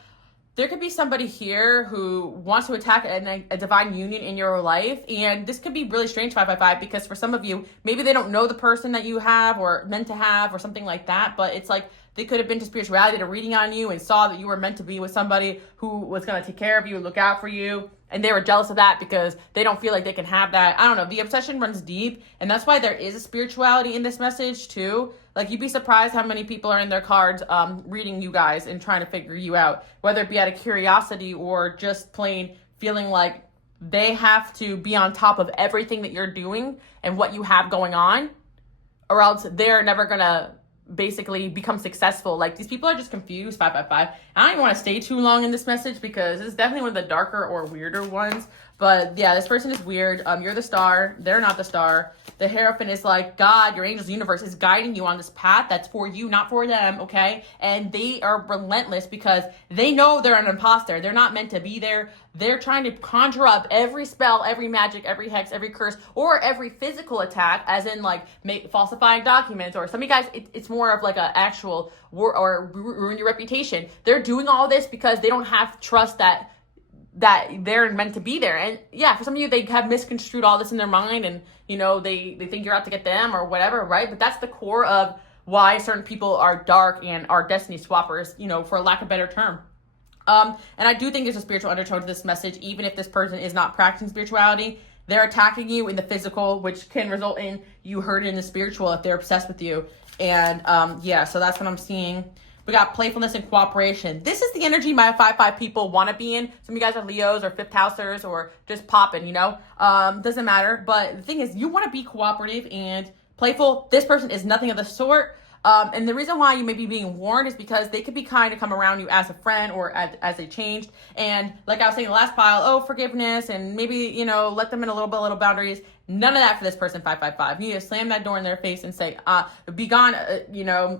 There could be somebody here who wants to attack a divine union in your life. And this could be really strange, 555, because for some of you, maybe they don't know the person that you have or meant to have or something like that. But it's like they could have been to spirituality, to reading on you, and saw that you were meant to be with somebody who was going to take care of you, look out for you. And they were jealous of that because they don't feel like they can have that. I don't know. The obsession runs deep. And that's why there is a spirituality in this message too. Like, you'd be surprised how many people are in their cards reading you guys and trying to figure you out, whether it be out of curiosity or just plain feeling like they have to be on top of everything that you're doing and what you have going on, or else they're never going to basically become successful. Like, these people are just confused, 555. I don't even want to stay too long in this message because it's definitely one of the darker or weirder ones. But yeah, this person is weird. You're the star. They're not the star. The Hierophant is like, God, your angels, universe is guiding you on this path that's for you, not for them, okay? And they are relentless because they know they're an imposter. They're not meant to be there. They're trying to conjure up every spell, every magic, every hex, every curse, or every physical attack, as in, like, falsifying documents, or some of you guys, it's more of like an actual war or ruin your reputation. They're doing all this because they don't have trust that they're meant to be there. And yeah, for some of you, they have misconstrued all this in their mind, and they think you're out to get them or whatever, right? But that's the core of why certain people are dark and are destiny swappers, for a lack of a better term. And I do think there's a spiritual undertone to this message. Even if this person is not practicing spirituality, they're attacking you in the physical, which can result in you hurting in the spiritual if they're obsessed with you. And so that's what I'm seeing. We got playfulness and cooperation. This is the energy my 5-5 people want to be in. Some of you guys are Leos or fifth housers or just popping, doesn't matter. But the thing is, you want to be cooperative and playful. This person is nothing of the sort. And the reason why you may be being warned is because they could be kind to come around you as a friend or as they changed. And like I was saying in the last pile, forgiveness and maybe, let them in a little boundaries. None of that for this person, 555. You need to slam that door in their face and say, be gone,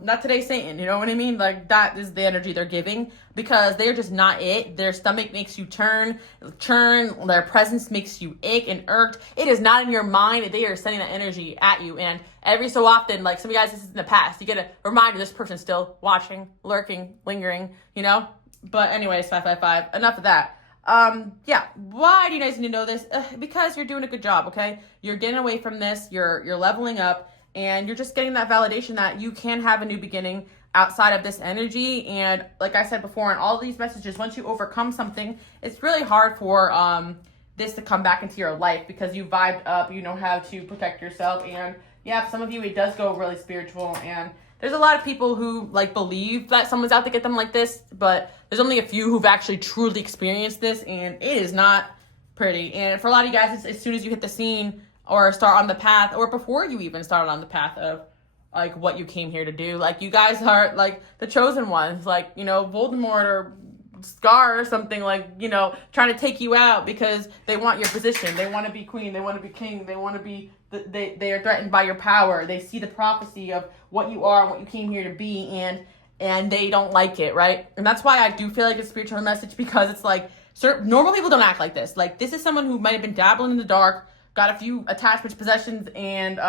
not today, Satan. You know what I mean? Like, that is the energy they're giving because they're just not it. Their stomach makes you churn. Their presence makes you ache and irked. It is not in your mind. They are sending that energy at you. And every so often, like some of you guys, this is in the past, you get a reminder this person's still watching, lurking, lingering, But anyways, 555, enough of that. Why do you guys need to know this? Because you're doing a good job, okay? You're getting away from this, you're leveling up, and you're just getting that validation that you can have a new beginning outside of this energy. And like I said before, in all these messages, once you overcome something, it's really hard for this to come back into your life because you vibed up, you know how to protect yourself, and yeah, for some of you, it does go really spiritual. And there's a lot of people who like believe that someone's out to get them like this, but there's only a few who've actually truly experienced this, and it is not pretty. And for a lot of you guys, it's as soon as you hit the scene or start on the path, or before you even started on the path of like what you came here to do. Like, you guys are like the chosen ones, like, you know, Voldemort or Scar or something, like, you know, trying to take you out because they want your position. They want to be queen. They want to be king. They want to be, they are threatened by your power. They see the prophecy of what you are and what you came here to be, and they don't like it, right? And that's why I do feel like it's a spiritual message, because it's like, normal people don't act like this. Like, this is someone who might have been dabbling in the dark, got a few attachments, possessions, and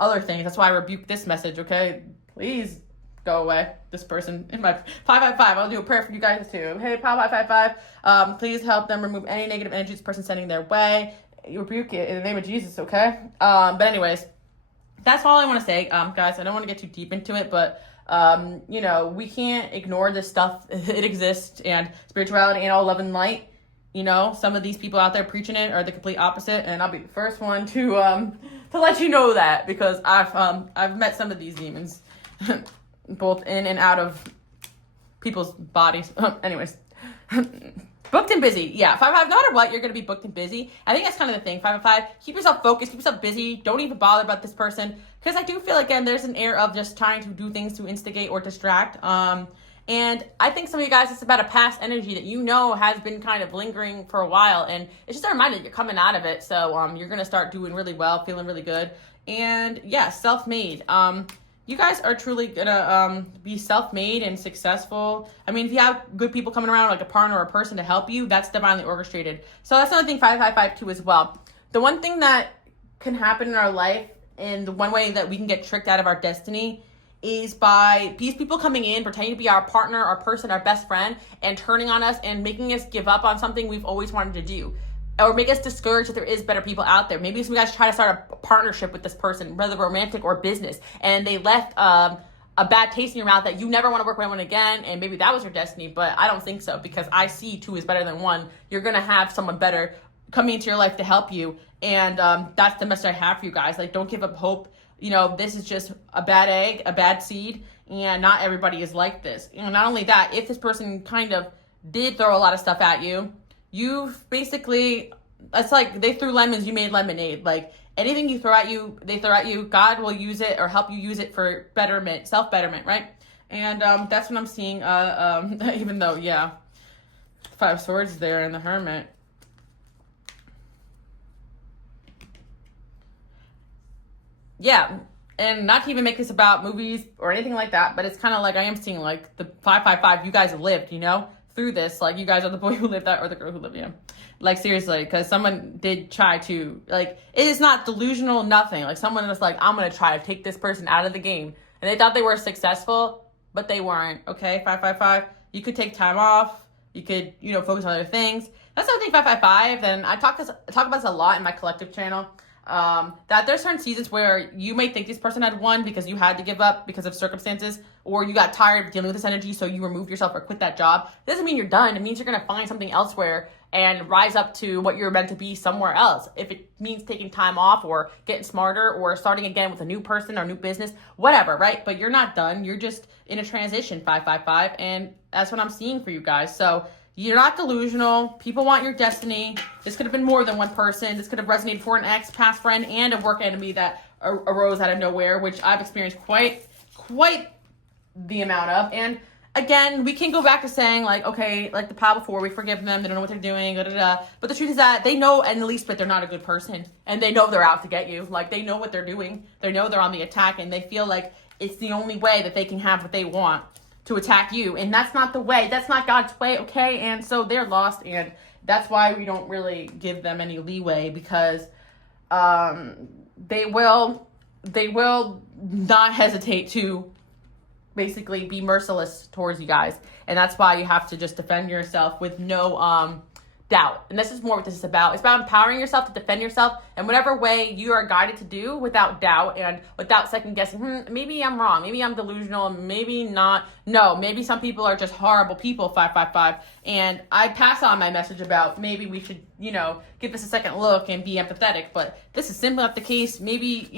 other things. That's why I rebuke this message, okay? Please go away. This person in my 555. I'll do a prayer for you guys too. Hey, Pal 555. Please help them remove any negative energy this person sending their way. You rebuke it in the name of Jesus, okay? But anyways, that's all I want to say, guys. I don't want to get too deep into it, but you know, we can't ignore this stuff. It exists, and spirituality and all love and light. You know, some of these people out there preaching it are the complete opposite, and I'll be the first one to let you know that, because I've met some of these demons. Both in and out of people's bodies. Anyways. Booked and busy. Yeah, 555, no matter what, you're going to be booked and busy. I think that's kind of the thing. 555, keep yourself focused, keep yourself busy. Don't even bother about this person. Because I do feel, again, there's an air of just trying to do things to instigate or distract. And I think some of you guys, it's about a past energy that you know has been kind of lingering for a while. And it's just a reminder that you're coming out of it. So you're going to start doing really well, feeling really good. And yeah, self-made. You guys are truly gonna be self-made and successful. I mean, if you have good people coming around, like a partner or a person to help you, that's divinely orchestrated. So that's another thing 5552 as well. The one thing that can happen in our life, and the one way that we can get tricked out of our destiny, is by these people coming in, pretending to be our partner, our person, our best friend, and turning on us and making us give up on something we've always wanted to do. Or make us discouraged that there is better people out there. Maybe some guys try to start a partnership with this person, whether romantic or business, and they left a bad taste in your mouth that you never want to work with anyone again, and maybe that was your destiny, but I don't think so, because I see two is better than one. You're going to have someone better coming into your life to help you, and that's the message I have for you guys. Like, don't give up hope. You know, this is just a bad egg, a bad seed, and not everybody is like this. You know, not only that, if this person kind of did throw a lot of stuff at you, you've basically, it's like they threw lemons, you made lemonade. Like, anything they throw at you, God will use it or help you use it for betterment, self-betterment, right? And that's what I'm seeing, even though, yeah, 5 swords there in the Hermit. Yeah, and not to even make this about movies or anything like that, but it's kind of like I am seeing, like, the 555, you guys lived, you know? Through this, like, you guys are the boy who lived that, or the girl who lived, yeah. Like, seriously, because someone did try to, like, it is not delusional, nothing. Like, someone was like, I'm going to try to take this person out of the game. And they thought they were successful, but they weren't, okay? 555, you could take time off. You could, you know, focus on other things. That's another thing, 555, and I talk about this a lot in my collective channel. That there's certain seasons where you may think this person had won because you had to give up because of circumstances, or you got tired of dealing with this energy, so you removed yourself or quit that job. It doesn't mean you're done. It means you're going to find something elsewhere and rise up to what you're meant to be somewhere else. If it means taking time off or getting smarter or starting again with a new person or new business, whatever, right? But you're not done. You're just in a transition, 555, and that's what I'm seeing for you guys. So you're not delusional. People want your destiny. This could have been more than one person. This could have resonated for an ex, past friend, and a work enemy that arose out of nowhere, which I've experienced quite the amount of. And again, we can go back to saying, like, okay, like the pal before, we forgive them. They don't know what they're doing, But the truth is that they know, and the least bit, they're not a good person. And they know they're out to get you. Like, they know what they're doing. They know they're on the attack, and they feel like it's the only way that they can have what they want, to attack you, and that's not the way. That's not God's way, okay? And so they're lost, and that's why we don't really give them any leeway, because they will not hesitate to basically be merciless towards you guys, and that's why you have to just defend yourself with no doubt. And this is more what this is about. It's about empowering yourself to defend yourself in whatever way you are guided to do, without doubt and without second guessing. Maybe I'm wrong. Maybe I'm delusional. Maybe not. No, maybe some people are just horrible people, 555. And I pass on my message about maybe we should, give this a second look and be empathetic. But this is simply not the case. Maybe,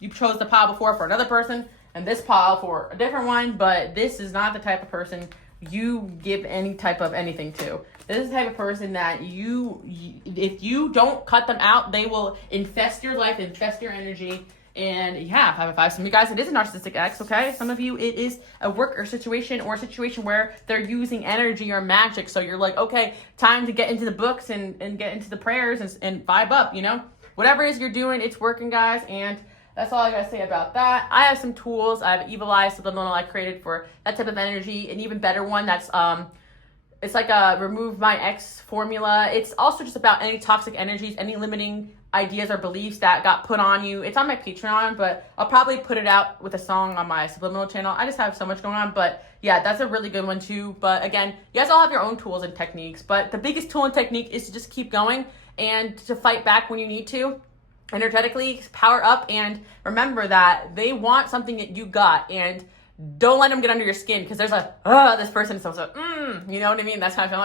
you chose the pile before for another person and this pile for a different one, but this is not the type of person you give any type of anything to. This is the type of person that if you don't cut them out, they will infest your life, infest your energy. And yeah, 555. Some of you guys, it is a narcissistic ex, okay? Some of you, it is a work or situation where they're using energy or magic. So you're like, okay, time to get into the books and get into the prayers and vibe up, you know? Whatever it is you're doing, it's working, guys. And that's all I gotta say about that. I have some tools. I have Evil Eye Subliminal I created for that type of energy. An even better one that's, it's like a remove my ex formula. It's also just about any toxic energies, any limiting ideas or beliefs that got put on you. It's on my Patreon, but I'll probably put it out with a song on my Subliminal channel. I just have so much going on, but yeah, that's a really good one too. But again, you guys all have your own tools and techniques, but the biggest tool and technique is to just keep going and to fight back when you need to. Energetically, power up, and remember that they want something that you got, and don't let them get under your skin, because there's this person is so you know what I mean? That's how I feel,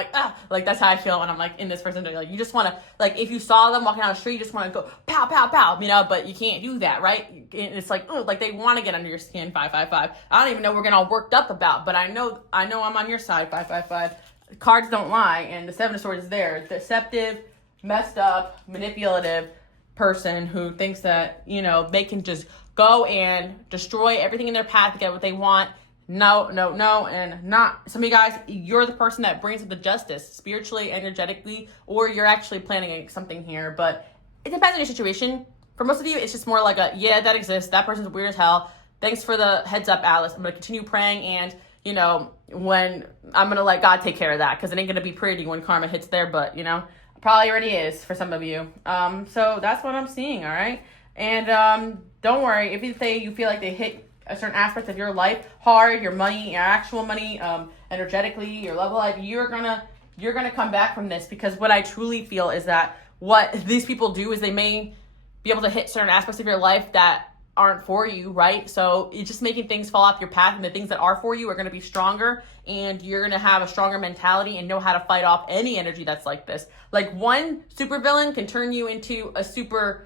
like that's how I feel when I'm like in this person. Like, you just want to, like, if you saw them walking down the street, you just want to go pow pow pow, you know, but you can't do that, right? And it's like they want to get under your skin. 555. I don't even know what we're getting all worked up about, but I know I'm on your side. 555. Cards don't lie, and the Seven of Swords is there. Deceptive, messed up, manipulative person who thinks that, you know, they can just go and destroy everything in their path to get what they want. No, and not. Some of you guys, you're the person that brings up the justice, spiritually, energetically, or you're actually planning something here, but it depends on your situation. For most of you, it's just more like yeah, that exists. That person's weird as hell. Thanks for the heads up, Alice. I'm going to continue praying, and, you know, when I'm going to let God take care of that, because it ain't going to be pretty when karma hits there, but, you know, probably already is for some of you. So that's what I'm seeing, all right? And don't worry, if you feel like they hit a certain aspect of your life hard, your money, your actual money, energetically, your level of life, you're gonna come back from this, because what I truly feel is that what these people do is they may be able to hit certain aspects of your life that aren't for you, right? So it's just making things fall off your path, and the things that are for you are going to be stronger, and you're going to have a stronger mentality and know how to fight off any energy that's like this. Like, one supervillain can turn you into a superhero,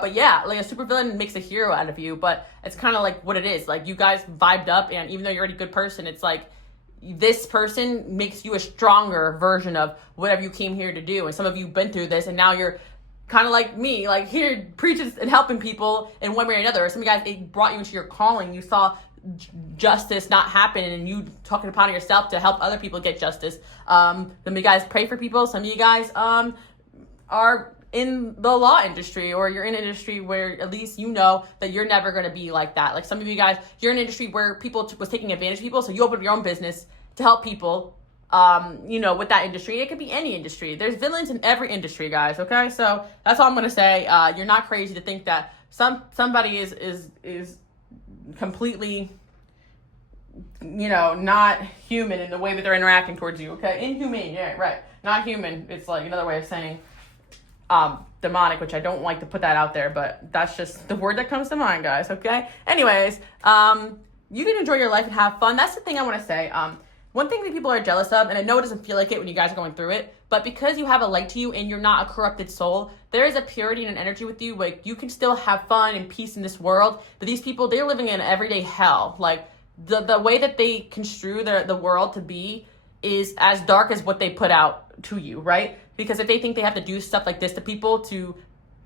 but yeah, like a supervillain makes a hero out of you, but it's kind of like what it is. Like, you guys vibed up, and even though you're already a good person, it's like this person makes you a stronger version of whatever you came here to do. And some of you been through this, and now you're kind of like me, like here preaching and helping people in one way or another. Some of you guys, it brought you into your calling. You saw justice not happen, and you talking upon yourself to help other people get justice. Some of you guys pray for people. Some of you guys are in the law industry, or you're in an industry where at least you know that you're never going to be like that. Like, some of you guys, you're in an industry where people was taking advantage of people, so you opened your own business to help people. You know, with that industry. It could be any industry. There's villains in every industry, guys, okay? So that's all I'm going to say. You're not crazy to think that somebody is completely, you know, not human in the way that they're interacting towards you, okay? Inhumane, yeah, right. Not human. It's like another way of saying demonic, which I don't like to put that out there, but that's just the word that comes to mind, guys, okay? Anyways, you can enjoy your life and have fun. That's the thing I want to say. One thing that people are jealous of, and I know it doesn't feel like it when you guys are going through it, but because you have a light to you and you're not a corrupted soul, there is a purity and an energy with you. Like, you can still have fun and peace in this world. But these people, they're living in everyday hell. Like, the way that they construe the world to be is as dark as what they put out to you, right? Because if they think they have to do stuff like this to people to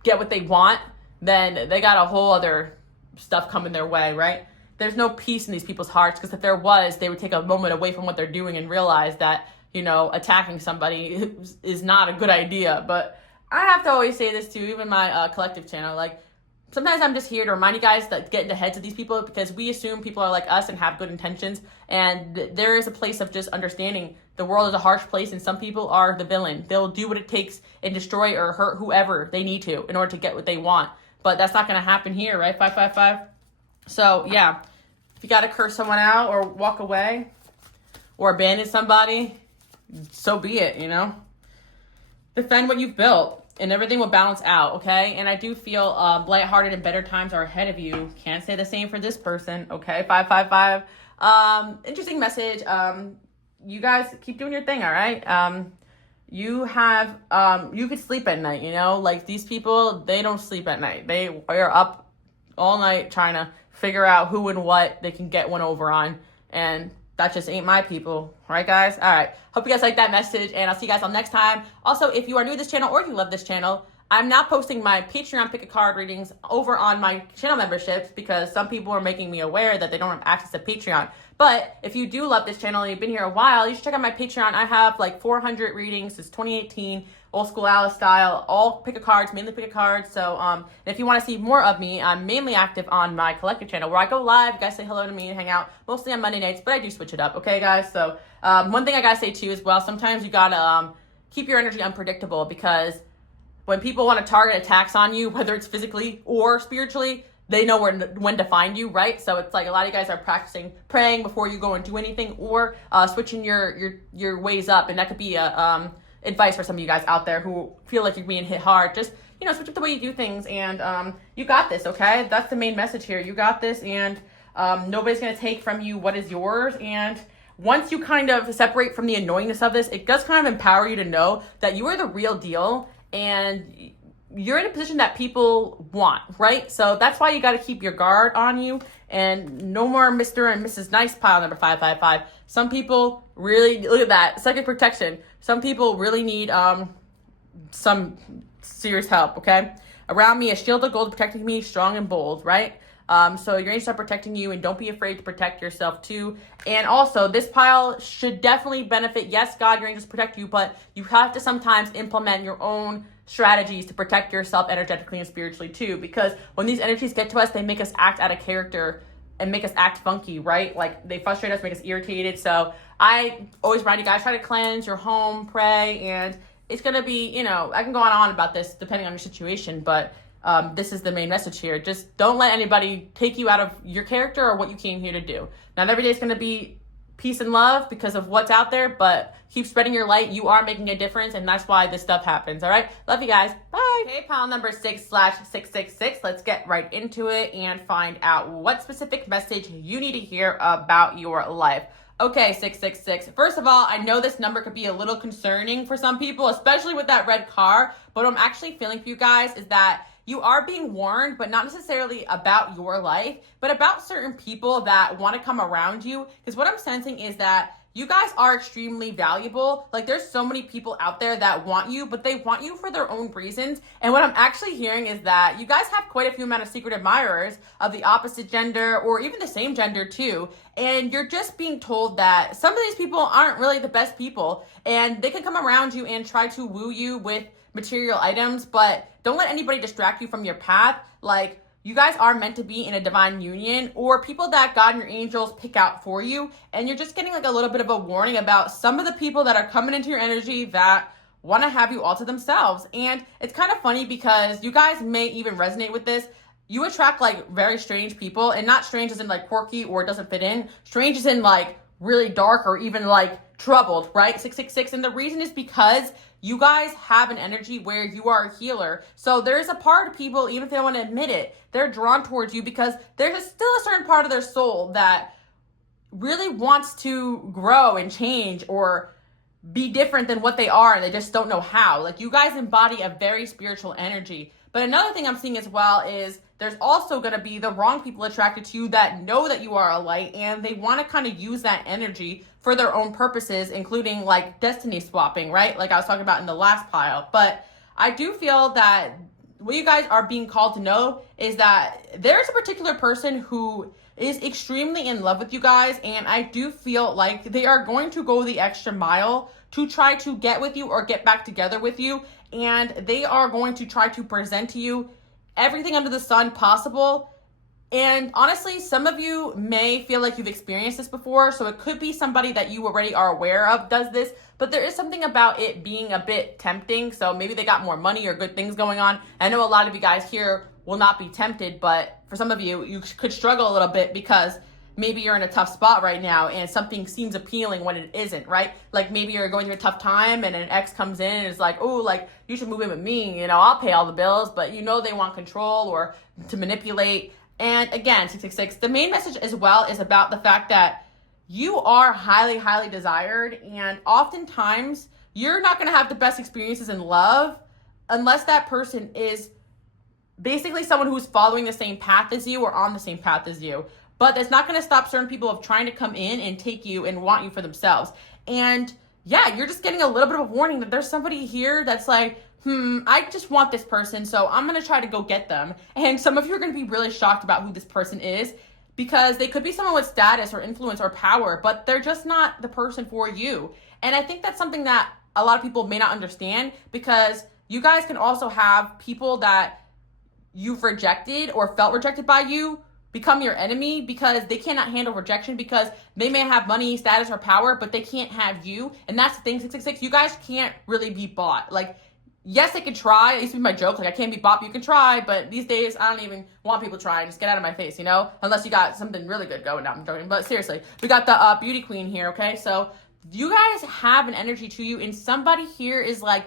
get what they want, then they got a whole other stuff coming their way, right? There's no peace in these people's hearts, because if there was, they would take a moment away from what they're doing and realize that, you know, attacking somebody is not a good idea. But I have to always say this too, even my collective channel, like, sometimes I'm just here to remind you guys that get in the heads of these people, because we assume people are like us and have good intentions, and there is a place of just understanding the world is a harsh place, and some people are the villain. They'll do what it takes and destroy or hurt whoever they need to in order to get what they want. But that's not going to happen here, right? 555. So, yeah, if you got to curse someone out or walk away or abandon somebody, so be it, you know? Defend what you've built, and everything will balance out, okay? And I do feel lighthearted and better times are ahead of you. Can't say the same for this person, okay? 555. Interesting message. You guys keep doing your thing, all right? You have, you could sleep at night, you know? Like, these people, they don't sleep at night. They are up all night trying to figure out who and what they can get one over on. And that just ain't my people. Right, guys? All right. Hope you guys like that message, and I'll see you guys all next time. Also, if you are new to this channel or if you love this channel, I'm now posting my Patreon pick a card readings over on my channel memberships because some people are making me aware that they don't have access to Patreon. But if you do love this channel and you've been here a while, you should check out my Patreon. I have like 400 readings since 2018, old school Alice style, all pick a cards, mainly pick a cards. So and if you want to see more of me, I'm mainly active on my collective channel where I go live. You guys say hello to me and hang out mostly on Monday nights, but I do switch it up. Okay, guys? So one thing I gotta say too as well, sometimes you gotta keep your energy unpredictable because when people want to target attacks on you, whether it's physically or spiritually, they know when to find you, right? So it's like a lot of you guys are practicing praying before you go and do anything, or switching your ways up, and that could be advice for some of you guys out there who feel like you're being hit hard. Just switch up the way you do things, and you got this. Okay, that's the main message here. You got this, and nobody's gonna take from you what is yours. And once you kind of separate from the annoyingness of this, it does kind of empower you to know that you are the real deal. And you're in a position that people want, right? So that's why you got to keep your guard on you, and no more Mr. and Mrs. Nice pile number 555. Some people really, look at that, psychic protection. Some people really need some serious help, okay? Around me, a shield of gold protecting me, strong and bold, right? So your angels are protecting you, and don't be afraid to protect yourself too. And also, this pile should definitely benefit. Yes, God, your angels protect you, but you have to sometimes implement your own strategies to protect yourself energetically and spiritually too. Because when these energies get to us, they make us act out of character and make us act funky, right? Like they frustrate us, make us irritated. So I always remind you guys, try to cleanse your home, pray, and it's gonna be, I can go on and on about this depending on your situation, but this is the main message here. Just don't let anybody take you out of your character or what you came here to do. Not every day is going to be peace and love because of what's out there, but keep spreading your light. You are making a difference, and that's why this stuff happens. All right? Love you guys. Bye. Okay, pile number 6/666. Let's get right into it and find out what specific message you need to hear about your life. Okay, 666. First of all, I know this number could be a little concerning for some people, especially with that red car, but what I'm actually feeling for you guys is that you are being warned, but not necessarily about your life, but about certain people that want to come around you. Because what I'm sensing is that you guys are extremely valuable. Like there's so many people out there that want you, but they want you for their own reasons. And what I'm actually hearing is that you guys have quite a few amount of secret admirers of the opposite gender or even the same gender too. And you're just being told that some of these people aren't really the best people, and they can come around you and try to woo you with material items, but don't let anybody distract you from your path. Like you guys are meant to be in a divine union, or people that God and your angels pick out for you, and you're just getting like a little bit of a warning about some of the people that are coming into your energy that want to have you all to themselves. And it's kind of funny because you guys may even resonate with this. You attract like very strange people, and not strange as in like quirky or it doesn't fit in. Strange as in like really dark or even like troubled, right? 666. And the reason is because you guys have an energy where you are a healer. So there's a part of people, even if they don't want to admit it, they're drawn towards you because there's still a certain part of their soul that really wants to grow and change or be different than what they are, and they just don't know how. Like you guys embody a very spiritual energy. But another thing I'm seeing as well is there's also going to be the wrong people attracted to you that know that you are a light, and they want to kind of use that energy for their own purposes, including like destiny swapping, right? Like I was talking about in the last pile. But I do feel that what you guys are being called to know is that there's a particular person who is extremely in love with you guys, and I do feel like they are going to go the extra mile to try to get with you or get back together with you, and they are going to try to present to you everything under the sun possible. And honestly, some of you may feel like you've experienced this before, so it could be somebody that you already are aware of does this, but there is something about it being a bit tempting. So maybe they got more money or good things going on. I know a lot of you guys here will not be tempted, but for some of you, you could struggle a little bit because maybe you're in a tough spot right now and something seems appealing when it isn't, right? Like maybe you're going through a tough time and an ex comes in and is like, oh, like you should move in with me, I'll pay all the bills, but they want control or to manipulate. And again, 666, the main message as well is about the fact that you are highly, highly desired, and oftentimes you're not going to have the best experiences in love unless that person is basically someone who's following the same path as you or on the same path as you. But that's not going to stop certain people of trying to come in and take you and want you for themselves. And yeah, you're just getting a little bit of a warning that there's somebody here that's like, I just want this person, so I'm going to try to go get them. And some of you are going to be really shocked about who this person is, because they could be someone with status or influence or power, but they're just not the person for you. And I think that's something that a lot of people may not understand, because you guys can also have people that you've rejected or felt rejected by you become your enemy because they cannot handle rejection, because they may have money, status, or power, but they can't have you. And that's the thing, 666, you guys can't really be bought. Like, yes, they can try. It used to be my joke, like, I can't be bought, but you can try. But these days, I don't even want people trying. Just get out of my face, you know? Unless you got something really good going. No, I'm joking. But seriously, we got the beauty queen here, okay? So you guys have an energy to you, and somebody here is like,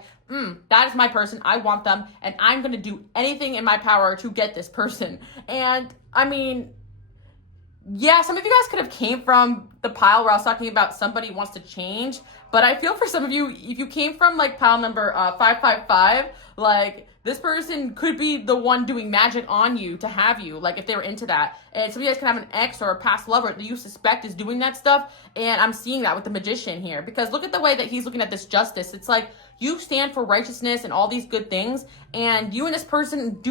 that is my person. I want them, and I'm going to do anything in my power to get this person. And, I mean, yeah, some of you guys could have came from the pile where I was talking about somebody wants to change, but I feel for some of you, if you came from like pile number 555, like this person could be the one doing magic on you to have you, like if they were into that. And some of you guys can have an ex or a past lover that you suspect is doing that stuff, and I'm seeing that with the magician here, because look at the way that he's looking at this justice. It's like you stand for righteousness and all these good things, and you and this person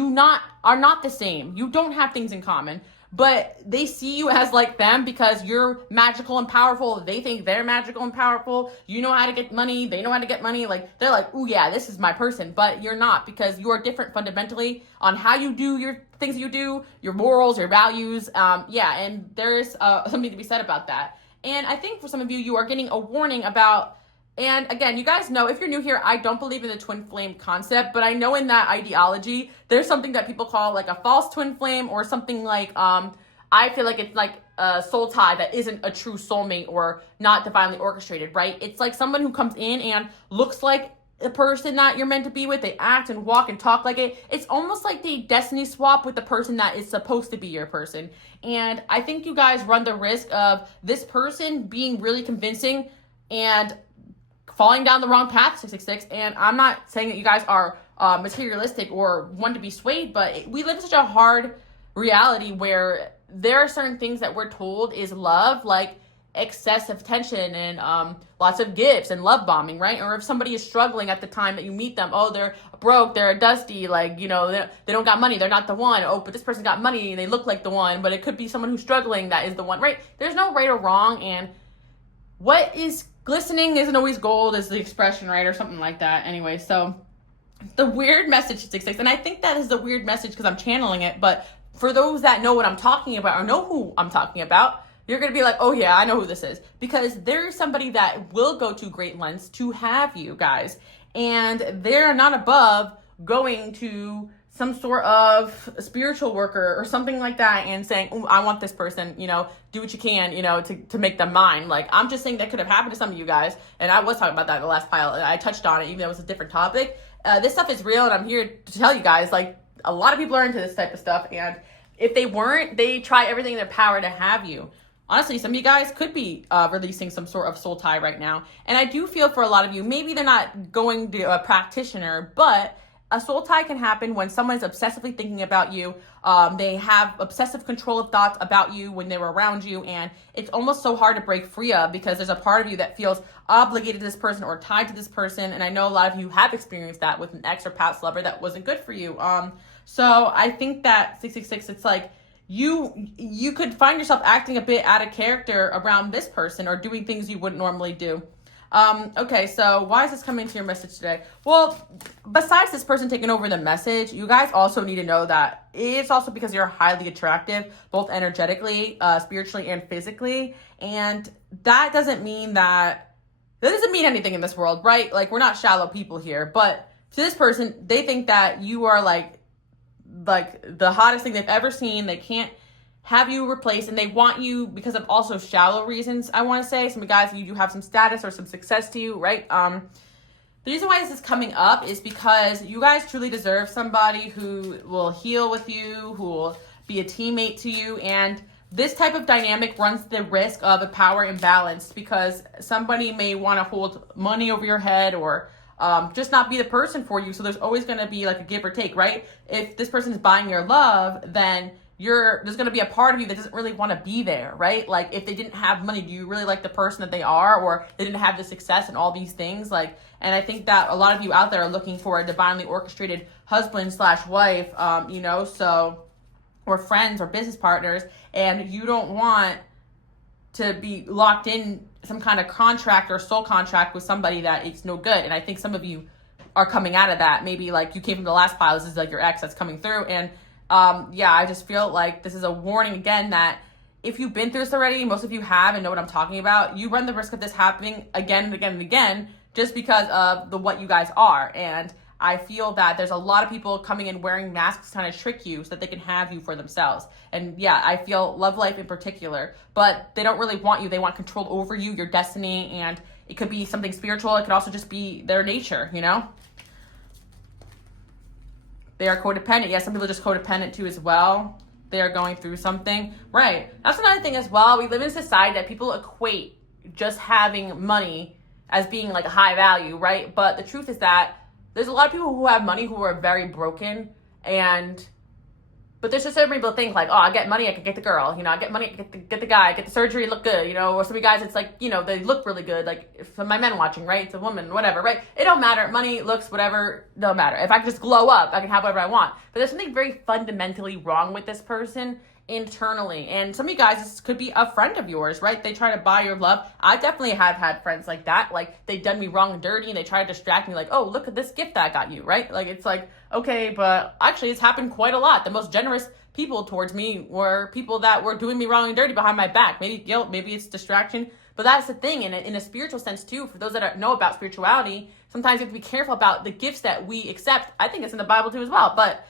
are not the same. You don't have things in common. But they see you as like them because you're magical and powerful. They think they're magical and powerful. You know how to get money. They know how to get money. Like, they're like, oh yeah, this is my person. But you're not, because you are different fundamentally on how you do your things you do, your morals, your values. And there's something to be said about that. And I think for some of you, you are getting a warning about, and again, you guys know, if you're new here, I don't believe in the twin flame concept, but I know in that ideology, there's something that people call like a false twin flame, or something like, I feel like it's like a soul tie that isn't a true soulmate or not divinely orchestrated, right? It's like someone who comes in and looks like the person that you're meant to be with. They act and walk and talk like it. It's almost like they destiny swap with the person that is supposed to be your person. And I think you guys run the risk of this person being really convincing and falling down the wrong path, 666. And I'm not saying that you guys are materialistic or want to be swayed, but we live in such a hard reality where there are certain things that we're told is love, like excessive attention and lots of gifts and love bombing, right? Or if somebody is struggling at the time that you meet them, oh, they're broke, they're dusty, like, you know, they don't got money, they're not the one. Oh, but this person got money and they look like the one, but it could be someone who's struggling that is the one, right? There's no right or wrong, and what is glistening isn't always gold is the expression, right? Or something like that. Anyway, so the weird message, 666, and I think that is the weird message because I'm channeling it, but for those that know what I'm talking about or know who I'm talking about, you're going to be like, oh yeah, I know who this is, because there's somebody that will go to great lengths to have you guys, and they're not above going to some sort of spiritual worker or something like that and saying, oh, I want this person, you know, do what you can, you know, to make them mine. Like, I'm just saying that could have happened to some of you guys. And I was talking about that in the last pile. I touched on it, even though it was a different topic. This stuff is real, and I'm here to tell you guys, like, a lot of people are into this type of stuff. And if they weren't, they try everything in their power to have you. Honestly, some of you guys could be releasing some sort of soul tie right now. And I do feel for a lot of you, maybe they're not going to a practitioner, but a soul tie can happen when someone's obsessively thinking about you. They have obsessive control of thoughts about you when they're around you, and it's almost so hard to break free of because there's a part of you that feels obligated to this person or tied to this person. And I know a lot of you have experienced that with an ex or past lover that wasn't good for you. So I think that 666, it's like you could find yourself acting a bit out of character around this person or doing things you wouldn't normally do. Okay, so why is this coming to your message today? Well, besides this person taking over the message, you guys also need to know that it's also because you're highly attractive, both energetically, spiritually, and physically. And that doesn't mean anything in this world, right? Like, we're not shallow people here, but to this person, they think that you are like the hottest thing they've ever seen. They can't have you replaced, and they want you because of also shallow reasons. I want to say some guys, you do have some status or some success to you, right? The reason why this is coming up is because you guys truly deserve somebody who will heal with you, who will be a teammate to you. And this type of dynamic runs the risk of a power imbalance because somebody may want to hold money over your head or just not be the person for you. So there's always going to be like a give or take, right? If this person is buying your love, then there's going to be a part of you that doesn't really want to be there, right? Like if they didn't have money, do you really like the person that they are, or they didn't have the success and all these things? Like, and I think that a lot of you out there are looking for a divinely orchestrated husband / wife, or friends or business partners, and you don't want to be locked in some kind of contract or soul contract with somebody that it's no good. And I think some of you are coming out of that. Maybe like you came from the last pile. This is like your ex that's coming through. And I just feel like this is a warning again that if you've been through this already, most of you have and know what I'm talking about, you run the risk of this happening again and again and again just because of what you guys are. And I feel that there's a lot of people coming in wearing masks trying to trick you so that they can have you for themselves. And yeah, I feel love life in particular, but they don't really want you. They want control over you, your destiny, and it could be something spiritual. It could also just be their nature, you know? They are codependent. Yeah, some people are just codependent too as well. They are going through something. Right. That's another thing as well. We live in a society that people equate just having money as being like a high value, right? But the truth is that there's a lot of people who have money who are very broken, but there's just certain people think like, oh, I get money, I can get the girl, I get money, I get the guy, I get the surgery, look good, or some of you guys, it's like, they look really good, like for my men watching, right? It's a woman, whatever, right? It don't matter, money, looks, whatever, don't matter. If I can just glow up, I can have whatever I want. But there's something very fundamentally wrong with this person internally. And some of you guys, this could be a friend of yours, right? They try to buy your love. I definitely have had friends like that. Like they've done me wrong and dirty and they try to distract me like, oh, look at this gift that I got you, right? Like it's like, okay, but actually it's happened quite a lot. The most generous people towards me were people that were doing me wrong and dirty behind my back. Maybe guilt, maybe it's distraction, but that's the thing. And in a spiritual sense too, for those that know about spirituality, sometimes you have to be careful about the gifts that we accept. I think it's in the Bible too as well, but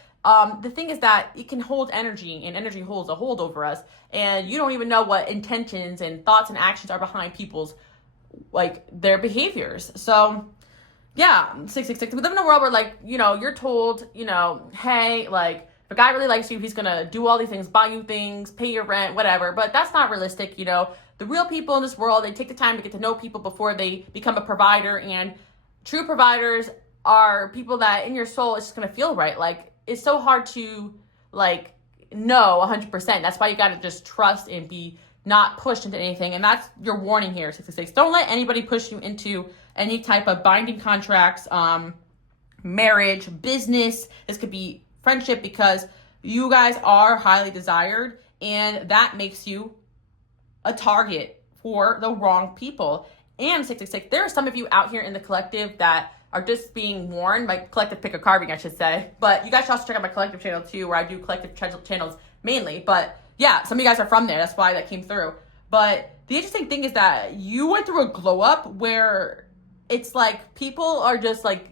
the thing is that it can hold energy, and energy holds a hold over us, and you don't even know what intentions and thoughts and actions are behind people's, like, their behaviors. So yeah, 666. We live in a world where, like, you're told, hey, like, if a guy really likes you, he's gonna do all these things, buy you things, pay your rent, whatever. But that's not realistic. The real people in this world, they take the time to get to know people before they become a provider, and true providers are people that in your soul it's just gonna feel right. Like, it's so hard to like know 100%. That's why you got to just trust and be not pushed into anything. And that's your warning here, 666. Don't let anybody push you into any type of binding contracts, marriage, business. This could be friendship, because you guys are highly desired, and that makes you a target for the wrong people. And 666, there are some of you out here in the collective that are just being warned. My collective pick a carving, I should say. But you guys should also check out my collective channel too, where I do collective channels mainly. But yeah, some of you guys are from there. That's why that came through. But the interesting thing is that you went through a glow up where it's like people are just like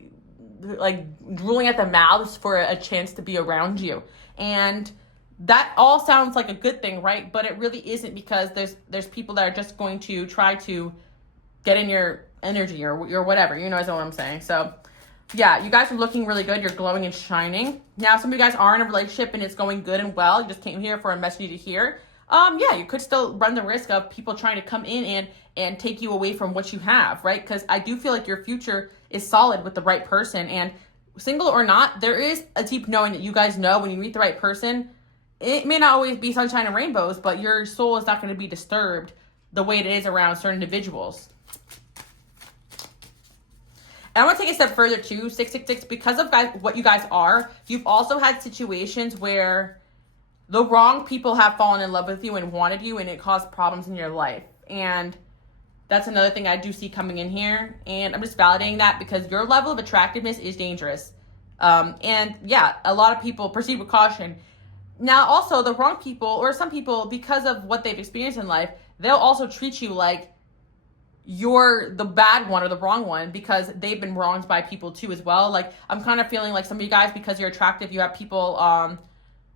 drooling at the mouths for a chance to be around you. And that all sounds like a good thing, right? But it really isn't, because there's people that are just going to try to get in your energy or whatever, what I'm saying. So yeah, you guys are looking really good. You're glowing and shining. Now, some of you guys are in a relationship and it's going good and well. You just came here for a message to hear. You could still run the risk of people trying to come in and take you away from what you have, right? Because I do feel like your future is solid with the right person, and single or not, there is a deep knowing that you guys know when you meet the right person, it may not always be sunshine and rainbows, but your soul is not going to be disturbed the way it is around certain individuals. And I want to take a step further too, 666, because of what you guys are, you've also had situations where the wrong people have fallen in love with you and wanted you, and it caused problems in your life. And that's another thing I do see coming in here. And I'm just validating that, because your level of attractiveness is dangerous. And yeah, a lot of people proceed with caution. Now, also, the wrong people, or some people, because of what they've experienced in life, they'll also treat you like you're the bad one or the wrong one, because they've been wronged by people too as well. Like, I'm kind of feeling like some of you guys, because you're attractive, you have people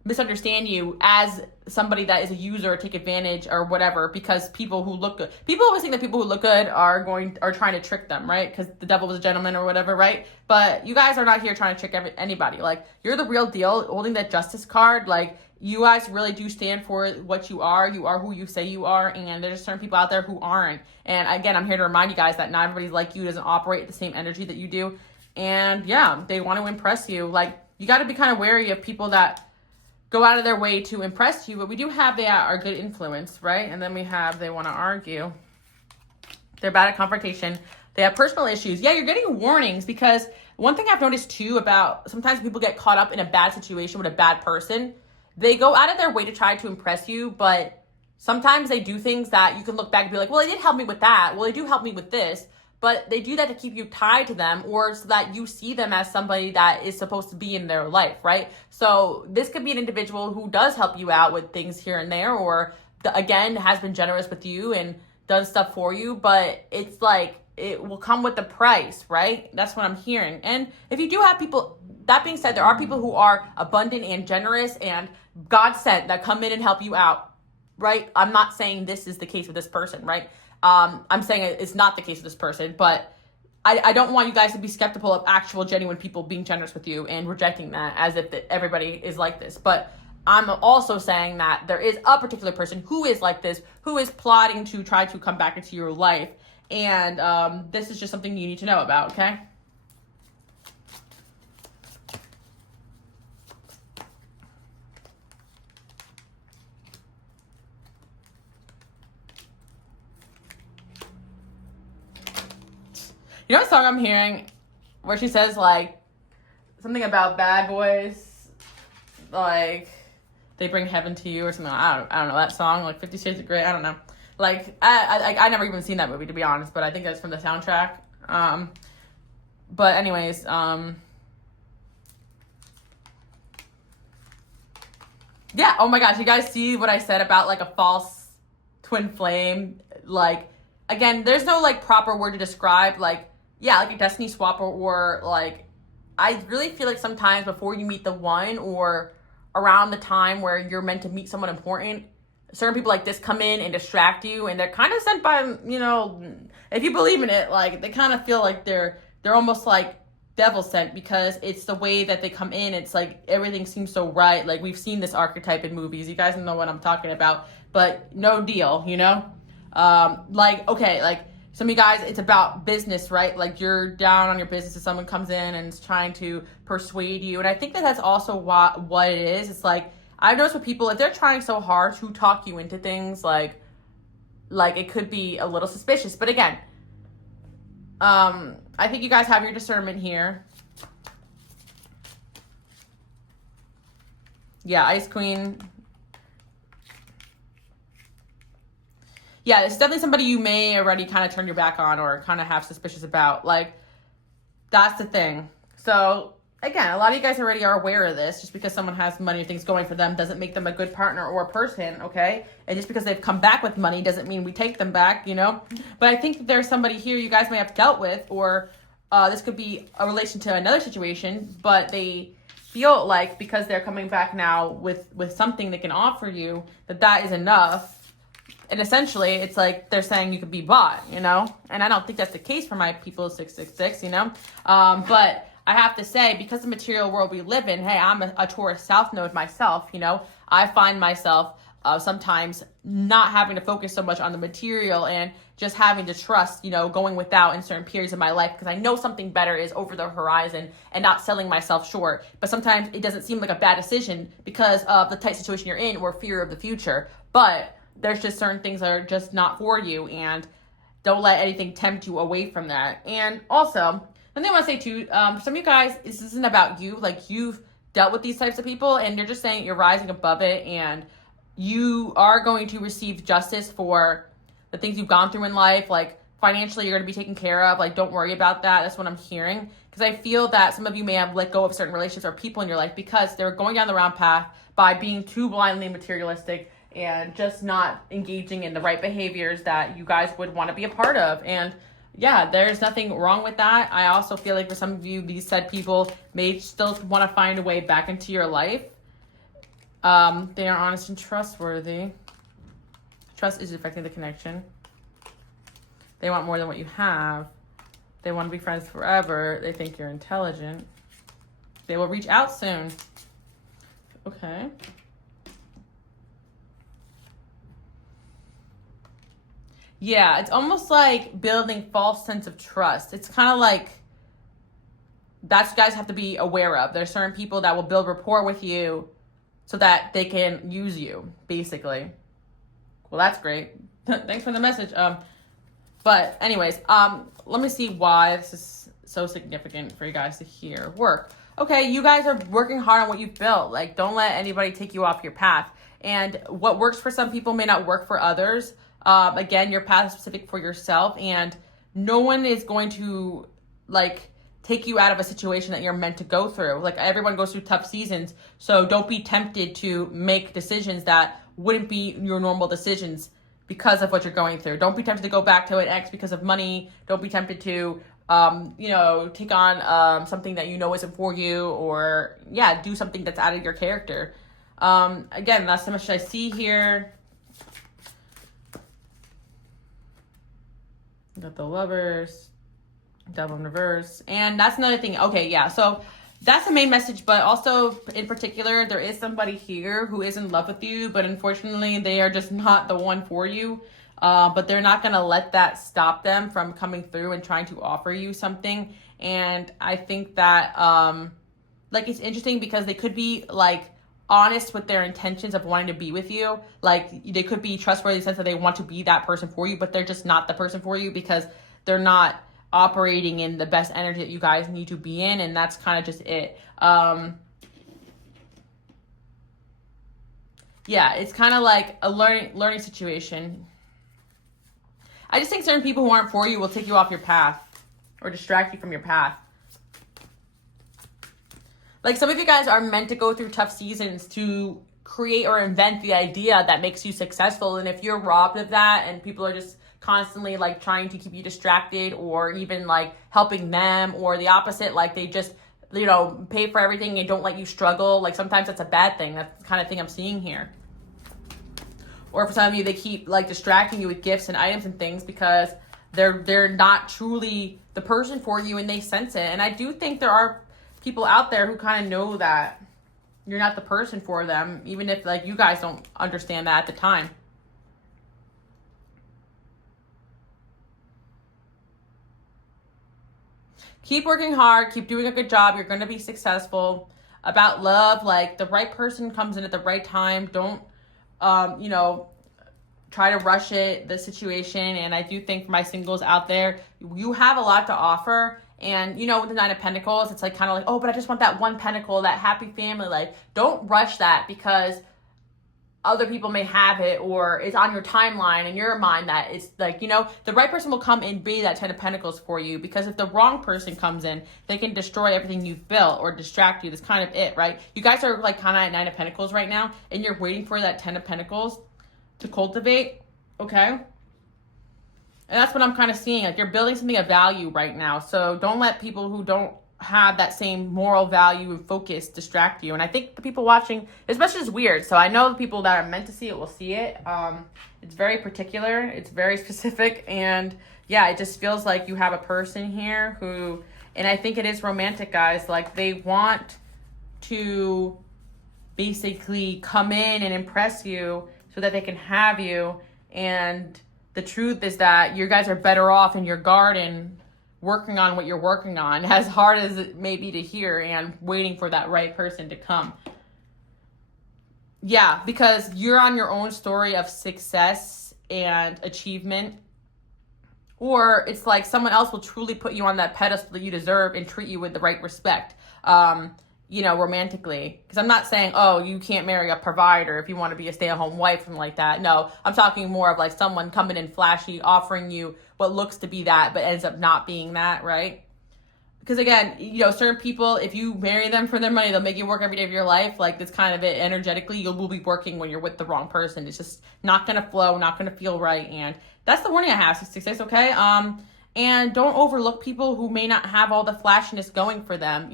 misunderstand you as somebody that is a user or take advantage or whatever, because people who look good, people always think that people who look good are trying to trick them, right? Because the devil was a gentleman or whatever, right? But you guys are not here trying to trick anybody. Like, you're the real deal, holding that justice card. Like, you guys really do stand for what you are who you say you are, and there's certain people out there who aren't. And again, I'm here to remind you guys that not everybody's like you, doesn't operate at the same energy that you do. And yeah, they want to impress you. Like, you got to be kind of wary of people that go out of their way to impress you. But we do have they are good influence, right? And then we have they want to argue. They're bad at confrontation. They have personal issues. Yeah, you're getting warnings, because one thing I've noticed too about sometimes people get caught up in a bad situation with a bad person. They go out of their way to try to impress you, but sometimes they do things that you can look back and be like, well, they did help me with that. Well, they do help me with this. But they do that to keep you tied to them, or so that you see them as somebody that is supposed to be in their life, right? So this could be an individual who does help you out with things here and there, or again, has been generous with you and done stuff for you, but it's like, it will come with the price, right? That's what I'm hearing. And if you do have people, that being said, there are people who are abundant and generous and God sent that come in and help you out, right? I'm not saying this is the case with this person, right? I'm saying it's not the case with this person, but I don't want you guys to be skeptical of actual genuine people being generous with you and rejecting that as if everybody is like this. But I'm also saying that there is a particular person who is like this, who is plotting to try to come back into your life. And this is just something you need to know about, okay? You know what song I'm hearing where she says, like, something about bad boys, like, they bring heaven to you or something. I don't know that song, like 50 Shades of Grey. I don't know. Like, I never even seen that movie, to be honest, but I think that's from the soundtrack. But anyways, yeah, oh my gosh, you guys see what I said about, like, a false twin flame? Like, again, there's no, like, proper word to describe, like, yeah, like a destiny swap, or like, I really feel like sometimes before you meet the one, or around the time where you're meant to meet someone important, certain people like this come in and distract you, and they're kind of sent by, you know, if you believe in it, like, they kind of feel like they're almost like devil sent, because it's the way that they come in. It's like everything seems so right. Like, we've seen this archetype in movies. You guys know what I'm talking about, but no deal, you know? Like, okay, like, some of you guys, it's about business, right? Like, you're down on your business and someone comes in and is trying to persuade you. And I think that that's also what it is. It's like, I've noticed with people, if they're trying so hard to talk you into things, like it could be a little suspicious. But again, I think you guys have your discernment here. Yeah, Ice Queen. Yeah, it's definitely somebody you may already kind of turn your back on, or kind of have suspicious about. Like, that's the thing. So, again, a lot of you guys already are aware of this. Just because someone has money or things going for them doesn't make them a good partner or a person, okay? And just because they've come back with money doesn't mean we take them back, you know? But I think that there's somebody here you guys may have dealt with, or this could be a relation to another situation, but they feel like because they're coming back now with something they can offer you, that is enough. And essentially, it's like they're saying you could be bought, you know? And I don't think that's the case for my people 666, you know? But I have to say, because the material world we live in, hey, I'm a Taurus South Node myself, you know? I find myself sometimes not having to focus so much on the material and just having to trust, you know, going without in certain periods of my life, because I know something better is over the horizon, and not selling myself short. But sometimes it doesn't seem like a bad decision because of the tight situation you're in, or fear of the future. But there's just certain things that are just not for you, and don't let anything tempt you away from that. And also, and I want to say too, for some of you guys, this isn't about you. Like, you've dealt with these types of people, and you're just saying you're rising above it, and you are going to receive justice for the things you've gone through in life. Like, financially, you're going to be taken care of. Like, don't worry about that. That's what I'm hearing. Because I feel that some of you may have let go of certain relationships or people in your life because they're going down the wrong path by being too blindly materialistic and just not engaging in the right behaviors that you guys would want to be a part of. And yeah, there's nothing wrong with that. I also feel like for some of you, these said people may still want to find a way back into your life. They are honest and trustworthy. Trust is affecting the connection. They want more than what you have. They want to be friends forever. They think you're intelligent. They will reach out soon. Okay. Yeah, it's almost like building false sense of trust. It's kind of like that's what you guys have to be aware of. There's certain people that will build rapport with you so that they can use you, basically. Well, that's great. Thanks for the message. But anyways, let me see why this is so significant for you guys to hear. Work. Okay, you guys are working hard on what you've built. Like, don't let anybody take you off your path. And what works for some people may not work for others. Again, your path is specific for yourself, and no one is going to, like, take you out of a situation that you're meant to go through. Like, everyone goes through tough seasons, so don't be tempted to make decisions that wouldn't be your normal decisions because of what you're going through. Don't be tempted to go back to an ex because of money. Don't be tempted to, take on something that you know isn't for you, or, do something that's out of your character. Again, that's the message I see here. Got the Lovers, Devil in reverse, and that's another thing. Okay, yeah, so that's the main message, but also in particular, there is somebody here who is in love with you, but unfortunately, they are just not the one for you. But they're not going to let that stop them from coming through and trying to offer you something. And I think that, it's interesting because they could be, honest with their intentions of wanting to be with you. Like, they could be trustworthy in the sense that they want to be that person for you, but they're just not the person for you because they're not operating in the best energy that you guys need to be in, and that's kind of just it. It's kind of like a learning situation. I just think certain people who aren't for you will take you off your path or distract you from your path. Like, some of you guys are meant to go through tough seasons to create or invent the idea that makes you successful. And if you're robbed of that and people are just constantly trying to keep you distracted, or even helping them, or the opposite, they just, pay for everything and don't let you struggle. Sometimes that's a bad thing. That's the kind of thing I'm seeing here. Or for some of you, they keep distracting you with gifts and items and things because they're not truly the person for you, and they sense it. And I do think there are people out there who kind of know that you're not the person for them, even if you guys don't understand that at the time. Keep working hard, keep doing a good job. You're going to be successful. About love, the right person comes in at the right time. Don't, try to rush the situation. And I do think for my singles out there, you have a lot to offer. And, with the Nine of Pentacles, it's oh, but I just want that one pentacle, that happy family. Don't rush that because other people may have it, or it's on your timeline in your mind that it's the right person will come and be that 10 of Pentacles for you. Because if the wrong person comes in, they can destroy everything you've built or distract you. That's kind of it, right? You guys are kind of at 9 of Pentacles right now, and you're waiting for that 10 of Pentacles to cultivate, okay? And that's what I'm kind of seeing. You're building something of value right now. So don't let people who don't have that same moral value and focus distract you. And I think the people watching, this message is weird. So I know the people that are meant to see it will see it. It's very particular. It's very specific. And it just feels like you have a person here who, and I think it is romantic, guys. They want to basically come in and impress you so that they can have you. And the truth is that you guys are better off in your garden working on what you're working on, as hard as it may be to hear, and waiting for that right person to come. Yeah, because you're on your own story of success and achievement. Or it's someone else will truly put you on that pedestal that you deserve and treat you with the right respect. Romantically. Because I'm not saying, oh, you can't marry a provider if you want to be a stay-at-home wife, something like that. No, I'm talking more of someone coming in flashy, offering you what looks to be that, but ends up not being that, right? Because again, certain people, if you marry them for their money, they'll make you work every day of your life. That's kind of it. Energetically, you will be working when you're with the wrong person. It's just not going to flow, not going to feel right. And that's the warning I have, 666, okay? And don't overlook people who may not have all the flashiness going for them,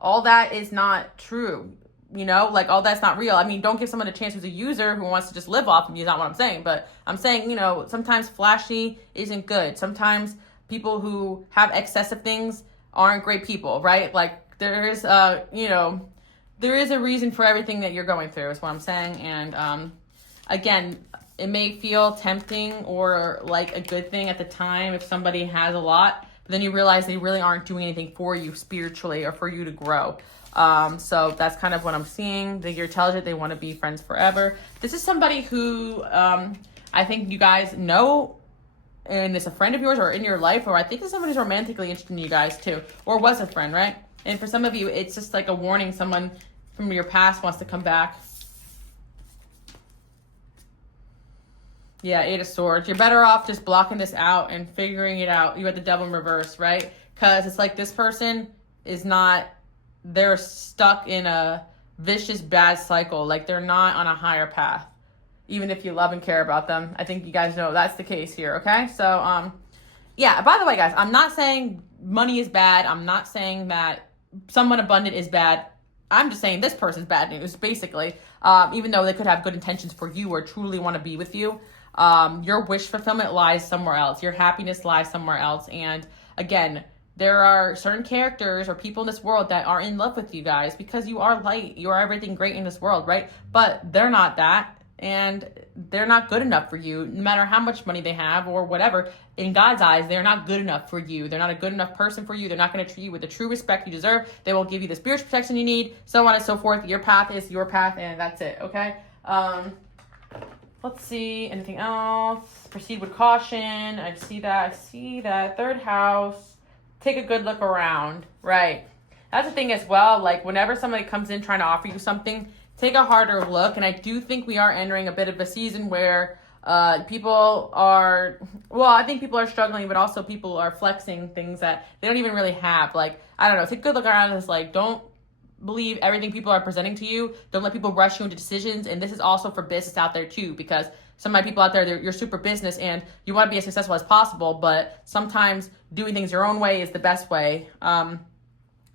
All that is not true, all that's not real. I mean, don't give someone a chance who's a user who wants to just live off of you, is not what I'm saying. But I'm saying, sometimes flashy isn't good. Sometimes people who have excessive things aren't great people, right? There is a reason for everything that you're going through, is what I'm saying. And again, it may feel tempting or a good thing at the time if somebody has a lot, but then you realize they really aren't doing anything for you spiritually or for you to grow. So that's kind of what I'm seeing. That you're intelligent, they want to be friends forever. This is somebody who I think you guys know, and is a friend of yours or in your life, or I think it's somebody who's romantically interested in you guys too, or was a friend, right? And for some of you, it's just like a warning. Someone from your past wants to come back. Yeah, 8 of Swords. You're better off just blocking this out and figuring it out. You got the Devil in reverse, right? Because it's like this person is not, they're stuck in a vicious bad cycle. Like they're not on a higher path, even if you love and care about them. I think you guys know that's the case here, okay? So, yeah, by the way, guys, I'm not saying money is bad. I'm not saying that someone abundant is bad. I'm just saying this person's bad news, basically. Even though they could have good intentions for you or truly want to be with you. Your wish fulfillment lies somewhere else. Your happiness lies somewhere else. And again, there are certain characters or people in this world that are in love with you guys because you are light. You are everything great in this world, right? But they're not that. And they're not good enough for you, no matter how much money they have or whatever. In God's eyes, they're not good enough for you. They're not a good enough person for you. They're not going to treat you with the true respect you deserve. They won't give you the spiritual protection you need, so on and so forth. Your path is your path, and that's it, okay? Let's see, anything else? Proceed with caution. I see that. Third house. Take a good look around, right? That's the thing as well. Like, whenever somebody comes in trying to offer you something, take a harder look. And I do think we are entering a bit of a season where people are, well, I think people are struggling, but also people are flexing things that they don't even really have. Like, I don't know, take a good look around. It's like, don't believe everything people are presenting to you. Don't let people rush you into decisions. And this is also for business out there too, because some of my people out there, you're super business and you want to be as successful as possible, but sometimes doing things your own way is the best way.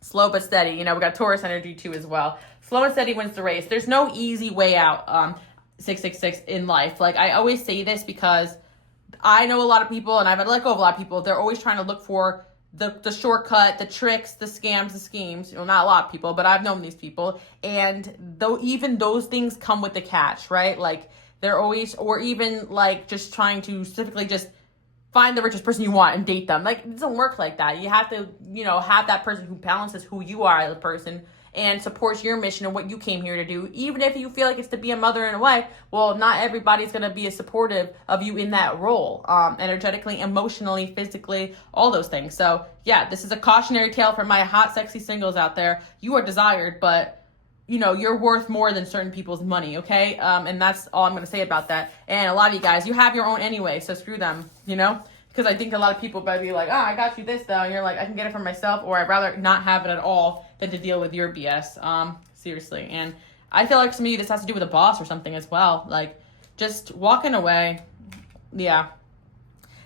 Slow but steady. You know, we got Taurus energy too as well. Slow and steady wins the race. There's no easy way out, 666 in life. Like, I always say this because I know a lot of people and I've had to let go of a lot of people. They're always trying to look for the shortcut, the tricks, the scams, the schemes. You know, not a lot of people, but I've known these people. And though even those things come with the catch, right? Like, they're always, or even like just trying to specifically just find the richest person you want and date them. Like, it doesn't work like that. You have to, you know, have that person who balances who you are as a person and supports your mission and what you came here to do. Even if you feel like it's to be a mother and a wife, well, not everybody's going to be as supportive of you in that role, energetically, emotionally, physically, all those things. So yeah, this is a cautionary tale for my hot, sexy singles out there. You are desired, but you know, you're worth more than certain people's money, okay? And that's all I'm going to say about that. And a lot of you guys, you have your own anyway, so screw them, you know? Because I think a lot of people might be like, I got you this though. And you're like, I can get it for myself, or I'd rather not have it at all than to deal with your BS. Seriously. And I feel like to me, this has to do with a boss or something as well. Like, just walking away. Yeah.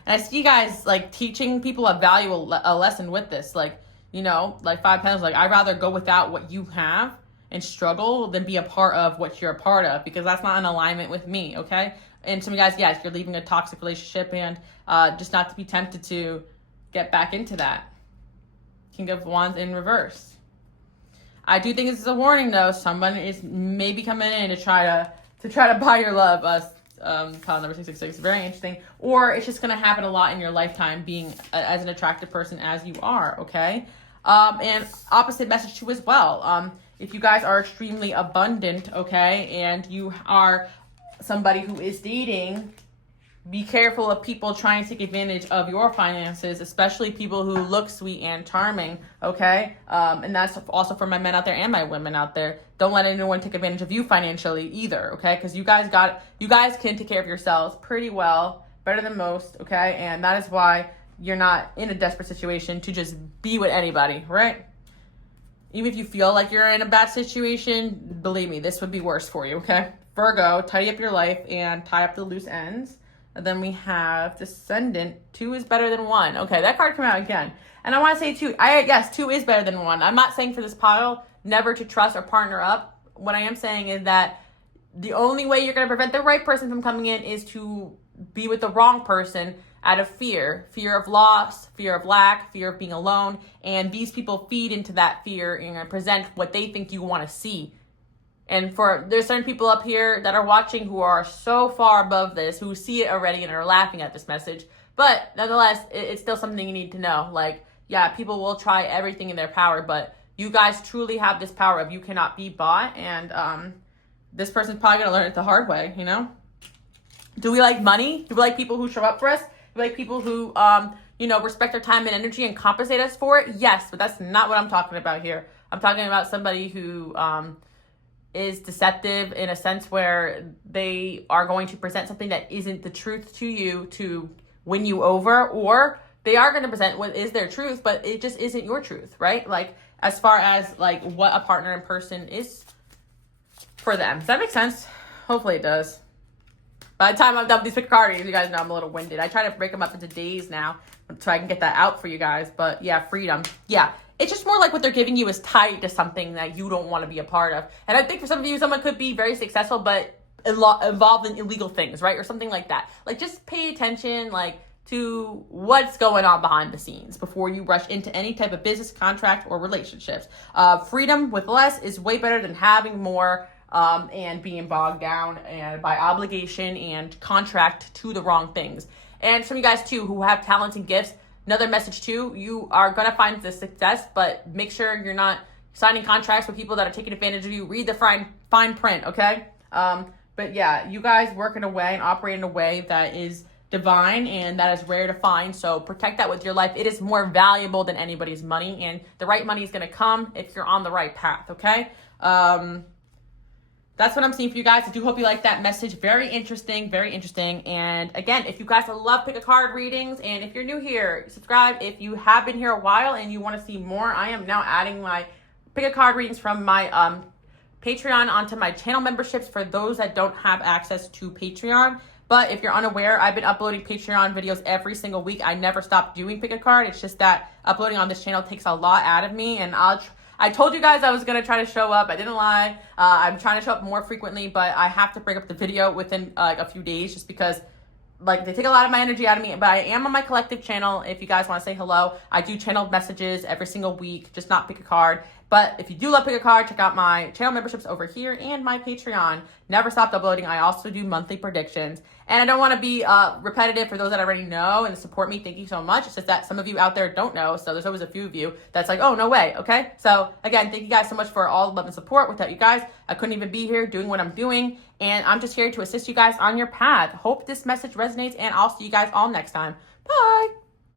And I see you guys, like, teaching people a lesson with this. Like, you know, like 5 Pentacles, like, I'd rather go without what you have and struggle than be a part of what you're a part of, because that's not in alignment with me, okay? And some of you guys, yes, you're leaving a toxic relationship, and just not to be tempted to get back into that. King of Wands in reverse. I do think this is a warning, though. Someone is maybe coming in to try to buy your love. Call number 666. Very interesting. Or it's just going to happen a lot in your lifetime, being as an attractive person as you are, okay? And opposite message too as well. If you guys are extremely abundant, okay, and you are somebody who is dating, be careful of people trying to take advantage of your finances, especially people who look sweet and charming, okay? And that's also for my men out there and my women out there. Don't let anyone take advantage of you financially either, okay? Because you guys can take care of yourselves pretty well, better than most, okay? And that is why you're not in a desperate situation to just be with anybody, right? Even if you feel like you're in a bad situation, believe me, this would be worse for you, okay? Virgo, tidy up your life and tie up the loose ends. And then we have Descendant. 2 is better than 1. Okay, that card came out again. And I want to say 2. Yes, 2 is better than 1. I'm not saying for this pile never to trust or partner up. What I am saying is that the only way you're going to prevent the right person from coming in is to be with the wrong person out of fear of loss, fear of lack, fear of being alone. And these people feed into that fear and present what they think you want to see. And there's certain people up here that are watching who are so far above this, who see it already and are laughing at this message. But nonetheless, it's still something you need to know. Like, yeah, people will try everything in their power, but you guys truly have this power of you cannot be bought, and this person's probably going to learn it the hard way, you know? Do we like money? Do we like people who show up for us? Do we like people who, respect our time and energy and compensate us for it? Yes, but that's not what I'm talking about here. I'm talking about somebody who is deceptive in a sense where they are going to present something that isn't the truth to you to win you over, or they are going to present what is their truth, but it just isn't your truth, right? Like, as far as like what a partner in person is for them. Does that make sense? Hopefully it does. By the time I'm done with these pick card readings, you guys know I'm a little winded. I try to break them up into days now so I can get that out for you guys. But yeah, freedom. Yeah, it's just more like what they're giving you is tied to something that you don't want to be a part of. And I think for some of you, someone could be very successful, but involved in illegal things, right? Or something like that. Like, just pay attention, like, to what's going on behind the scenes before you rush into any type of business, contract, or relationships. Freedom with less is way better than having more. And being bogged down and by obligation and contract to the wrong things. And some of you guys too who have talents and gifts, another message too, you are going to find the success, but make sure you're not signing contracts with people that are taking advantage of you. Read the fine print, okay? But yeah, you guys work in a way and operate in a way that is divine and that is rare to find. So protect that with your life. It is more valuable than anybody's money, and the right money is going to come if you're on the right path, okay? That's what I'm seeing for you guys. I do hope you like that message. Very interesting, very interesting. And again, if you guys love pick a card readings, and if you're new here, subscribe. If you have been here a while and you want to see more, I am now adding my pick a card readings from my Patreon onto my channel memberships for those that don't have access to Patreon. But if you're unaware, I've been uploading Patreon videos every single week. I never stopped doing pick a card. It's just that uploading on this channel takes a lot out of me, and I told you guys I was going to try to show up. I didn't lie. I'm trying to show up more frequently, but I have to break up the video within a few days just because like they take a lot of my energy out of me. But I am on my collective channel. If you guys want to say hello, I do channeled messages every single week, just not pick a card. But if you do love pick a card, check out my channel memberships over here and my Patreon. Never stopped uploading. I also do monthly predictions. And I don't want to be repetitive for those that already know and support me. Thank you so much. It's just that some of you out there don't know. So there's always a few of you that's like, oh, no way. Okay. So again, thank you guys so much for all the love and support. Without you guys, I couldn't even be here doing what I'm doing. And I'm just here to assist you guys on your path. Hope this message resonates, and I'll see you guys all next time. Bye.